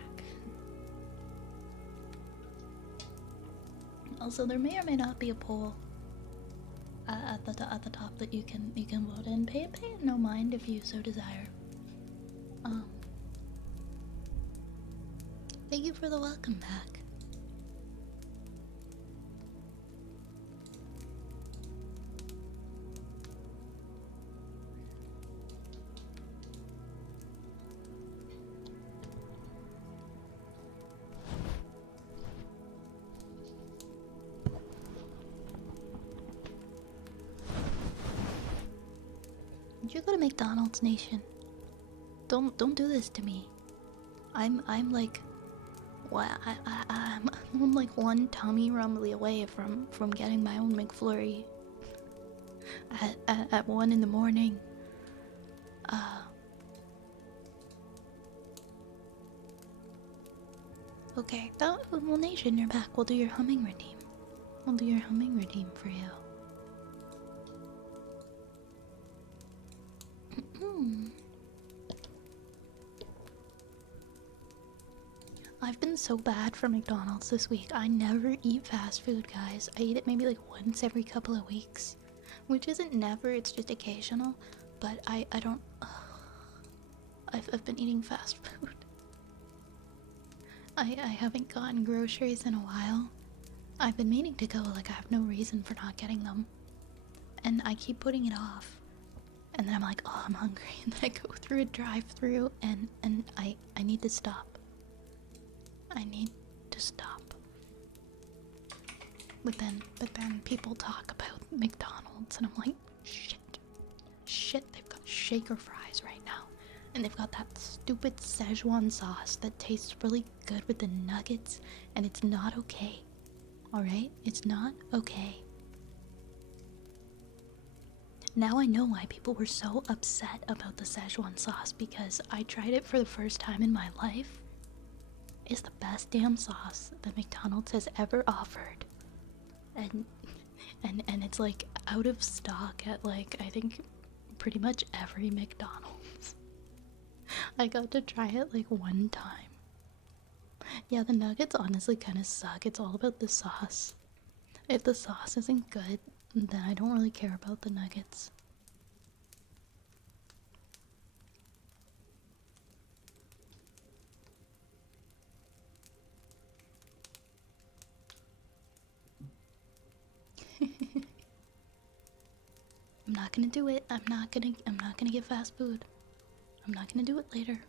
Also, there may or may not be a poll at the top that you can vote in. Pay no mind if you so desire. Um, Thank you for the welcome back. Did you go to McDonald's, Nation? Don't do this to me. I'm like, what? I'm like one tummy rumbly away from getting my own McFlurry at 1 in the morning. Okay, well, Nation, you're back. We'll do your humming redeem. We'll do your humming redeem for you. I've been so bad for McDonald's this week. I never eat fast food, guys. I eat it maybe like once every couple of weeks. Which isn't never, it's just occasional. But I don't... I've been eating fast food. I haven't gotten groceries in a while. I've been meaning to go, like I have no reason for not getting them. And I keep putting it off. And then I'm like, oh, I'm hungry. And then I go through a drive-through and I need to stop. I need to stop. But then people talk about McDonald's and I'm like, shit, they've got shaker fries right now. And they've got that stupid Szechuan sauce that tastes really good with the nuggets, and it's not okay. Alright? It's not okay. Now I know why people were so upset about the Szechuan sauce, because I tried it for the first time in my life. It's the best damn sauce that McDonald's has ever offered. And it's like out of stock at like, I think pretty much every McDonald's. I got to try it like one time. Yeah, the nuggets honestly kind of suck. It's all about the sauce. If the sauce isn't good, then I don't really care about the nuggets. I'm not gonna do it. I'm not gonna get fast food. I'm not gonna do it later.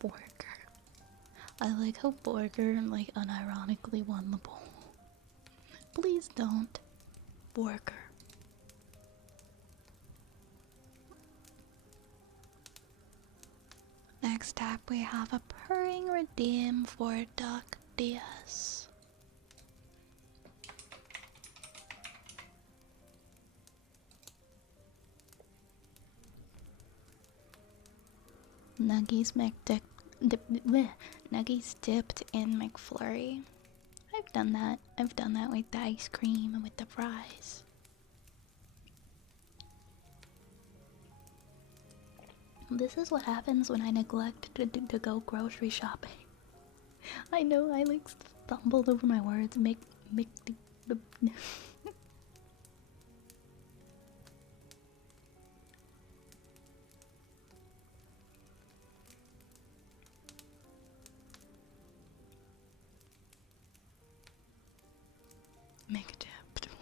Borger. I like how Borger like unironically won the poll. Please don't. Borger. Next up, we have a purring redeem for Duck DS. Nuggies Nuggies dipped in McFlurry. I've done that. I've done that with the ice cream and with the fries. This is what happens when I neglect to go grocery shopping. I know I like stumbled over my words. Make McDipped.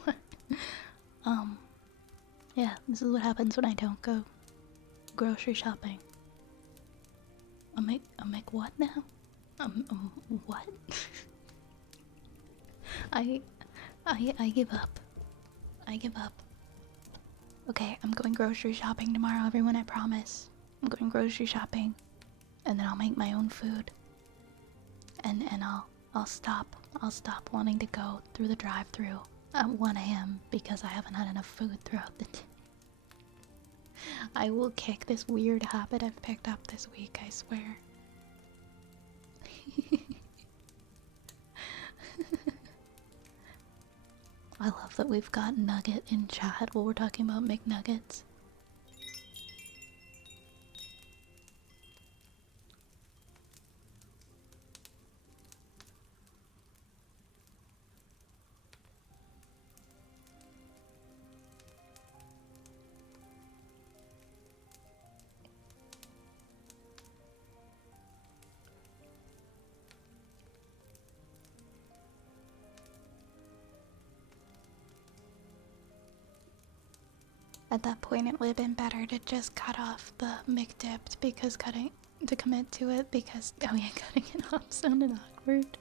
What? Yeah, this is what happens when I don't go grocery shopping. A make what now? What? I give up. I give up. Okay, I'm going grocery shopping tomorrow, everyone, I promise. I'm going grocery shopping. And then I'll make my own food. And I'll stop wanting to go through the drive-thru at 1 a.m. because I haven't had enough food throughout the day. I will kick this weird habit I've picked up this week, I swear. I love that we've got Nugget in chat while we're talking about McNuggets. At that point, it would have been better to just cut off the McDipped because to commit to it because, oh yeah, cutting it off sounded awkward.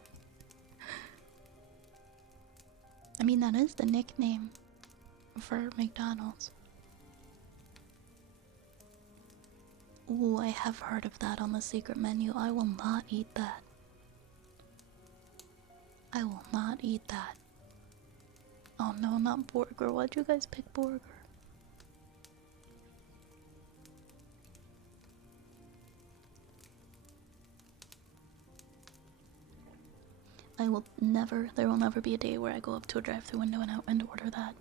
I mean, that is the nickname for McDonald's. Ooh, I have heard of that on the secret menu. I will not eat that. I will not eat that. Oh no, not burger. Why'd you guys pick burger? I will never, there will never be a day where I go up to a drive-thru window and order that.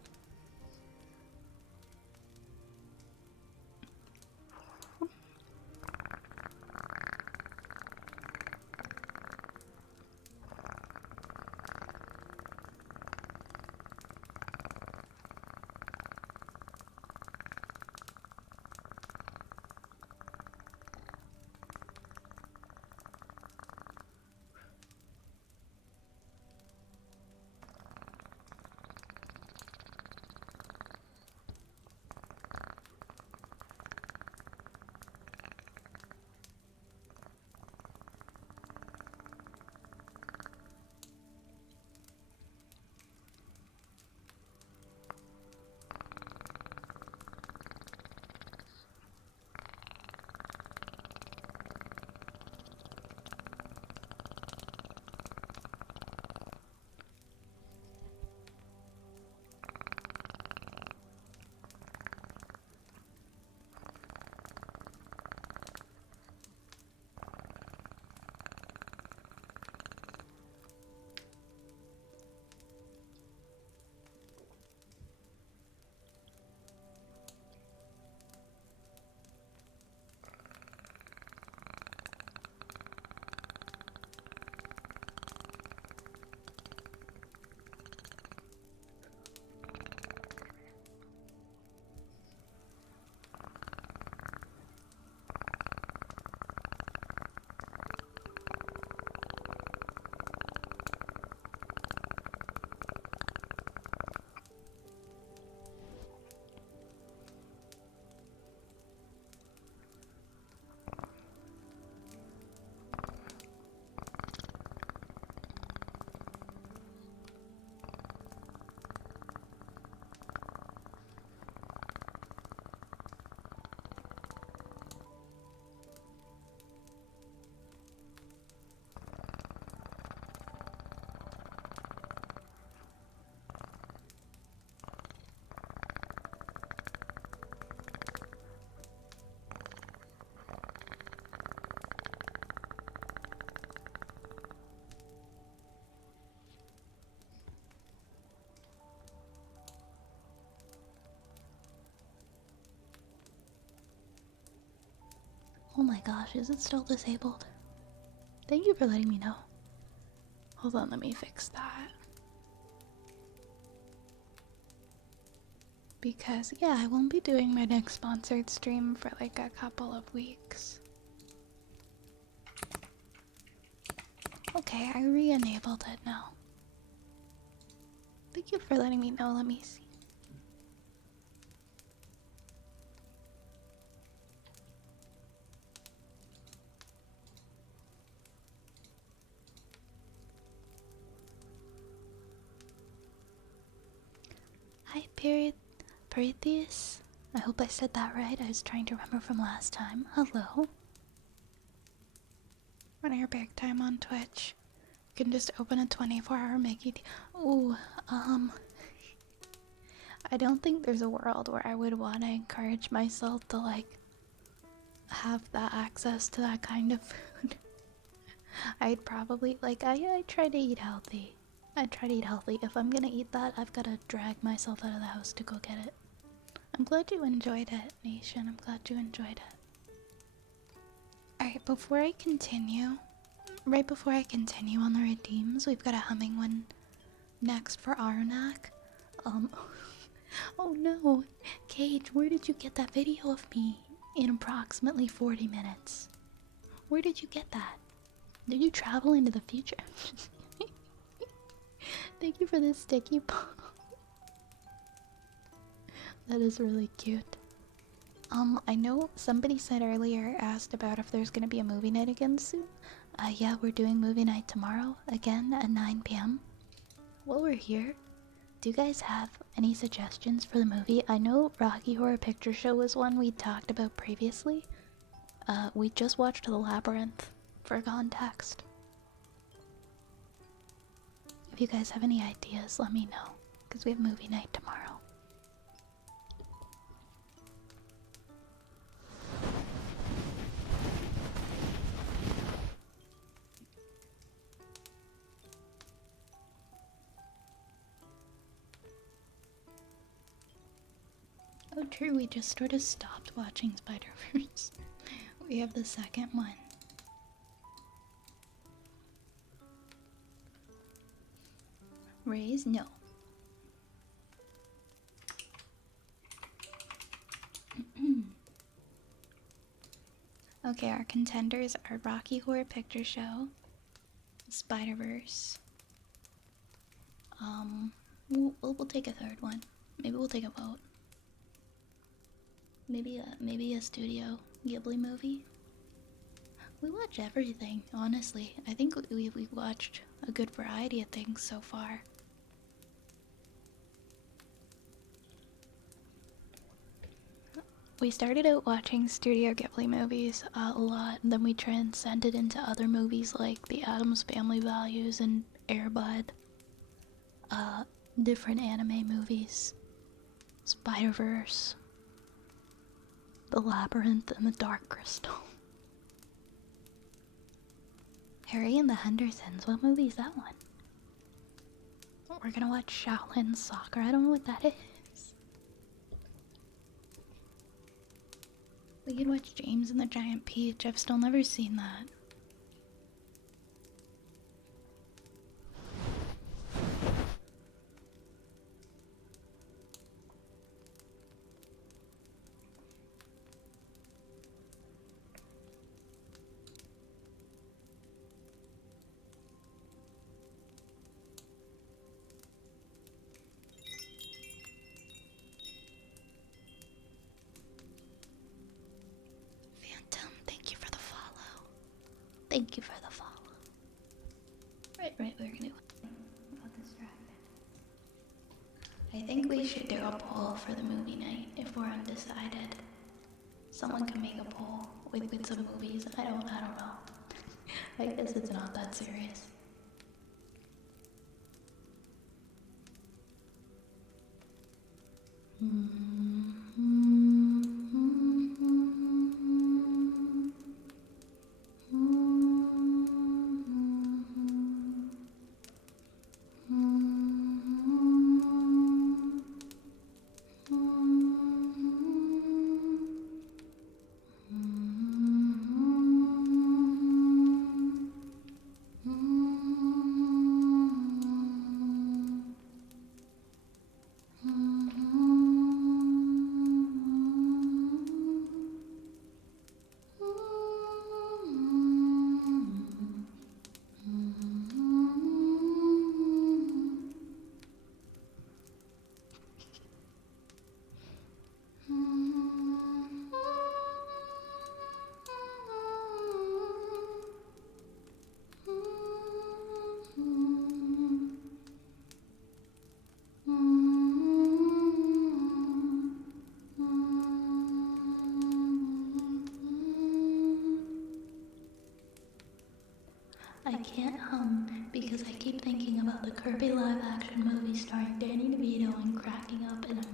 my gosh, is it still disabled? Thank you for letting me know. Hold on, let me fix that. Because, yeah, I won't be doing my next sponsored stream for like a couple of weeks. Okay, I re-enabled it now. Thank you for letting me know. Let me see. Hi, Peritheus. I hope I said that right. I was trying to remember from last time. Hello. When your break time on Twitch, you can just open a 24-hour Mickey. Ooh, I don't think there's a world where I would want to encourage myself to like have that access to that kind of food. I'd probably like I try to eat healthy. I try to eat healthy. If I'm gonna eat that, I've gotta drag myself out of the house to go get it. I'm glad you enjoyed it, Nation. I'm glad you enjoyed it. Alright, before I continue, right before I continue on the redeems, we've got a humming one next for Arnak. Oh no, Cage, where did you get that video of me in approximately 40 minutes? Where did you get that? Did you travel into the future? Thank you for this sticky bomb. That is really cute. I know somebody said earlier, asked about if there's gonna be a movie night again soon. Yeah, we're doing movie night tomorrow, again at 9 p.m. While we're here, do you guys have any suggestions for the movie? I know Rocky Horror Picture Show was one we talked about previously. We just watched The Labyrinth, for context. If you guys have any ideas, let me know, because we have movie night tomorrow. Oh true, we just sort of stopped watching Spider-Verse. We have the second one. Raise? No. Okay, our contenders are Rocky Horror Picture Show, Spider-Verse. We'll take a third one. Maybe we'll take a vote. Maybe a Studio Ghibli movie. We watch everything, honestly. I think we've watched a good variety of things so far. We started out watching Studio Ghibli movies a lot, and then we transcended into other movies like The Addams Family Values and Air Bud. Different anime movies. Spider-Verse. The Labyrinth and the Dark Crystal. Harry and the Hendersons. What movie is that one? We're gonna watch Shaolin Soccer. I don't know what that is. We could watch James and the Giant Peach. I've still never seen that. Thank you for the follow. Thank you for the follow. Right, we're gonna got distracted. I think we should do a poll for the movie night if we're undecided. Someone can make a poll with some movies. I don't know. I guess it's not that serious. Because I keep thinking about the Kirby live action movie starring Danny DeVito and cracking up, and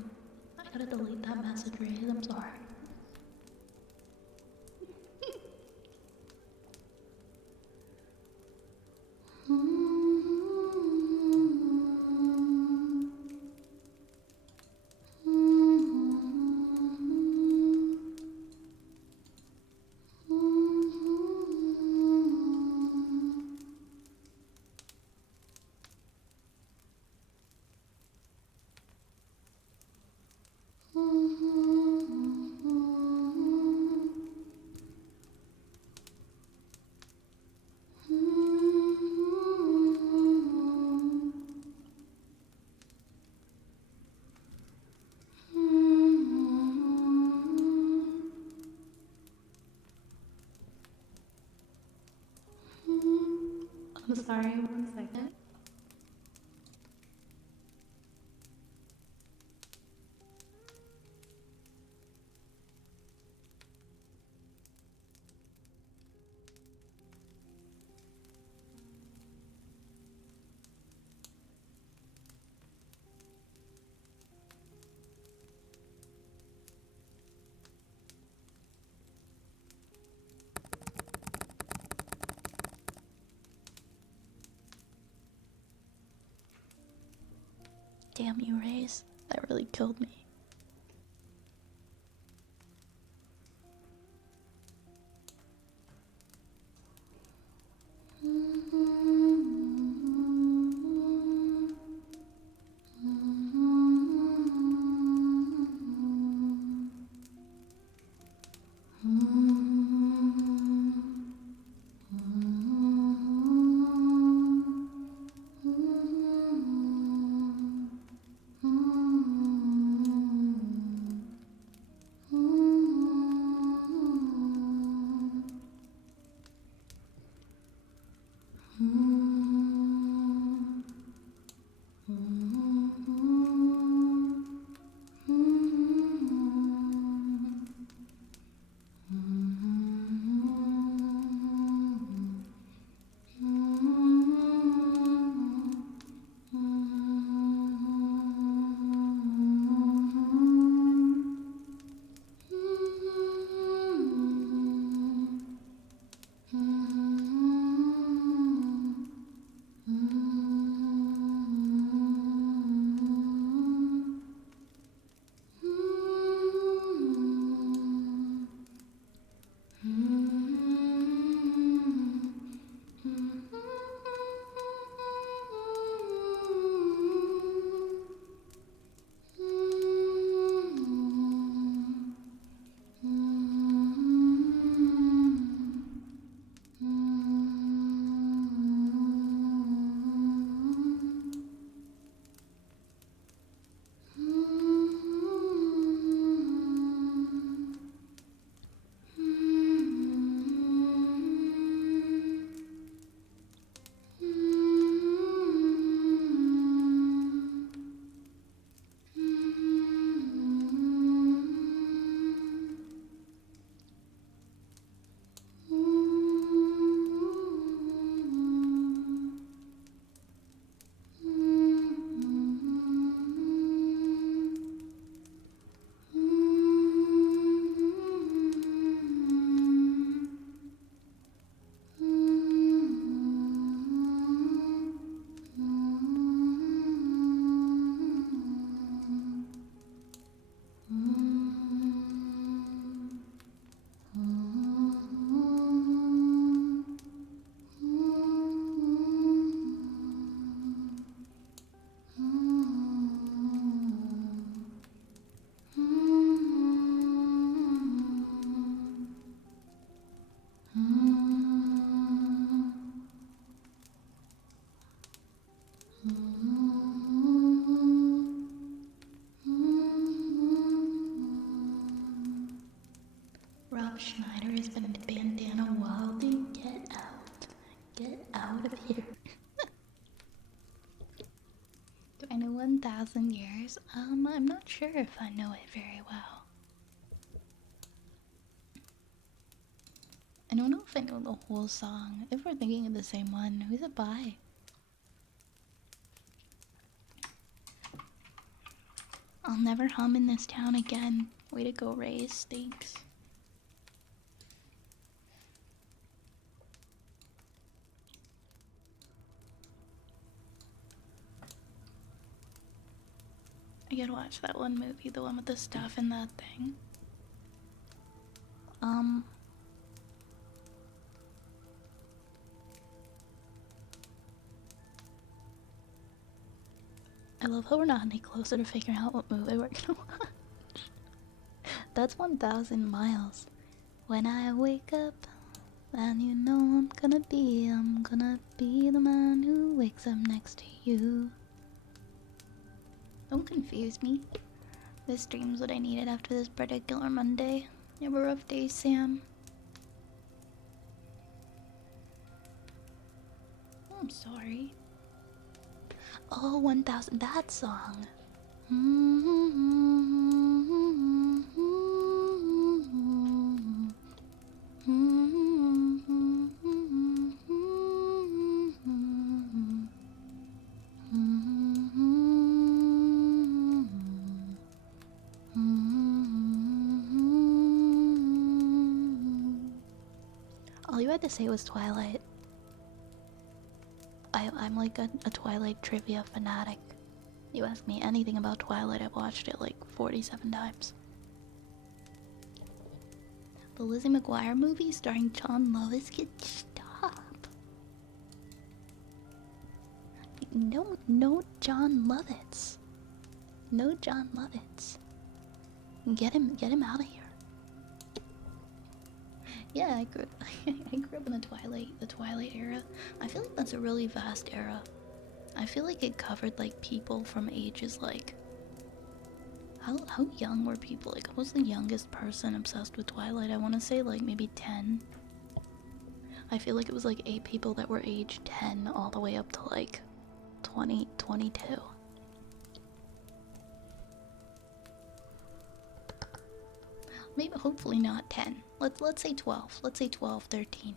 I gotta delete that message, Reed. I'm sorry. I'm sorry, 1 second. Damn you, Raze. That really killed me. Rob Schneider has been bandana wilding. Get out. Get out of here. Do I know 1,000 years? I'm not sure if I know it very well. I don't know if I know the whole song. If we're thinking of the same one, who's it by? I'll never hum in this town again. Way to go, Raise. Thanks. I gotta watch that one movie, the one with the stuff and that thing. I love how we're not any closer to figuring out what movie we're gonna watch. That's 1,000 miles. When I wake up, then you know I'm gonna be the man who wakes up next to you. Don't confuse me. This stream's what I needed after this particular Monday. You have a rough day, Sam. Oh, I'm sorry. Oh, 1,000. That song. All you had to say was Twilight. I'm like a Twilight trivia fanatic. You ask me anything about Twilight, I've watched it like 47 times. The Lizzie McGuire movie starring John Lovitz. Stop. No John Lovitz. No John Lovitz. Get him out of here. Yeah, I grew up in the Twilight era. I feel like that's a really vast era. I feel like it covered like people from ages like how young were people? Like I was the youngest person obsessed with Twilight. I want to say like maybe 10. I feel like it was like 8 people that were age 10 all the way up to like 20, 22. Maybe hopefully not 10. Let's say 12. Let's say 12, 13.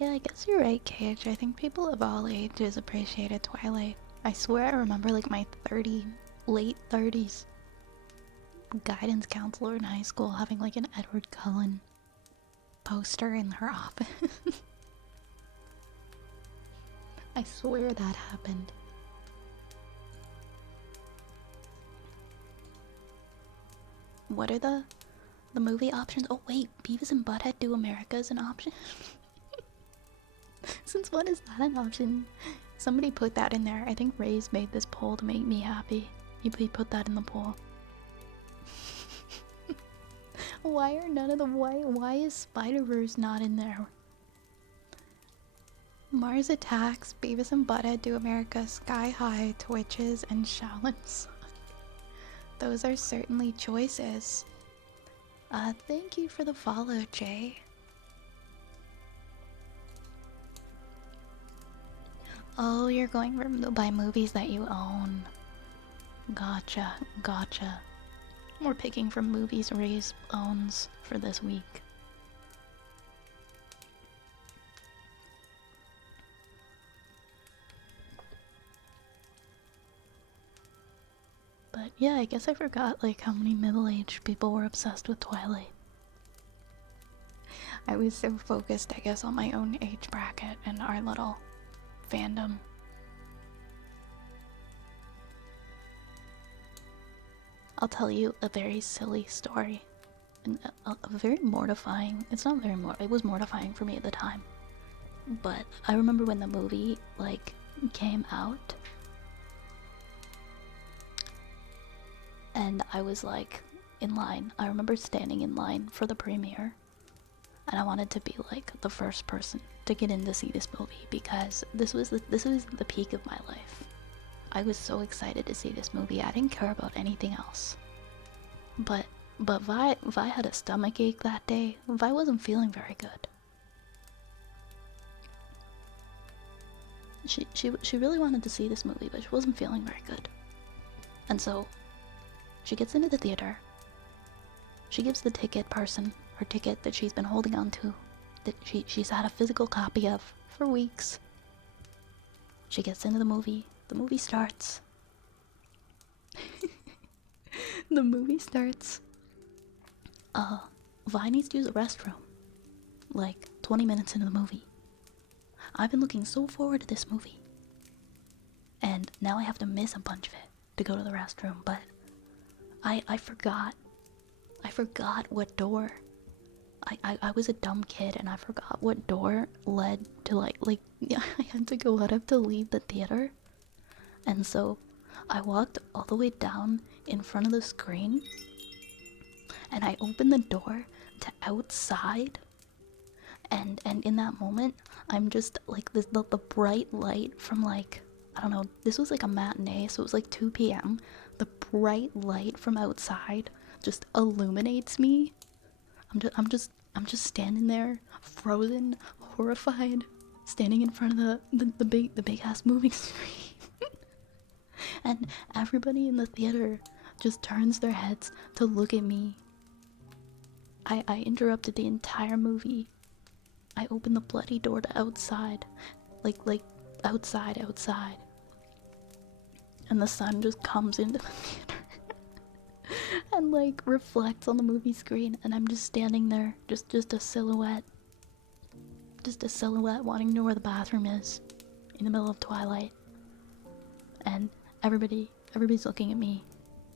Yeah, I guess you're right, Cage. I think people of all ages appreciated Twilight. I swear I remember like my late 30s guidance counselor in high school having like an Edward Cullen poster in her office. I swear that happened. What are the movie options? Oh wait, Beavis and Butthead Do America is an option? Since when is that an option? Somebody put that in there. I think Ray's made this poll to make me happy. He put that in the poll. Why are none of the why is Spider-Verse not in there? Mars Attacks, Beavis and Butthead Do America, Sky High, Twitches, and Shaolin. Those are certainly choices. Thank you for the follow, Jay. Oh, you're going by movies that you own. Gotcha, gotcha. We're picking from movies Ray's owns for this week. But yeah, I guess I forgot like how many middle-aged people were obsessed with Twilight. I was so focused, I guess, on my own age bracket and our little fandom. I'll tell you a very silly story. And a very mortifying. It's not very it was mortifying for me at the time. But I remember when the movie like came out, and I was like in line. I remember standing in line for the premiere, and I wanted to be like the first person to get in to see this movie because this was the peak of my life. I was so excited to see this movie. I didn't care about anything else. But Vi had a stomach ache that day. Vi wasn't feeling very good. She really wanted to see this movie, but she wasn't feeling very good. And so she gets into the theater. She gives the ticket person her ticket that she's been holding on to, that she's had a physical copy of for weeks. She gets into the movie. The movie starts. The movie starts. Vi needs to use the restroom. Like 20 minutes into the movie. I've been looking so forward to this movie. And now I have to miss a bunch of it to go to the restroom, but I forgot. I forgot what door. I was a dumb kid and I forgot what door led to like I had to go out, I have to leave the theater. And so I walked all the way down in front of the screen and I opened the door to outside, and in that moment I'm just like the bright light from like, I don't know, this was like a matinee, so it was like 2 p.m. The bright light from outside just illuminates me. I'm just standing there, frozen, horrified, standing in front of the big ass movie screen. And everybody in the theater just turns their heads to look at me. I interrupted the entire movie. I opened the bloody door to outside. Like outside. And the sun just comes into the theater. And like reflects on the movie screen, and I'm just standing there, just a silhouette. Just a silhouette wanting to know where the bathroom is in the middle of Twilight. And everybody's looking at me,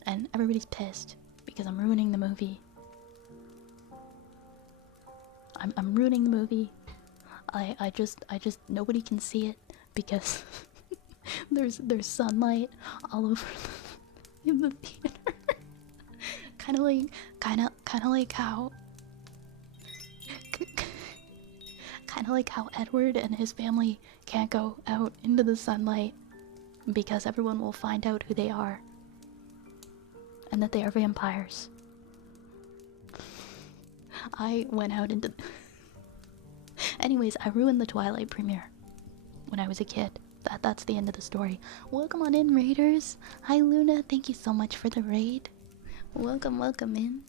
and everybody's pissed because I'm ruining the movie. I'm ruining the movie. I just nobody can see it because there's sunlight all over in the theater. kind of like how kind of like how Edward and his family can't go out into the sunlight because everyone will find out who they are and that they are vampires. I went out into anyways, I ruined the Twilight premiere when I was a kid. That's the end of the story. Welcome on in, raiders. Hi Luna, thank you so much for the raid. Welcome in.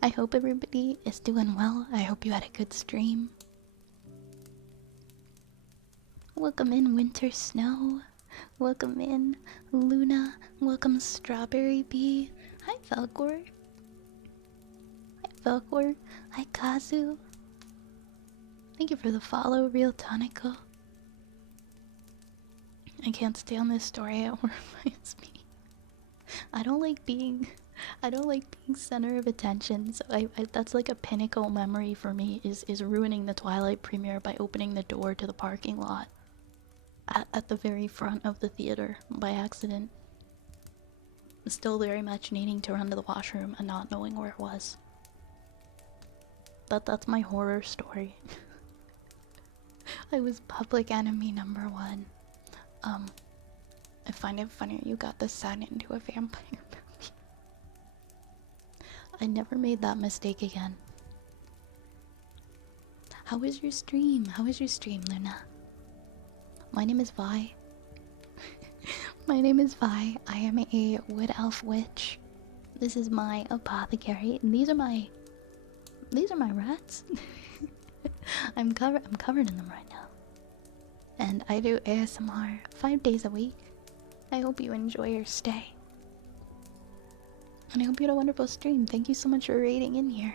I hope everybody is doing well. I hope you had a good stream. Welcome in, Winter Snow. Welcome in, Luna. Welcome, Strawberry Bee. Hi, Falcor. Hi, Falcor. Hi, Kazu. Thank you for the follow, Real Tonico. I can't stay on this story. It horrifies me. I don't like being center of attention. So that's like a pinnacle memory for me. Is ruining the Twilight premiere by opening the door to the parking lot at the very front of the theater by accident. Still very much needing to run to the washroom and not knowing where it was. That's my horror story. I was public enemy #1. I find it funny you got the sun into a vampire movie. I never made that mistake again. How was your stream? How was your stream, Luna? My name is Vi. My name is Vi. I am a wood elf witch. This is my apothecary, and these are my rats. I'm covered in them right now. And I do ASMR 5 days a week. I hope you enjoy your stay. And I hope you had a wonderful stream. Thank you so much for raiding in here.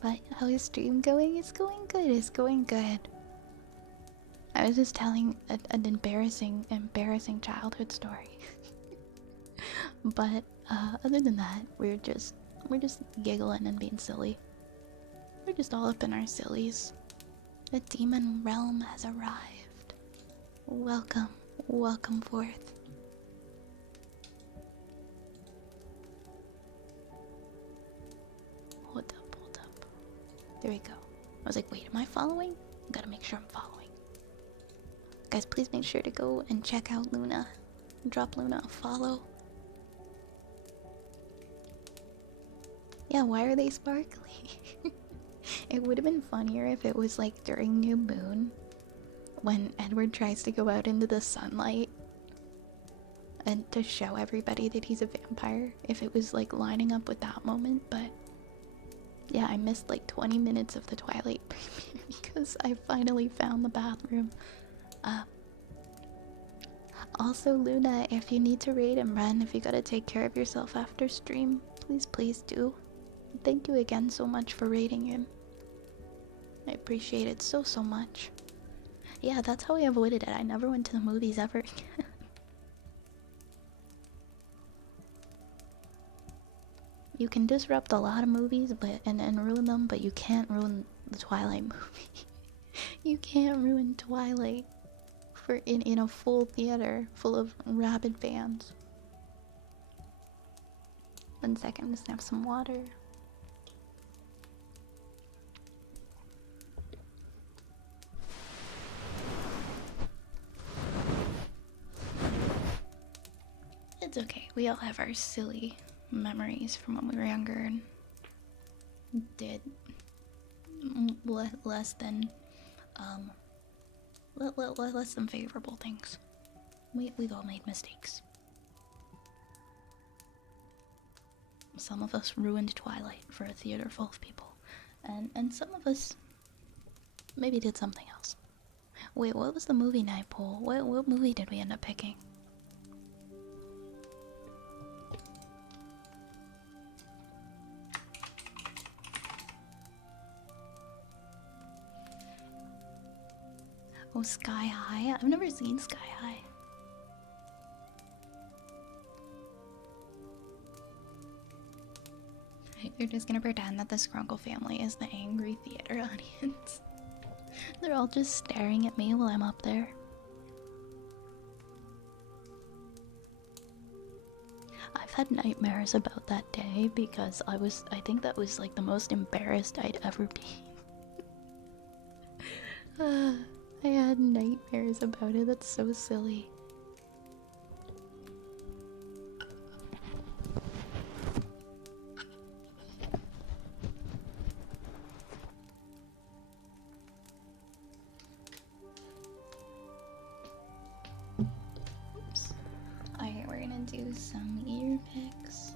But how is stream going? It's going good. It's going good. I was just telling an embarrassing childhood story. But other than that, we're just giggling and being silly. We're just all up in our sillies. The demon realm has arrived. Welcome, welcome forth. Hold up. There we go. I was like, wait, am I following? Gotta make sure I'm following. Guys, please make sure to go and check out Luna. Drop Luna a follow. Yeah, why are they sparkly? It would have been funnier if it was like during new moon when Edward tries to go out into the sunlight and to show everybody that he's a vampire, if it was like lining up with that moment. But yeah, I missed like 20 minutes of the Twilight premiere because I finally found the bathroom. Also, Luna, if you need to raid and run, if you gotta take care of yourself after stream, please do. Thank you again so much for raiding him. I appreciate it so much. Yeah, that's how I avoided it. I never went to the movies ever again. You can disrupt a lot of movies and ruin them, but you can't ruin the Twilight movie. You can't ruin Twilight in a full theater full of rabid fans. 1 second, I'm just gonna have some water. It's okay. We all have our silly memories from when we were younger and did less than favorable things. We've all made mistakes. Some of us ruined Twilight for a theater full of people, and some of us maybe did something else. Wait, what was the movie night poll? What movie did we end up picking? Oh, Sky High? I've never seen Sky High. You're just gonna pretend that the Scrunkle family is the angry theater audience. They're all just staring at me while I'm up there. I've had nightmares about that day because I think that was like the most embarrassed I'd ever been. I had nightmares about it. That's so silly. Oops. Alright, we're gonna do some ear picks.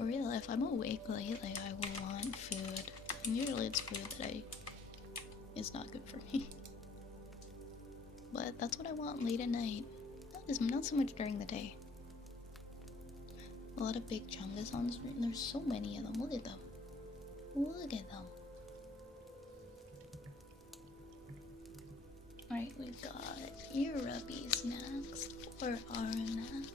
For real, if I'm awake late, like, I will want food. And usually it's food that is not good for me. But that's what I want late at night. Not so much during the day. A lot of big chungus on the street. There's so many of them. Look at them. Look at them. Alright, we've got ear rubbies next for our neck.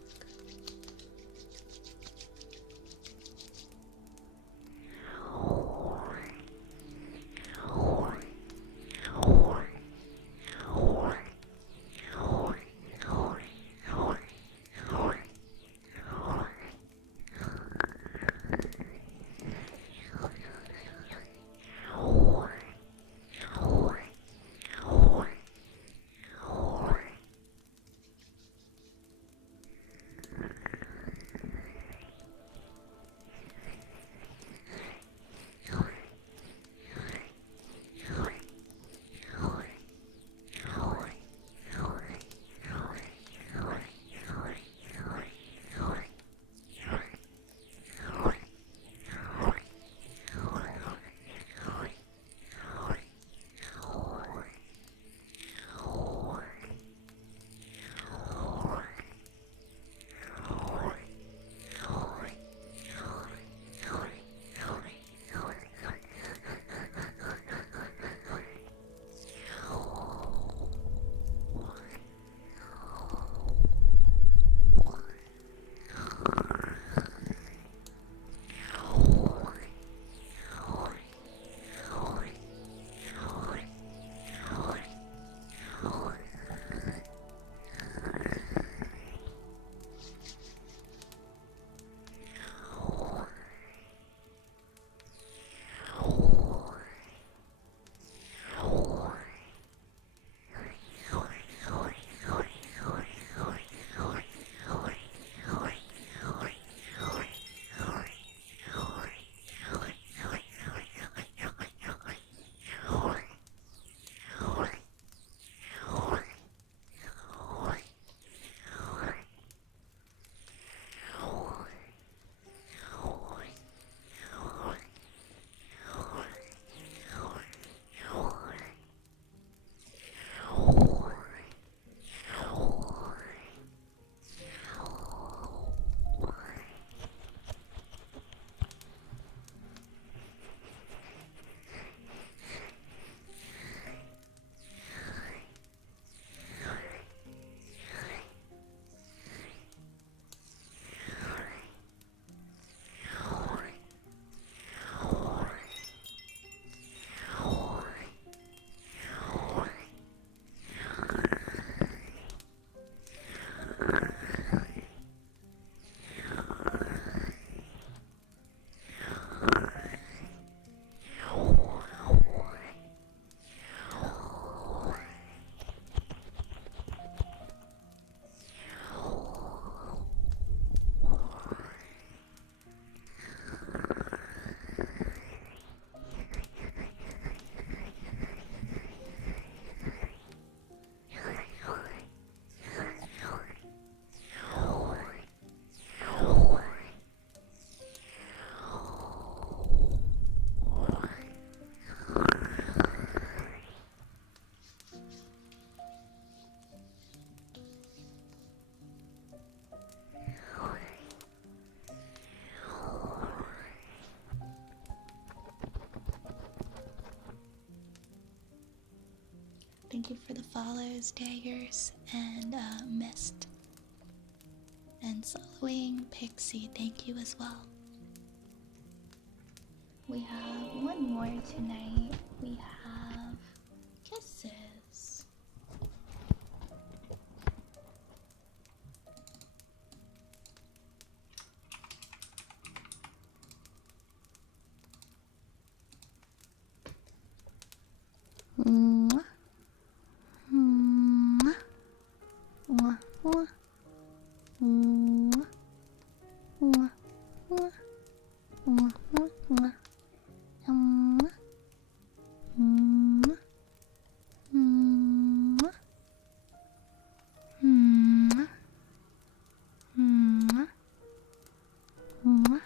Thank you for the follows, Daggers, and Mist. And Slowing Pixie, thank you as well. We have one more tonight. We have Kisses. Mwah. Mwah. Mwah. Mwah. Mwah. Mwah. Mwah. Mwah. Mwah. Mwah. Mwah. Mwah. Mwah. Mwah. Mwah. Mwah.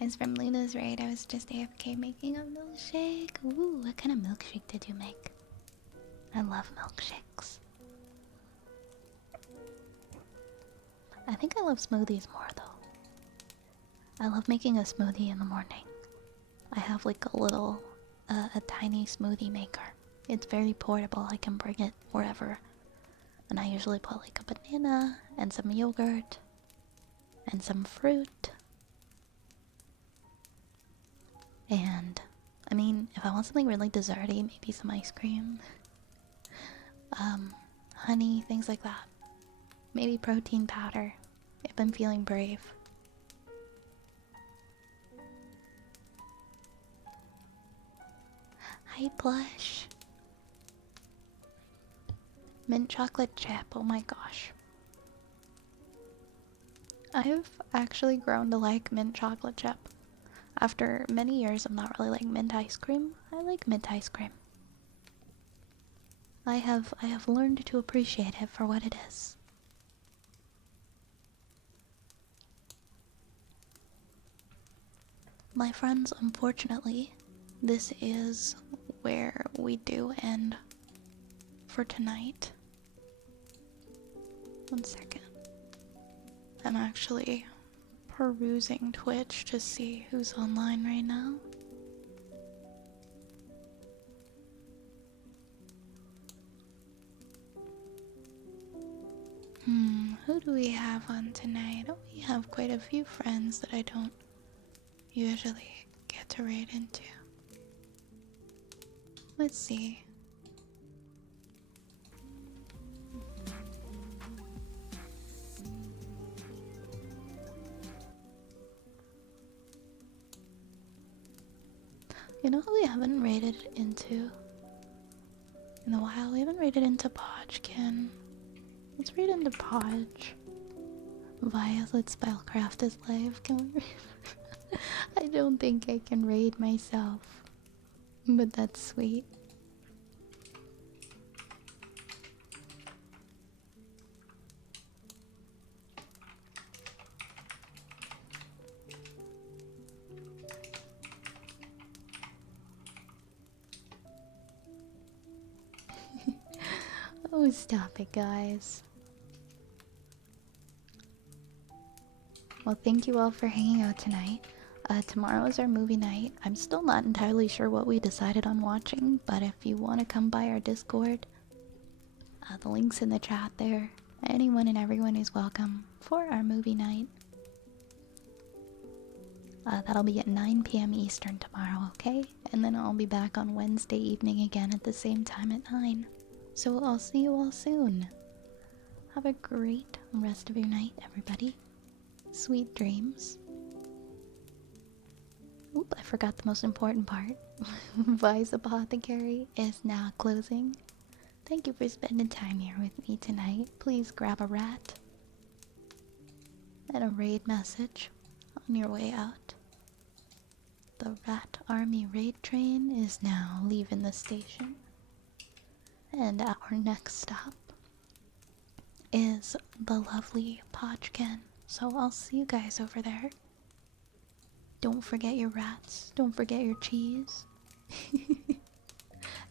As from Luna's raid, I was just AFK making a milkshake. Ooh, what kind of milkshake did you make? I love milkshakes. I think I love smoothies more though. I love making a smoothie in the morning. I have like a little, a tiny smoothie maker. It's very portable, I can bring it wherever. And I usually put like a banana and some yogurt and some fruit. And, I mean, if I want something really desserty, maybe some ice cream. Honey, things like that. Maybe protein powder, if I'm feeling brave. Hi, Blush. Mint chocolate chip, oh my gosh. I've actually grown to like mint chocolate chip. After many years of not really liking mint ice cream, I like mint ice cream. I have learned to appreciate it for what it is. My friends, unfortunately, this is where we do end for tonight. One second. I'm actually perusing Twitch to see who's online right now. Who do we have on tonight? Oh, we have quite a few friends that I don't usually get to raid into. Let's see. You know who we haven't raided into in a while? We haven't raided into Podgekin. Let's raid into Podge. Violet Spellcraft is live. Can we I don't think I can raid myself. But that's sweet. Oh, stop it, guys. Well, thank you all for hanging out tonight. Tomorrow is our movie night. I'm still not entirely sure what we decided on watching, but if you want to come by our Discord, the link's in the chat there. Anyone and everyone is welcome for our movie night. That'll be at 9 p.m. Eastern tomorrow, okay? And then I'll be back on Wednesday evening again at the same time at 9. So I'll see you all soon. Have a great rest of your night, everybody. Sweet dreams. Oop, I forgot the most important part. Vice Apothecary is now closing. Thank you for spending time here with me tonight. Please grab a rat and a raid message on your way out. The Rat Army raid train is now leaving the station. And our next stop is the lovely Podgekin. So I'll see you guys over there. Don't forget your rats. Don't forget your cheese.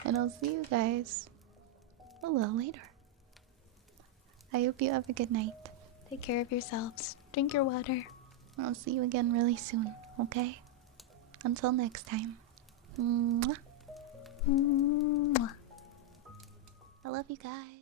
And I'll see you guys a little later. I hope you have a good night. Take care of yourselves. Drink your water. I'll see you again really soon, okay? Until next time. Mwah. Mwah. I love you guys.